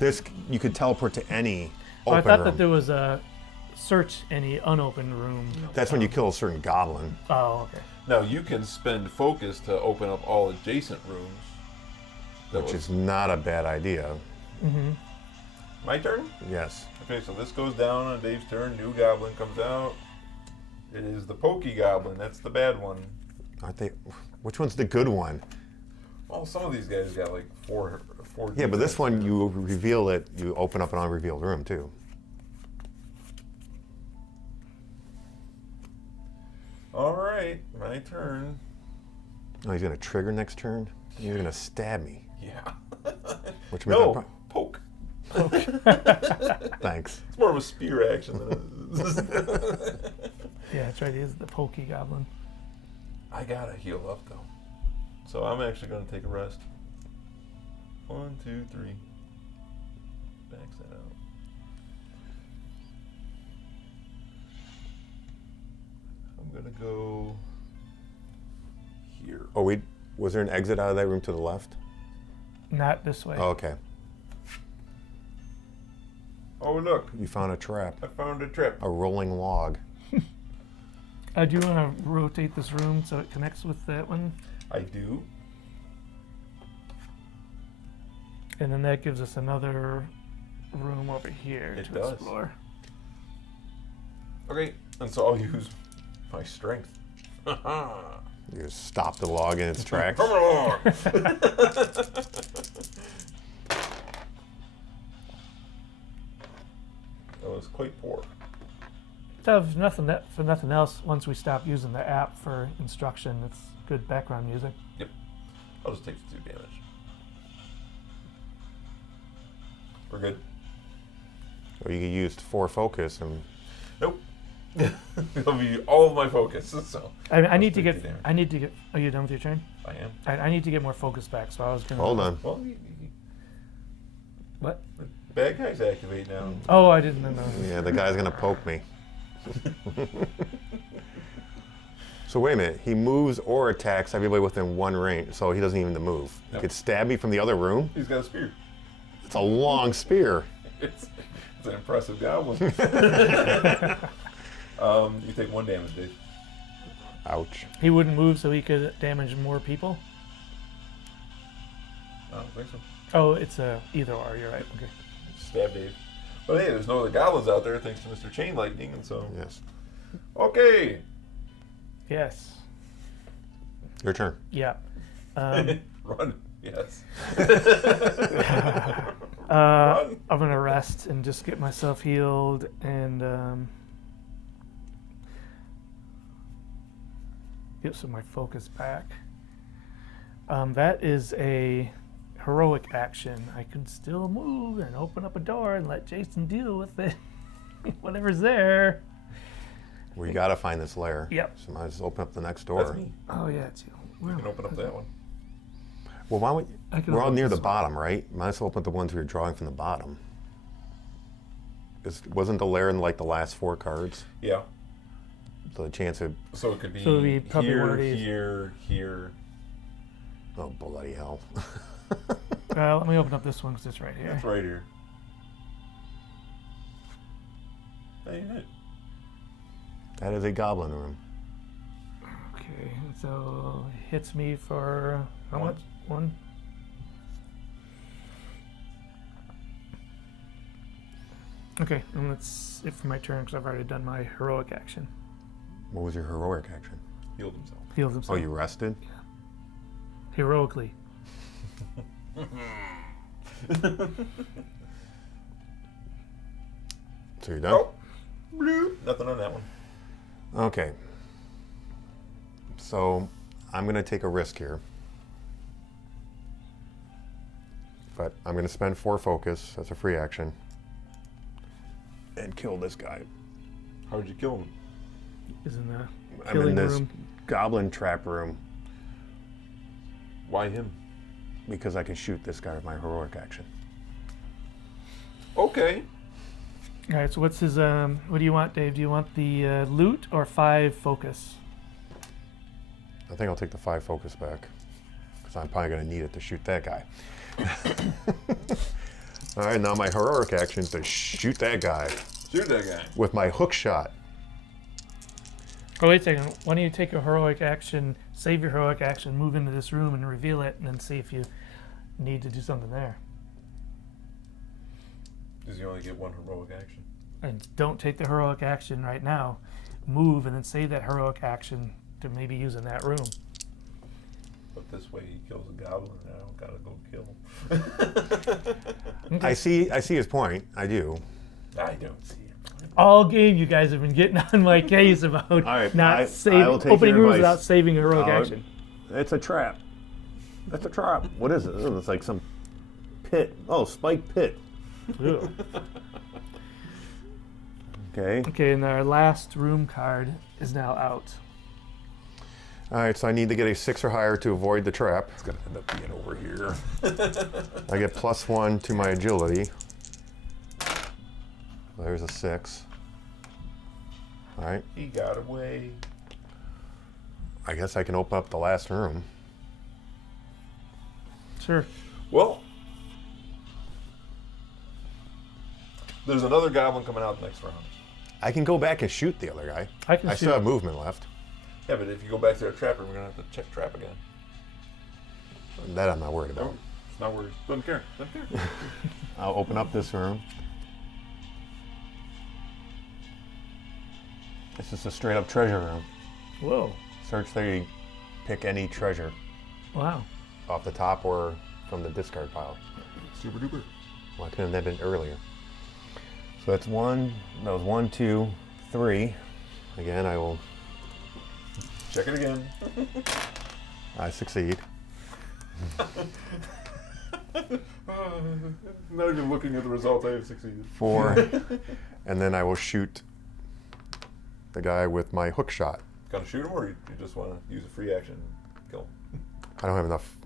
This you could teleport to any I open thought room. that there was a search any unopened room. That's when you kill a certain goblin. Oh, okay. Now you can spend focus to open up all adjacent rooms. Which is not a bad idea. Mm-hmm. My turn? Yes. Okay, so this goes down on Dave's turn. New goblin comes out. It is the pokey goblin. That's the bad one. Aren't they? Which one's the good one? Well, some of these guys got like four. Yeah, but this one you reveal it. You open up an unrevealed room too. All right, my turn. Oh, he's gonna trigger next turn. You're gonna stab me. Yeah. Which means No, poke. Thanks. It's more of a spear action than it is. Yeah, that's right. He is the pokey goblin. I gotta heal up though, so I'm actually gonna take a rest. 1, 2, 3. Max that out. I'm gonna go here. Oh, was there an exit out of that room to the left? Not this way. Oh, okay. Oh look, You found a trap. I found a trap. A rolling log. Do you want to rotate this room so it connects with that one? I do. And then that gives us another room over here It to does. explore. Okay, and so I'll use my strength. You just stop the log in its tracks. Come along. That was quite poor. So if nothing else, once we stop using the app for instruction, it's good background music. Yep. I'll just take the 2 damage. We're good. Or you could use 4 focus and Nope. It'll be all of my focus. So I need to take get. the damage. I need to get. Are you done with your turn? I am. I need to get more focus back. So I was gonna. hold on. Well, What? bad guys activate now. Oh, I didn't know. Yeah, the guy's gonna poke me. So wait a minute. He moves or attacks everybody within 1 range, so he doesn't even move. He Yep. could stab me from the other room. He's got a spear. It's a long spear. It's an impressive goblin. You take 1 damage, Dave. Ouch. He wouldn't move, so he could damage more people. I don't think so. Oh, it's a either or. You're right. Okay. Stab Dave. But hey, there's no other goblins out there thanks to Mr. Chain Lightning, and so. Yes. Okay. Yes. Your turn. Yeah. Run. Yes. I'm gonna rest and just get myself healed and get some of my focus back. That is a heroic action. I can still move and open up a door and let Jason deal with it. Whatever's there. We gotta find this lair. Yep. So might as well open up the next door. That's me. Oh yeah, it's you. You can open up that one. Well, why don't I can we're all open near the this one. bottom, right? Might as well open up the ones we were drawing from the bottom. Wasn't the lair in like the last 4 cards? Yeah. So the chance of So it could be, So it'd be probably one of here, these. here. oh bloody hell. Let me open up this one because it's right here. That's right here. That ain't it. That is a goblin room. Okay, so it hits me for how One. much? 1. Okay, and that's it for my turn because I've already done my heroic action. What was your heroic action? Healed himself. Healed Oh, himself you rested? heroically. So you're done? Oh. Bloop. Nothing on that one. Okay. So I'm going to take a risk here. But I'm going to spend 4 focus. That's a free action. And kill this guy. How'd you kill him? Is in the I'm in killing this room. goblin trap room Why him? because I can shoot this guy with my heroic action. Okay. All right, so what's his? What do you want, Dave? Do you want the loot or 5 focus? I think I'll take the 5 focus back because I'm probably going to need it to shoot that guy. All right, now my heroic action is to shoot that guy Shoot that guy. with my hook shot. Oh wait a second. Why don't you take a heroic action, save your heroic action, move into this room and reveal it, and then see if you need to do something there. Does he only get 1 heroic action? And don't take the heroic action right now. Move and then save that heroic action to maybe use in that room. But this way he kills a goblin and I don't gotta go kill him. Okay. I see his point. I do. I don't see him. All game, you guys have been getting on my case about right, not I saving, will take opening your rooms advice. without saving a heroic Oh, action. It's a trap. That's a trap. What is it? Oh, it's like some pit. Oh, spiked pit. Ew. Okay. Okay, and our last room card is now out. All right, so I need to get a 6 or higher to avoid the trap. It's gonna end up being over here. I get +1 to my agility. There's a 6. All right. He got away. I guess I can open up the last room. Sure. Well, there's another goblin coming out next round. I can go back and shoot the other guy. I can I still shoot. have movement left. Yeah, but if you go back to the trap room, we're gonna have to check trap again. That I'm not worried about. No, it's not worried. Doesn't care. Doesn't care. I'll open up this room. This is a straight up treasure room. Whoa. Search 30, pick any treasure Wow. off the top or from the discard pile. Super duper. Why couldn't that have been earlier? So that's 1, that was 1, 2, 3. Again, I will, Check it again. I succeed. Not even looking at the results, I have succeeded. 4, and then I will shoot the guy with my hook shot. Gonna shoot him, or you just want to use a free action and kill him? I don't have enough,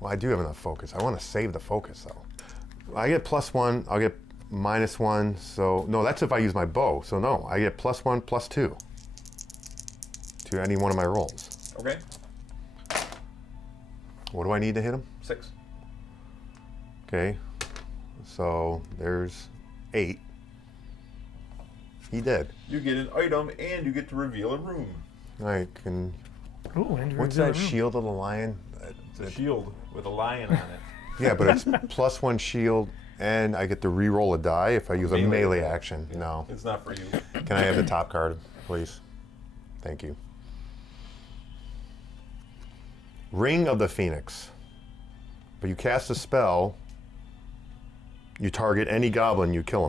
well, I do have enough focus. I want to save the focus though. I get +1, I'll get -1, so, no, that's if I use my bow. So no, I get +1, +2 to any one of my rolls. Okay. What do I need to hit him? 6. Okay, so there's 8. He did. You get an item, and you get to reveal a room. All right, can, Ooh, and what's reveal that the room. shield of the lion? It's a shield with a lion on it. Yeah, but it's +1 shield, and I get to re-roll a die if I use a melee action. No. It's not for you. Can I have the top card, please? Thank you. Ring of the Phoenix. But you cast a spell, you target any goblin, you kill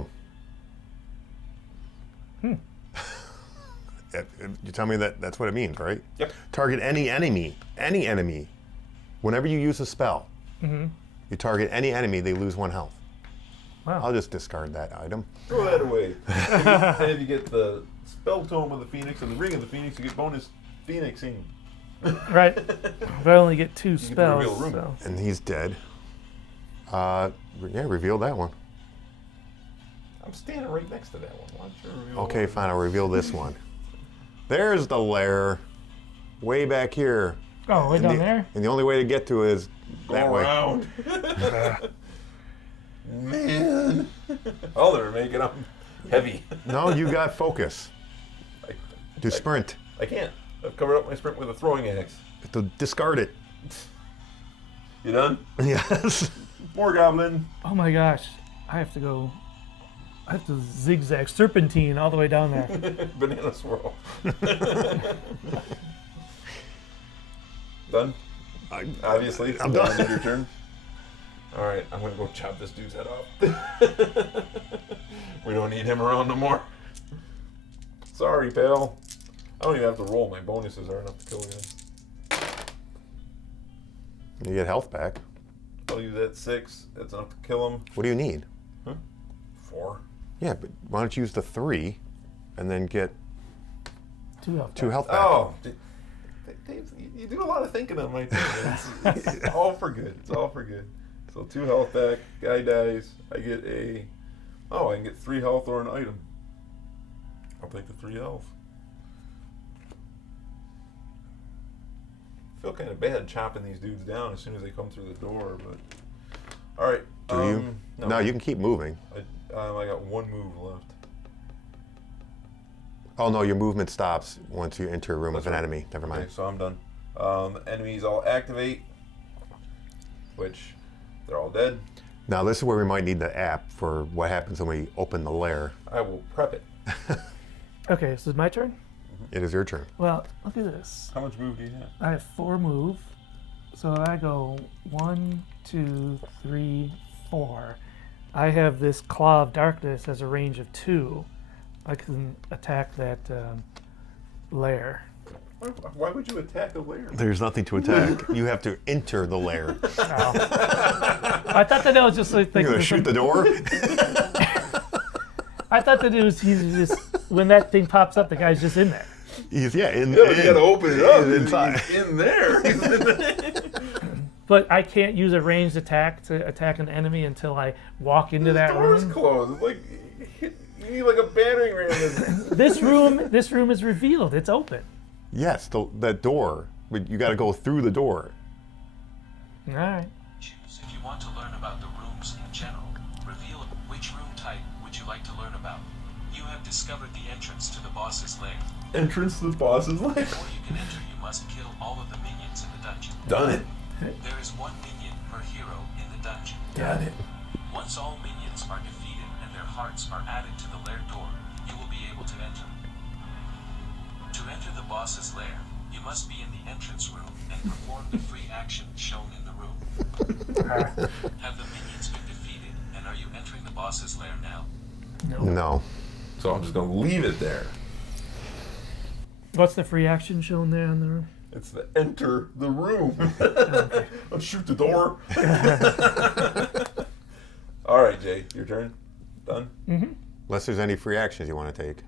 him. You tell me that's what it means, right? Yep. Target any enemy. Whenever you use a spell, you target any enemy, they lose 1 health. Wow. I'll just discard that item. Throw that away. And if you get the spell tome of the Phoenix and the ring of the Phoenix, you get bonus Phoenixing. Right. But I only get 2 get the spells. reveal room. So. And he's dead. Yeah, reveal that one. I'm standing right next to that one. Why don't you reveal Okay, one? fine, I'll reveal this one. There's the lair. Way back here. Oh, way down there? And the only way to get to it is that Go way. around. Man. Oh, they're making them heavy. No, you got focus. Do sprint. I can't. I've covered up my sprint with a throwing axe. To discard it. You done? Yes. More goblin. Oh my gosh. I have to zigzag serpentine all the way down there. Banana swirl. Done? Obviously. I'm done. Your turn. All right, I'm gonna go chop this dude's head off. We don't need him around no more. Sorry, pal. I don't even have to roll. My bonuses are enough to kill guys. You get health back. I'll use that 6. That's enough to kill him. What do you need? 4. Yeah, but why don't you use the 3 and then get 2 health. 2 health back? Oh, Dave, you do a lot of thinking on my team. It's all for good. It's all for good. So 2 health back. Guy dies. I get I can get 3 health or an item. I'll take the 3 health. I feel kind of bad chopping these dudes down as soon as they come through the door, but all right. Do you? No, you can keep moving. I got 1 move left. Oh no, your movement stops once you enter a room That's with an right. enemy. Never mind. Okay, so I'm done. Enemies all activate, which they're all dead. Now this is where we might need the app for what happens when we open the lair. I will prep it. Okay, so it's my turn? It is your turn. Well, look at this. How much move do you have? I have 4 move. So I go 1, 2, 3, 4. I have this Claw of Darkness as a range of 2. I can attack that lair. Why would you attack a lair? There's nothing to attack. You have to enter the lair. I thought that it was just like You're gonna shoot the door? I thought that it was he's just when that thing pops up, the guy's just in there. He's Yeah, but you gotta open it up. inside. He's in there. But I can't use a ranged attack to attack an enemy until I walk into that Door's room. closed. It's like you need like a battering ram. This room is revealed. It's open. Yes, that door. But you got to go through the door. All right. Choose if you want to learn about the rooms in general. Reveal which room type would you like to learn about. You have discovered the entrance to the boss's lair. Entrance to the boss's lair. Before you can enter, you must kill all of the minions in the dungeon. Done it. There is 1 minion per hero in the dungeon. Got it. Once all minions are defeated and their hearts are added to the lair door, you will be able to enter. To enter the boss's lair, you must be in the entrance room and perform the free action shown in the room. Have the minions been defeated, and are you entering the boss's lair now? No. So I'm just gonna leave it there. What's the free action shown there on the room? It's the enter the room. Let's shoot the door. All right, Jay, your turn. Done. Unless there's any free actions you want to take.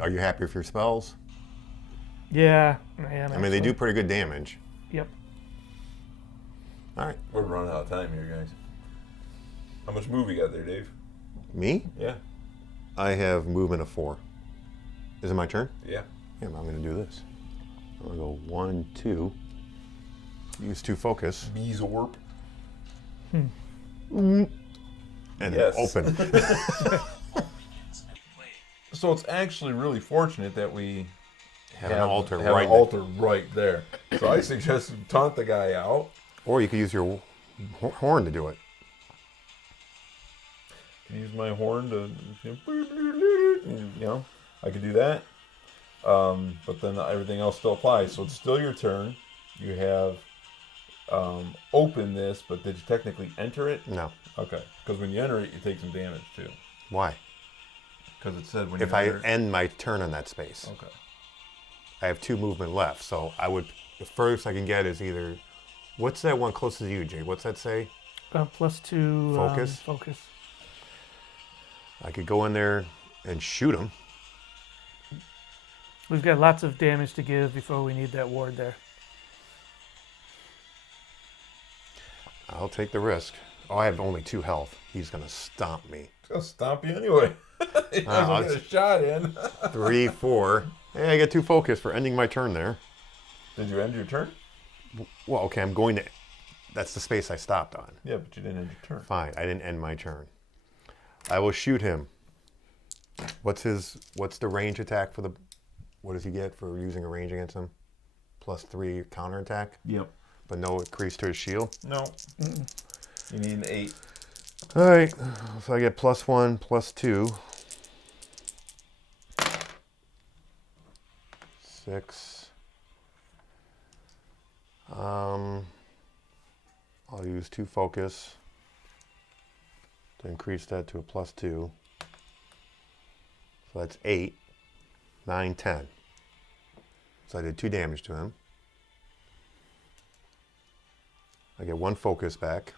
Are you happy with your spells? Yeah, I am. I mean, they do pretty good damage. Yep. All right. We're running out of time here, guys. How much move you got there, Dave? Me? Yeah. I have movement of 4. Is it my turn? Yeah. Yeah, I'm going to do this. I'm going to go 1, 2. Use 2 focus. Beezorp. And Yes. open. So it's actually really fortunate that we Have an altar have right an altar right there. So I suggest you taunt the guy out. Or you could use your horn to do it. Use my horn to, I could do that. But then everything else still applies. So it's still your turn. You have open this, but did you technically enter it? No. Okay. Because when you enter it, you take some damage too. Why? Because it said when If you I enter it. end my turn on that space, Okay. I have 2 movement left. So I would, the furthest I can get is either, what's that one closest to you, Jay? What's that say? +2 Focus? Focus. I could go in there and shoot him. We've got lots of damage to give before we need that ward there. I'll take the risk. Oh, I have only 2 health. He's going to stomp me. It's going to stomp you anyway. He doesn't get a shot in. 3, 4. Hey, I get 2 focus for ending my turn there. Did you end your turn? Well, okay, I'm going to... That's the space I stopped on. Yeah, but you didn't end your turn. Fine, I didn't end my turn. I will shoot him. What's the range attack for the... What does he get for using a range against him? +3 counterattack? Yep. But no increase to his shield? No. You need an 8. All right, so I get +1, +2. 6. I'll use 2 focus to increase that to a +2. So that's 8, 9, 10. So I did 2 damage to him. I get 1 focus back.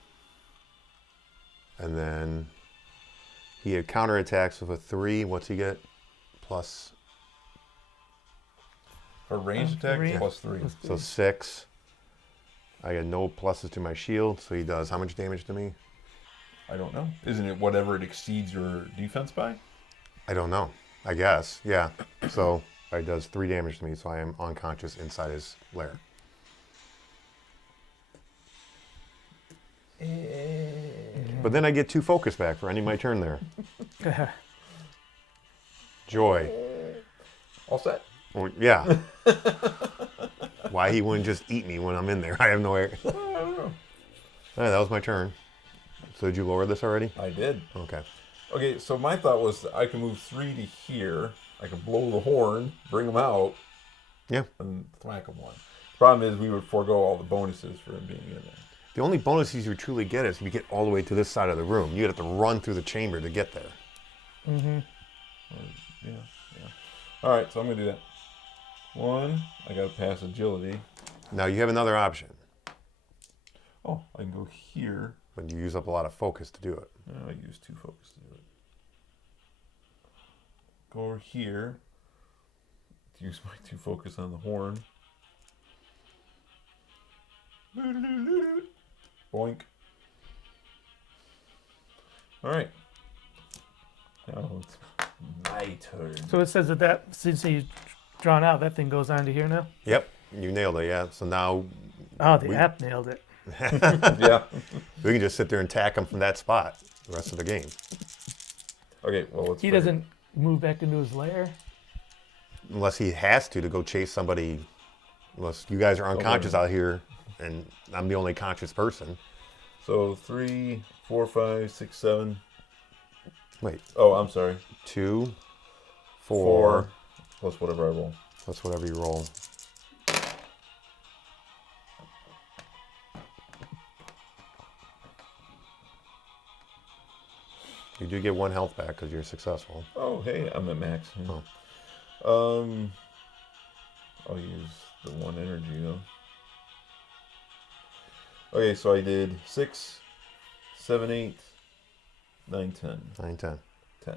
And then he had counterattacks with a 3. What's he get? Plus, For range attack, three. +3. so 6. I get no pluses to my shield, so he does how much damage to me? I don't know. Isn't it whatever it exceeds your defense by? I don't know. I guess, yeah. So he does 3 damage to me, so I am unconscious inside his lair. But then I get 2 focus back for ending my turn there. Joy. All set. Well, yeah. Why he wouldn't just eat me when I'm in there, I have no idea. I don't know. All right, that was my turn. So did you lower this already? I did. Okay. Okay, so my thought was that I can move 3 to here. I could blow the horn, bring them out, Yeah. and thwack them one. Problem is, we would forego all the bonuses for him being in there. The only bonuses you truly get is if you get all the way to this side of the room. You have to run through the chamber to get there. Mm-hmm. Yeah. All right, so I'm gonna do that. 1, I gotta pass agility. Now you have another option, Oh, I can go here. but you use up a lot of focus to do it. I use 2 focus to do it. Go over here. Use my 2 focus on the horn. Boink. All right. Now it's my turn. So it says that since he's drawn out, that thing goes on to here now? Yep, you nailed it, yeah. So now Oh, the app nailed it. Yeah. we can just sit there and tack him from that spot the rest of the game. Okay, well, let's He figure- doesn't move back into his lair? Unless he has to go chase somebody. Unless you guys are unconscious out here and I'm the only conscious person. So 3, 4, 5, 6, 7. Wait, Oh, I'm sorry. 2, 4 4, plus whatever I roll. plus whatever you roll. You do get 1 health back because you're successful. Oh, hey, I'm at max. Oh. I'll use the 1 energy though. Okay, so I did 6, 7, 8, 9, 10. 9, 10. 10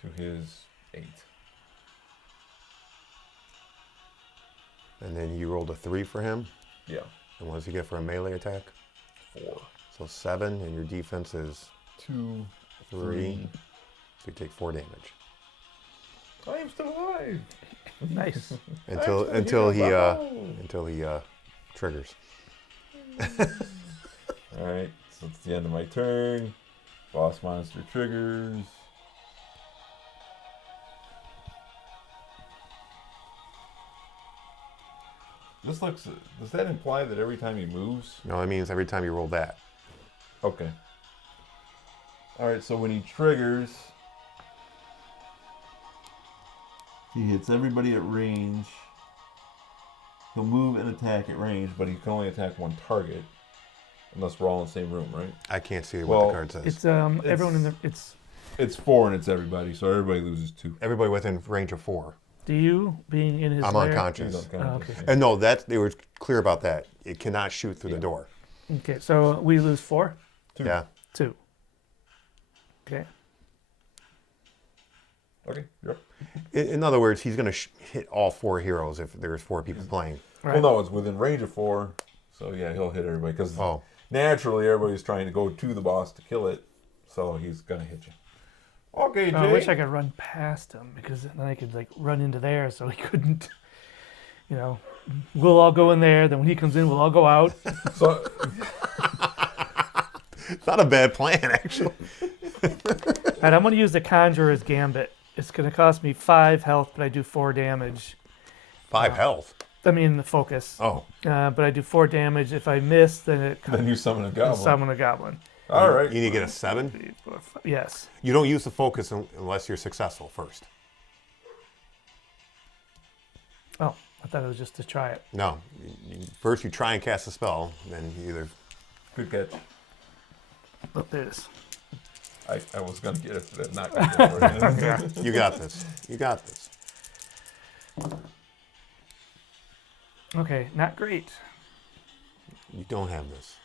to his 8. And then you rolled a 3 for him. Yeah, And what does he get for a melee attack? 4. So 7, and your defense is 2, 3. So you take 4 damage. I am still alive. Nice. Until he triggers. All right, so it's the end of my turn. Boss monster triggers. This looks. Does that imply that every time he moves? No, that means every time you roll that. Okay. All right, so when he triggers, He hits everybody at range. He'll move and attack at range, but he can only attack one target. Unless we're all in the same room, right? I can't see what the card says. It's everyone in the. It's 4 and it's everybody, so everybody loses 2. Everybody within range of 4. Do you being in his? I'm lair? unconscious. Oh, okay. And no, they were clear about that. It cannot shoot through the door. Okay, so we lose 4. 2. Yeah. 2. Okay. Okay, you're up. In other words, he's going to hit all 4 heroes if there's 4 people playing. Right. Well, no, it's within range of 4, so yeah, he'll hit everybody because naturally everybody's trying to go to the boss to kill it, so he's gonna hit you. Okay, Jay. I wish I could run past him because then I could like run into there, so he couldn't. You know, we'll all go in there. Then when he comes in, we'll all go out. So, It's not a bad plan, actually. All right, I'm going to use the Conjurer's Gambit. It's going to cost me 5 health, but I do 4 damage. 5 health. I mean, the focus. Oh. But I do 4 damage. If I miss, then then you summon a goblin. summon a goblin. All right. You need to get a 7? 3, 4, 5. Yes. You don't use the focus unless you're successful first. Oh, I thought it was just to try it. No. First you try and cast a spell, then you either... Good catch. Look, this. I was gonna get it, but not gonna go for it. You got this. You got this. Okay, not great. You don't have this.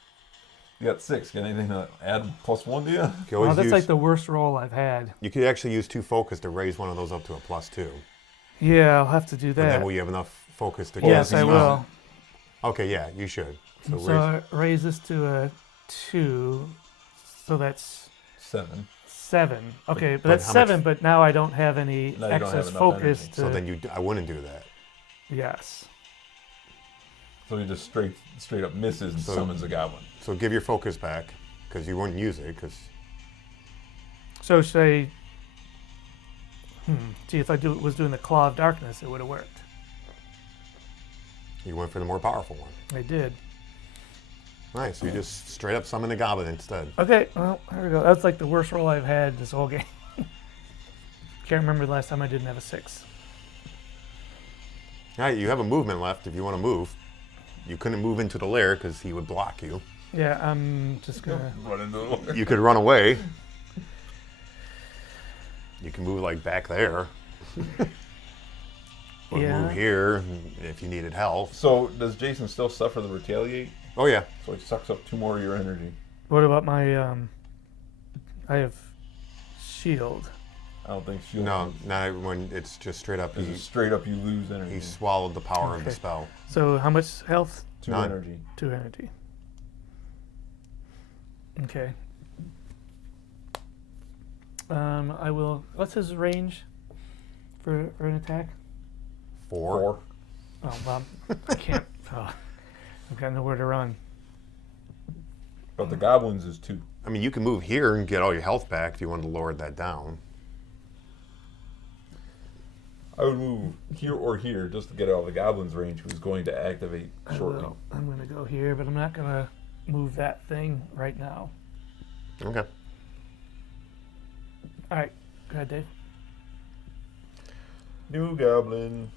You got 6. Got anything to add +1 to you? You can Oh, always that's use, like the worst roll I've had. you could actually use 2 focus to raise one of those up to a +2. Yeah, I'll have to do that. And then will you have enough focus to Yes, get I will. Okay, yeah, you should. So So I raise this to a 2. So that's 7. 7. Okay, but but that's how 7, much- but now I don't have any Now you don't have excess enough focus energy. to. so then I wouldn't do that. Yes. So he just straight up misses and So- summons a goblin. So give your focus back, because you wouldn't use it, because... So should I. See, if I was doing the Claw of Darkness, it would have worked. You went for the more powerful one. I did. Nice. So you just straight up summon a goblin instead. Okay, well, there we go. That's like the worst roll I've had this whole game. Can't remember the last time I didn't have a 6. All right, you have a movement left if you want to move. You couldn't move into the lair because he would block you. Yeah, I'm just gonna. Run into the water. You could run away. You can move like back there. Or Yeah. move here if you needed health. So does Jason still suffer the retaliate? Oh yeah. So he sucks up 2 more of your energy. What about my? I have shield. I don't think shield. No, not when it's just straight up. This is straight up you lose energy. He swallowed the power of the Okay. spell. So how much health? 2 None. energy. 2 energy. Okay. I will. What's his range for an attack? 4. Oh, well, I can't. Oh, I've got nowhere to run. But the goblins is 2. I mean, you can move here and get all your health back if you wanted to lower that down. I would move here or here just to get out of the goblin's range, who's going to activate I shortly. will. I'm going to go here, but I'm not going to move that thing right now. Okay. All right. Go ahead, Dave. New goblin.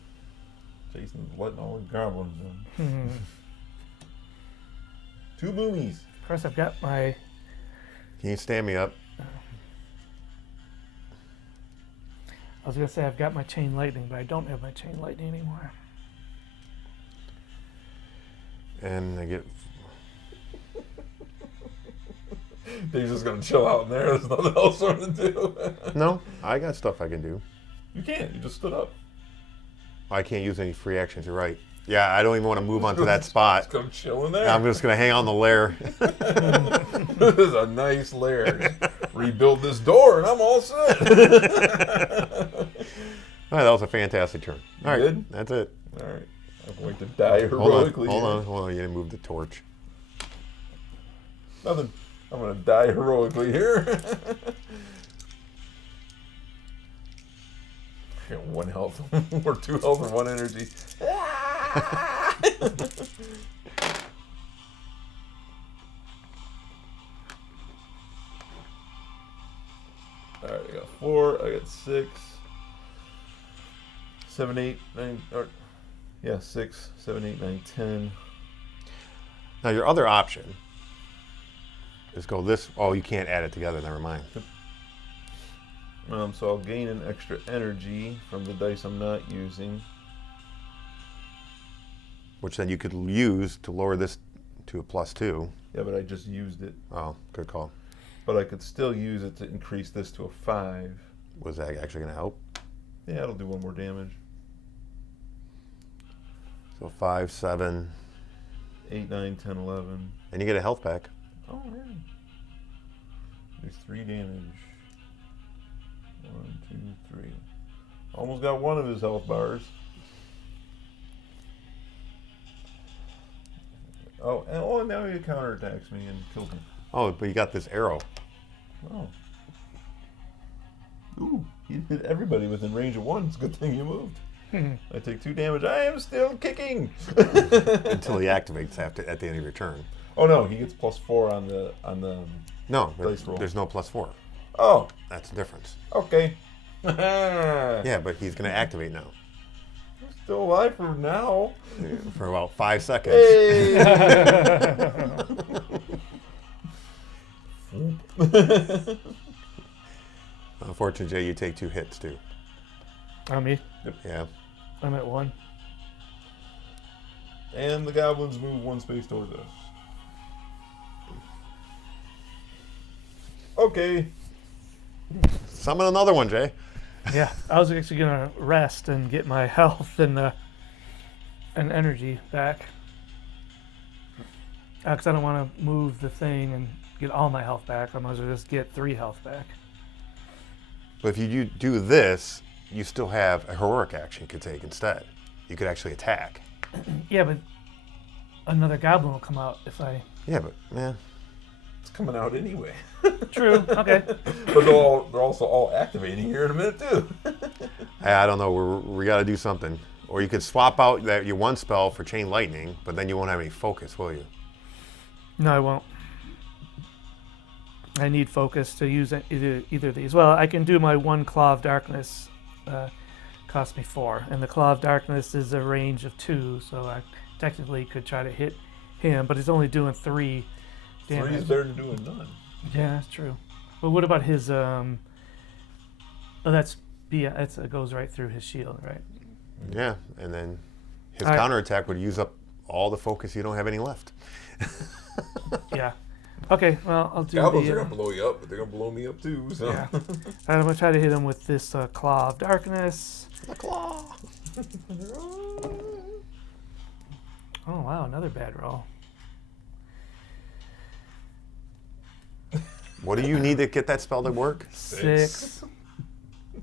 Jason's letting all the goblins in. 2 boomies. Of course, I've got my. Can you stand me up? I was going to say I've got my chain lightning, but I don't have my chain lightning anymore. And I get... Dave's just gonna chill out in there. There's nothing else for him to do. No, I got stuff I can do. You can't. You just stood up. I can't use any free actions, you're right. Yeah, I don't even want to move onto that spot. Just come chill in there. I'm just going to hang on the lair. This is a nice lair. Rebuild this door and I'm all set. All right, that was a fantastic turn. All right, did? that's it. All right. I'm going to die Hold heroically. on. You didn't move the torch. Nothing. I'm going to die heroically here. I got 1 health or 2 health or 1 energy. Alright, I got 4, I got 6, 7, 8, 9, or yeah, 6, 7, 8, 9, 10. Now your other option is go this. Oh, you can't add it together. Never mind. So I'll gain an extra energy from the dice I'm not using. Which then you could use to lower this to a +2. Yeah, but I just used it. Oh, good call. But I could still use it to increase this to a 5. Was that actually going to help? Yeah, it'll do 1 more damage. So 5, 7, 8, 9, 10, 11. and you get a health back. Oh, yeah. There's 3 damage. 1, 2, 3. Almost got one of his health bars. And now he counterattacks me and kills me. Oh, but you got this arrow. Oh. Ooh, he hit everybody within range of 1. It's a good thing you moved. I take 2 damage. I am still kicking. Until he activates at the end of your turn. Oh no, he gets +4 on the No, dice roll. there's no +4. Oh, That's the difference. okay. Yeah, but he's going to activate now Still alive for now. for about 5 seconds. Hey. Unfortunately, Jay, you take 2 hits too. On me. Yeah. I'm at 1. And the goblins move 1 space towards us. Okay. Summon another one, Jay. Yeah, I was actually gonna rest and get my health and energy back. Because I don't want to move the thing and get all my health back. I might as well just get 3 health back. But if you do this, you still have a heroic action you could take instead. You could actually attack. Yeah, but another goblin will come out if I... Yeah, but It's coming out anyway. True, okay. But they're also all activating here in a minute too. I don't know. We got to do something. Or you could swap out your 1 spell for Chain Lightning, but then you won't have any focus, will you? No, I won't. I need focus to use either of these. Well, I can do my 1 Claw of Darkness. Cost me 4. And the Claw of Darkness is a range of 2, so I technically could try to hit him, but it's only doing 3 damage. 3 is better than doing none. Yeah, that's true. But what about his oh, it goes right through his shield, right? Yeah, and then his All right. counterattack would use up all the focus. You don't have any left. Yeah. Okay, well, I'll do Goblins are the... gonna blow you up, but they're gonna blow me up too. So. Yeah. I'm going to try to hit him with this Claw of Darkness. The claw. Oh, wow, another bad roll. What do you need to get that spell to work? 6.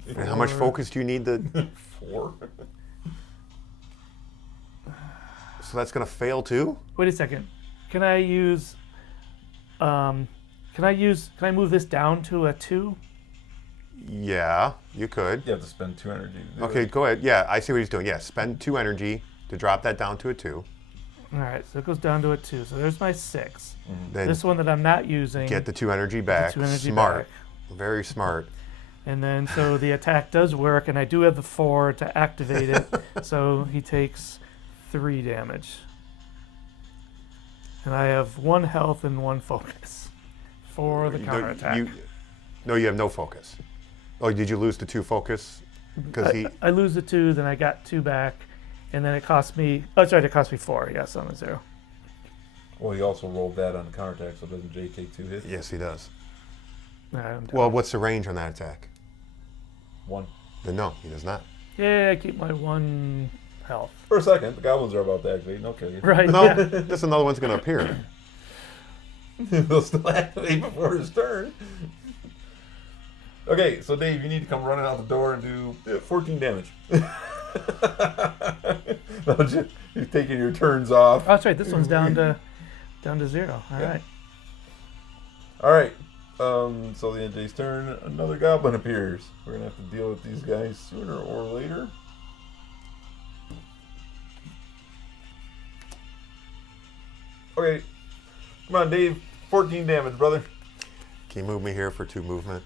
And how much focus do you need to... 4. So that's going to fail too? Wait a second. Can I use... Can I move this down to a 2? Yeah, you could. You have to spend 2 energy to do Okay, it. go ahead. Yeah, I see what he's doing. Yeah, spend 2 energy to drop that down to a 2. All right, so it goes down to a 2. So there's my 6. Then This one that I'm not using. get the 2 energy back. 2 energy Smart. back. Very smart. And then, so the attack does work, and I do have the 4 to activate it. So he takes 3 damage. And I have 1 health and 1 focus for the counterattack. No, you have no focus. Oh, did you lose the 2 focus? Because I lose the 2, then I got 2 back, and then it cost me... Oh, sorry, it cost me 4. Yes, on a 0. Well, he also rolled that on the counterattack, so doesn't Jay take 2 hits? Yes, he does. All right, I'm done. Well, what's the range on that attack? 1. Then no, he does not. Yeah, I keep my 1 health. For a second, the goblins are about to activate, and they'll kill you. Right, No, yeah. just another one's going to appear. They'll still activate before his turn. Okay, so Dave, you need to come running out the door and do 14 damage. You're taking your turns off. Oh, that's right, this one's down to 0. All right. All right. So the end of Jay's turn, another goblin appears. We're gonna have to deal with these guys sooner or later. Okay, come on, Dave. 14 damage, brother. Can you move me here for 2 movement?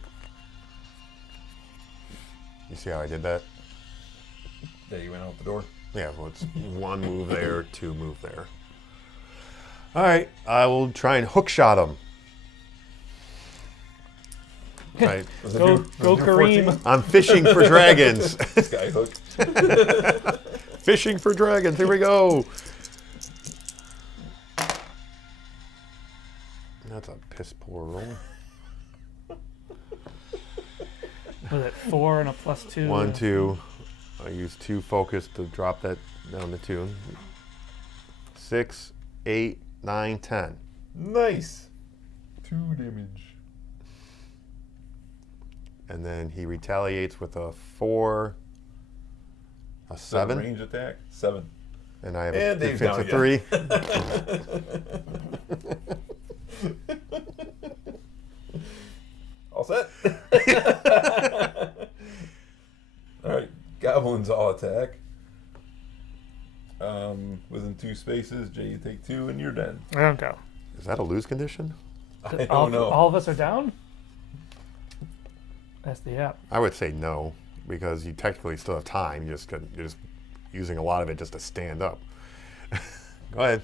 You see how I did that? Yeah, you went out the door. Yeah, well, it's 1 move there, 2 move there. All right, I will try and hook shot him. Right. Go Kareem. I'm fishing for dragons. Skyhook. Fishing for dragons. Here we go. That's a piss poor roll. Was it 4 and a +2? 1, 2. I use 2 focus to drop that down to 2. 6, 8, 9, 10. Nice. 2 damage. And then he retaliates with a 4, a 7, Range attack. 7. and I have And a Dave's defense down of 3. All set. All right, goblins all attack. Within 2 spaces, Jay, you take 2, and you're dead. I don't know. Is that a lose condition? I don't all, know. all of us are down? That's the app. I would say no, because you technically still have time. You're just using a lot of it just to stand up. Go ahead.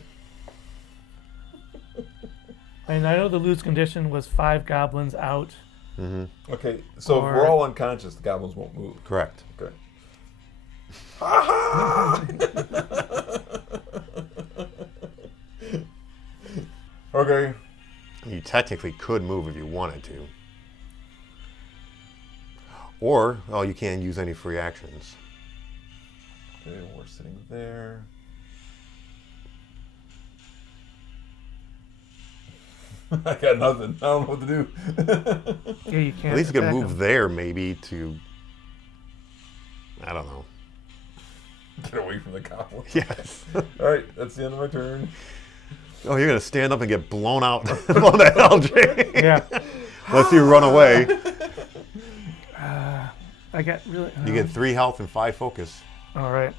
And I know the lose condition was 5 goblins out. Okay, so if we're all unconscious, the goblins won't move. Correct. Okay. Okay. You technically could move if you wanted to. Or, well, you can't use any free actions. Okay, we're sitting there. I got nothing. I don't know what to do. Yeah, you can't. At least you can attack move them. there, maybe, to... I don't know. Get away from the goblin. Yes. All right, that's the end of my turn. Oh, you're going to stand up and get blown out. Blown to hell, Jay. Yeah. Unless you run away. I got really. You get 3 health and 5 focus. All right.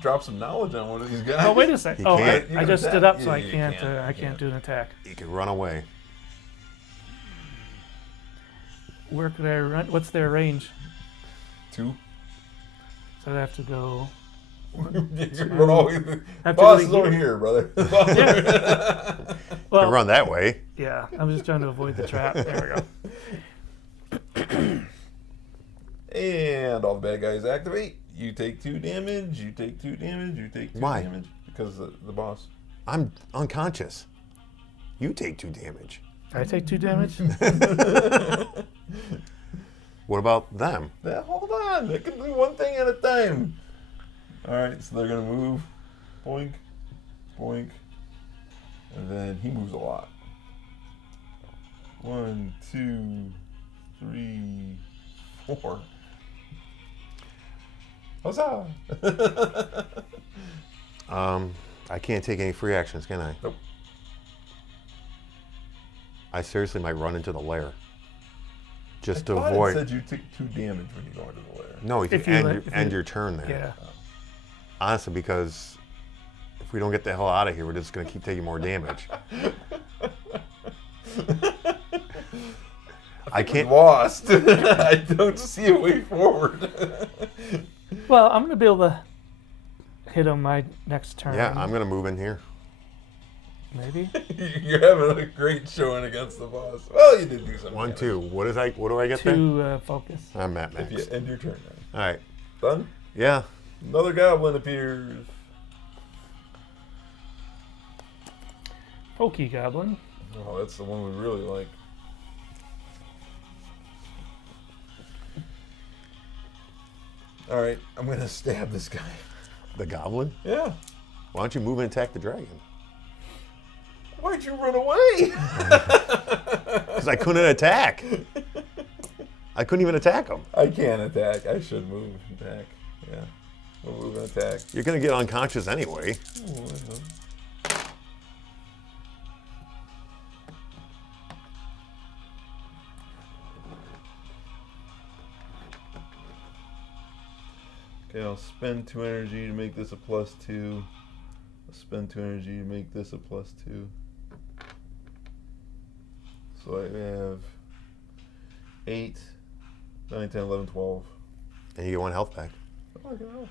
Drop some knowledge on one of these guys. Oh, wait a second. You Oh, can't. You I can just attack. stood up, so Yeah, I you can't. can. I can't do an attack. You can run away. Where could I run? What's their range? 2. So I have to go. You can run all the way. Have to Boss go is over here. here, brother. You Well, can run that way. yeah. I'm just trying to avoid the trap. There we go. And all the bad guys activate. You take 2 damage. You take 2 damage. You take 2 Why? damage. Because the boss. I'm unconscious. You take 2 damage. I take 2 damage. What about them? Now, hold on. They can do one thing at a time. All right, so they're going to move. Boink. Boink. And then he moves a lot. 1, 2, 3, 4. Huzzah! I can't take any free actions, can I? Nope. I seriously might run into the lair. Just to I thought avoid. it said you took 2 damage when you go into the lair. No, you If can you end, let- your, if end you- your turn there. Yeah. Honestly, because if we don't get the hell out of here, we're just going to keep taking more damage. I can't. Lost. I don't see a way forward. Well, I'm gonna be able to hit him my next turn. Yeah, I'm going to move in here. Maybe. You're having a great showing against the boss. Well, you did do something. 1, 2. What do I get there? 2 focus. I'm at If max. you end your turn then. All right. Done? Yeah. Another goblin appears. Pokey goblin. Oh, that's the one we really like. All right, I'm going to stab this guy. The goblin? Yeah. Why don't you move and attack the dragon? Why'd you run away? Because I couldn't attack. I couldn't even attack him. I can't attack. I should move and attack. Yeah. We'll move and attack. You're going to get unconscious anyway. Okay, I'll spend 2 energy to make this a +2. I'll spend 2 energy to make this a +2. So I have 8, 9, 10, 11, 12. And you get 1 health back. Oh, good enough.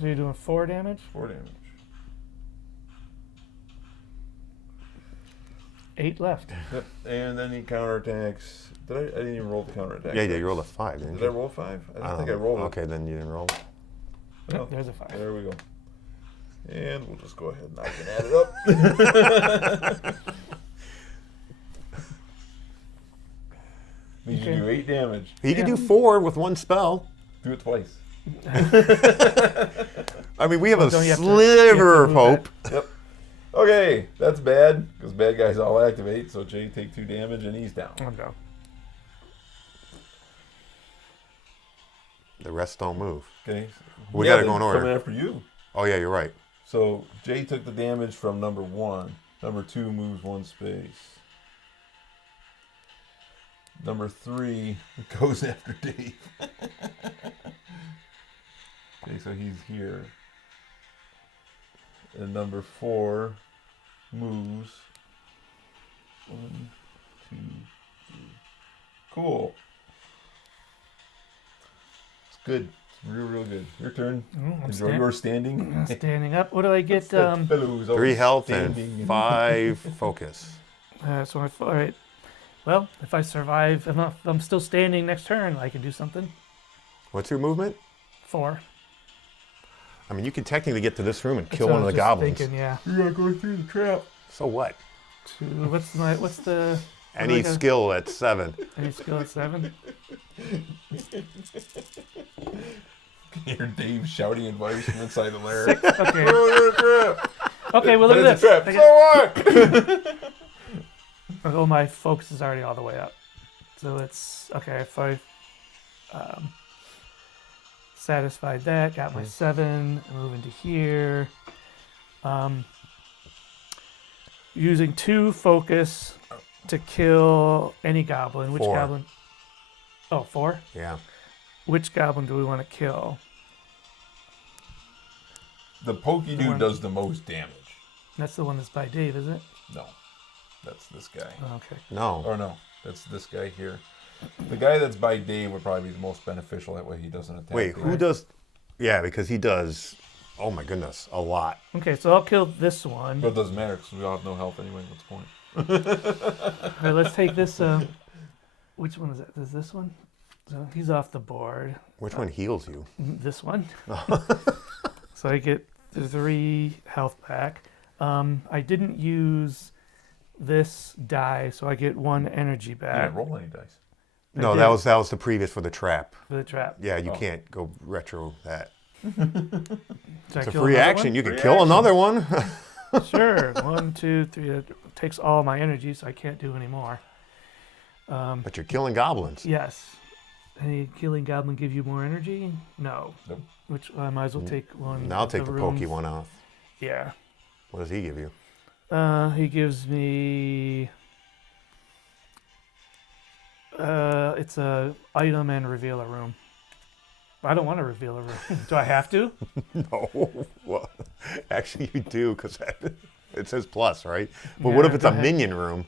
So you're doing 4 damage? 4 damage. 8 left. Yep. And then he counterattacks. I didn't even roll the counterattack. Yeah, you rolled a 5, didn't Did you? I roll 5? I don't think I rolled it. Okay, then you didn't roll. Oh, There's a 5. there we go. And we'll just go ahead and I can add it up. Means you do 8 damage. He can do 4 with 1 spell. Do it twice. I mean, we have a don't you have to- sliver of move hope. Yep. Okay, that's bad because bad guys all activate. So Jay take 2 damage and he's down. I'm down. The rest don't move. Okay. We gotta they're go in order. Coming after you. Oh, yeah, you're right. So Jay took the damage from number 1. Number 2 moves 1 space. Number 3 goes after Dave. Okay, so he's here. And number 4 moves. 1, 2, 3. Cool. It's good. It's real good. Your turn. I'm Enjoy your standing. standing up. What do I get? That fellow who's 3 always health standing. and 5 focus. So all right. Well, if I survive, if I'm still standing next turn, I can do something. What's your movement? 4. I mean, you can technically get to this room and That's kill what one I of the was just goblins. Thinking, yeah. You're not going through the trap. So what? What's the Any skill at 7. any skill at 7? Hear Dave shouting advice from inside the lair. Okay. Oh, you're a trap. Okay. Well, But look at it's a this. trap. So what? Oh, my focus is already all the way up. So it's okay. If I satisfied that, got my 7, move into here. Using 2 focus to kill any goblin. Which 4. goblin? Oh, 4? Yeah. Which goblin do we want to kill? The pokey dude one- does the most damage. That's the one that's by Dave, is it? No. That's this guy. Oh, okay. No. Or no. That's this guy here. The guy that's by Dave would probably be the most beneficial. That way he doesn't attack. Wait, Dave. who does... Yeah, because he does... Oh, my goodness. A lot. Okay, so I'll kill this one. But it doesn't matter because we all have no health anyway. What's the point? All right, let's take this. Which one is that? Is this one? So he's off the board. Which one heals you? This one. So I get 3 health back. I didn't use this die, so I get 1 energy You back didn't roll any dice. No, did. that was the previous for the trap. for the trap. Yeah, you Oh. can't go retro that. Should I It's a kill free another action. one? You can Free kill action. another one. Sure. 1, 2, 3. That takes all my energy, so I can't do any more. But you're killing goblins. Yes. Any killing goblin give you more energy? No. Nope. Which I might as well take one. Now I'll of take the pokey rooms. one off. Yeah. What does he give you? He gives me. It's a item and reveal a room. I don't want to reveal a room. Do I have to? No. Well, actually, you do because it says plus, right? But Yeah, what if it's go a ahead. minion room?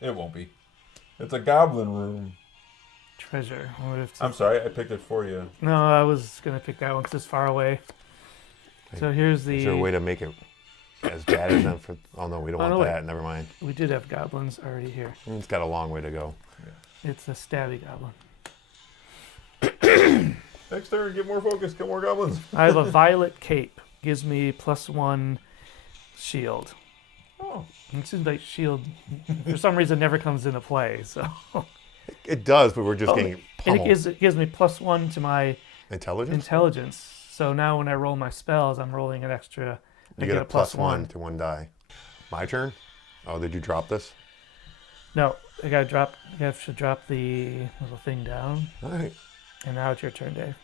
It won't be. It's a goblin room. Treasure. What if it's I'm sorry, I picked it for you. No, I was gonna pick that one because it's far away. So here's the. Is there a way to make it as bad as them? Oh no, we don't Oh, want no, wait. that. Never mind. We did have goblins already here. It's got a long way to go. It's a stabby goblin. Next turn, get more focus, kill more goblins. I have a violet cape. Gives me +1 shield. Oh, It seems like shield, for some reason, never comes into play. So It does, but we're just getting and pummeled. it gives me +1 to my Intelligence? intelligence. So now when I roll my spells, I'm rolling an extra. You get a +1 to 1 die. My turn? Oh, did you drop this? No, I gotta drop. I have to drop the little thing down, All right. and now it's your turn, Dave.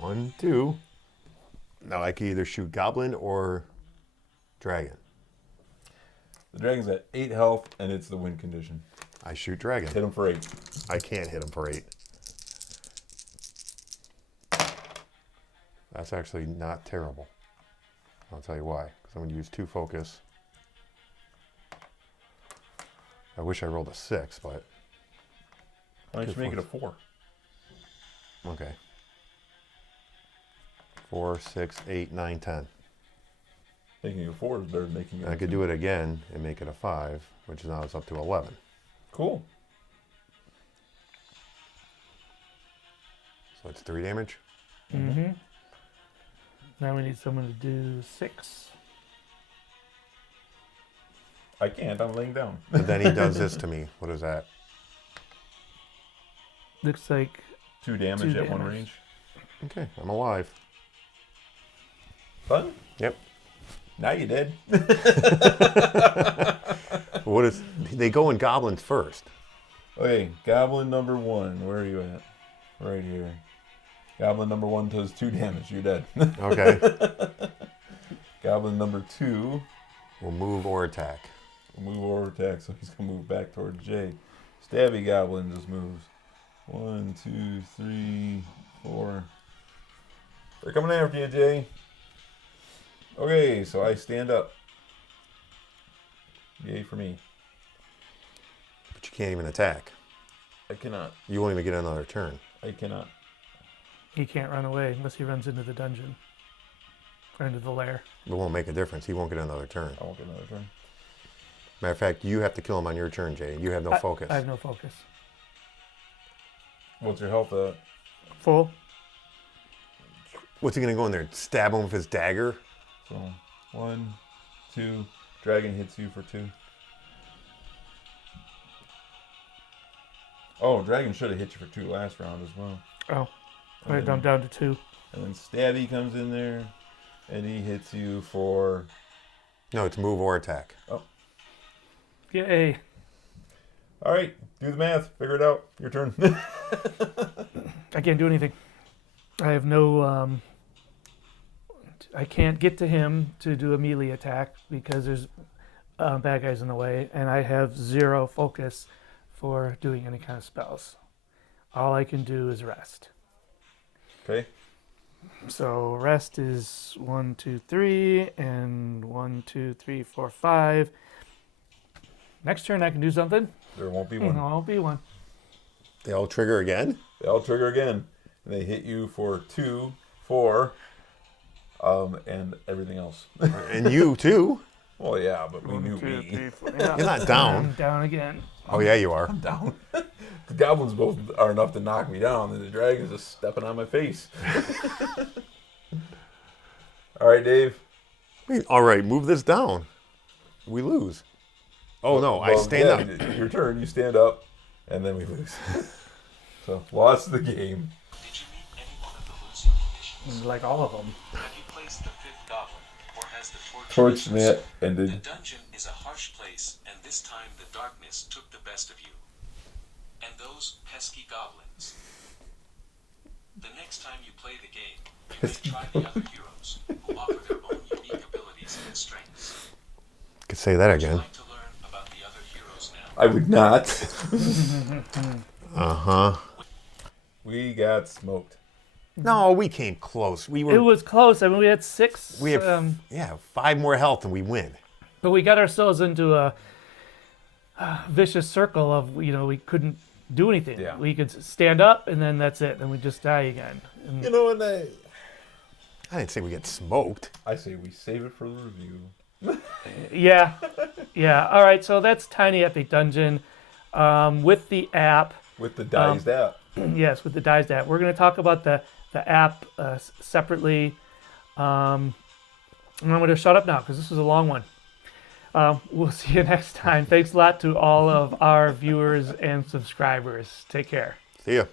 1, 2. Now I can either shoot goblin or dragon. the dragon's at 8 health, and it's the win condition. I shoot dragon. Hit him for 8. I can't hit him for 8. That's actually not terrible. I'll tell you why. Because I'm going to use 2 focus. I wish I rolled a 6, but Why don't you Good make it a force. 4? Okay. 4, 6, 8, 9, 10. Making a 4 is better than making it. I could do it again and make it a 5, which now is up to 11. Cool. So it's 3 damage. Mm-hmm. Now we need someone to do 6. I can't. I'm laying down. But then he does this to me. What is that? Looks like 2 damage 2 at 1 damage. range. Okay, I'm alive. Fun? Yep. Now you did. What is? They go in goblins first. Okay, goblin number 1. Where are you at? Right here. Goblin number 1 does 2 damage. You're dead. Okay. Goblin number 2 We'll move or attack. will move over attack, so he's gonna move back towards Jay. Stabby goblin just moves. 1, 2, 3, 4. They're coming after you, Jay. Okay, so I stand up. Yay for me. But you can't even attack. I cannot. You won't even get another turn. I cannot. he can't run away unless he runs into the dungeon. Or into the lair. It won't make a difference. He won't get another turn. I won't get another turn. Matter of fact, you have to kill him on your turn, Jay. You have no focus. I have no focus. What's your health at? Full. What's he going to go in there? Stab him with his dagger? So, 1, 2. Dragon hits you for 2. Oh, dragon should have hit you for 2 last round as well. Oh. And Alright, then- I'm down to 2. And then Stabby comes in there, and he hits you for... No, it's move or attack. Yay. All right, do the math. Figure it out. Your turn. I can't do anything. I have no. I can't get to him to do a melee attack because there's bad guys in the way, and I have 0 focus for doing any kind of spells. All I can do is rest. Okay. So rest is 1, 2, 3, and 1, 2, 3, 4, 5. Next turn I can do something. There won't be No, one. I'll be one. They all trigger again? They all trigger again. And they hit you for 2, 4, and everything else. And you, too. Well, yeah, but we 1, knew 2, me. 3, 4. Yeah. You're not down. I'm down again. Oh, yeah, you are. I'm down. The goblins both are enough to knock me down, and the dragon's just stepping on my face. All right, Dave. Wait, all right, move this down. We lose. Oh, no, I Well, stand yeah, up. Your turn. You stand up, and then we lose. So, lost the game. Did you meet any one of the losing conditions? Like all of them. Have you placed the 5th goblin, or has the Torch been net The ended. dungeon is a harsh place, and this time the darkness took the best of you. And those pesky goblins. The next time you play the game, you may try the other heroes, who offer their own unique abilities and strengths. Could say that Would you again. like to learn about the other heroes now? I would not. Uh-huh. We got smoked. No, we came close. We It were. was close. I mean, we had 6. We have 5 more health and we win. But we got ourselves into a vicious circle of, we couldn't do anything. Yeah. We could stand up and then that's it. Then we just die again. And You know, and I I didn't say we get smoked. say we save it for the review. yeah. Yeah. All right. So that's Tiny Epic Dungeon with the app. With the diced app. Yes, with the Diced app. We're going to talk about the app separately. And I'm going to shut up now because this is a long one. We'll see you next time. Thanks a lot to all of our viewers and subscribers. Take care. See ya.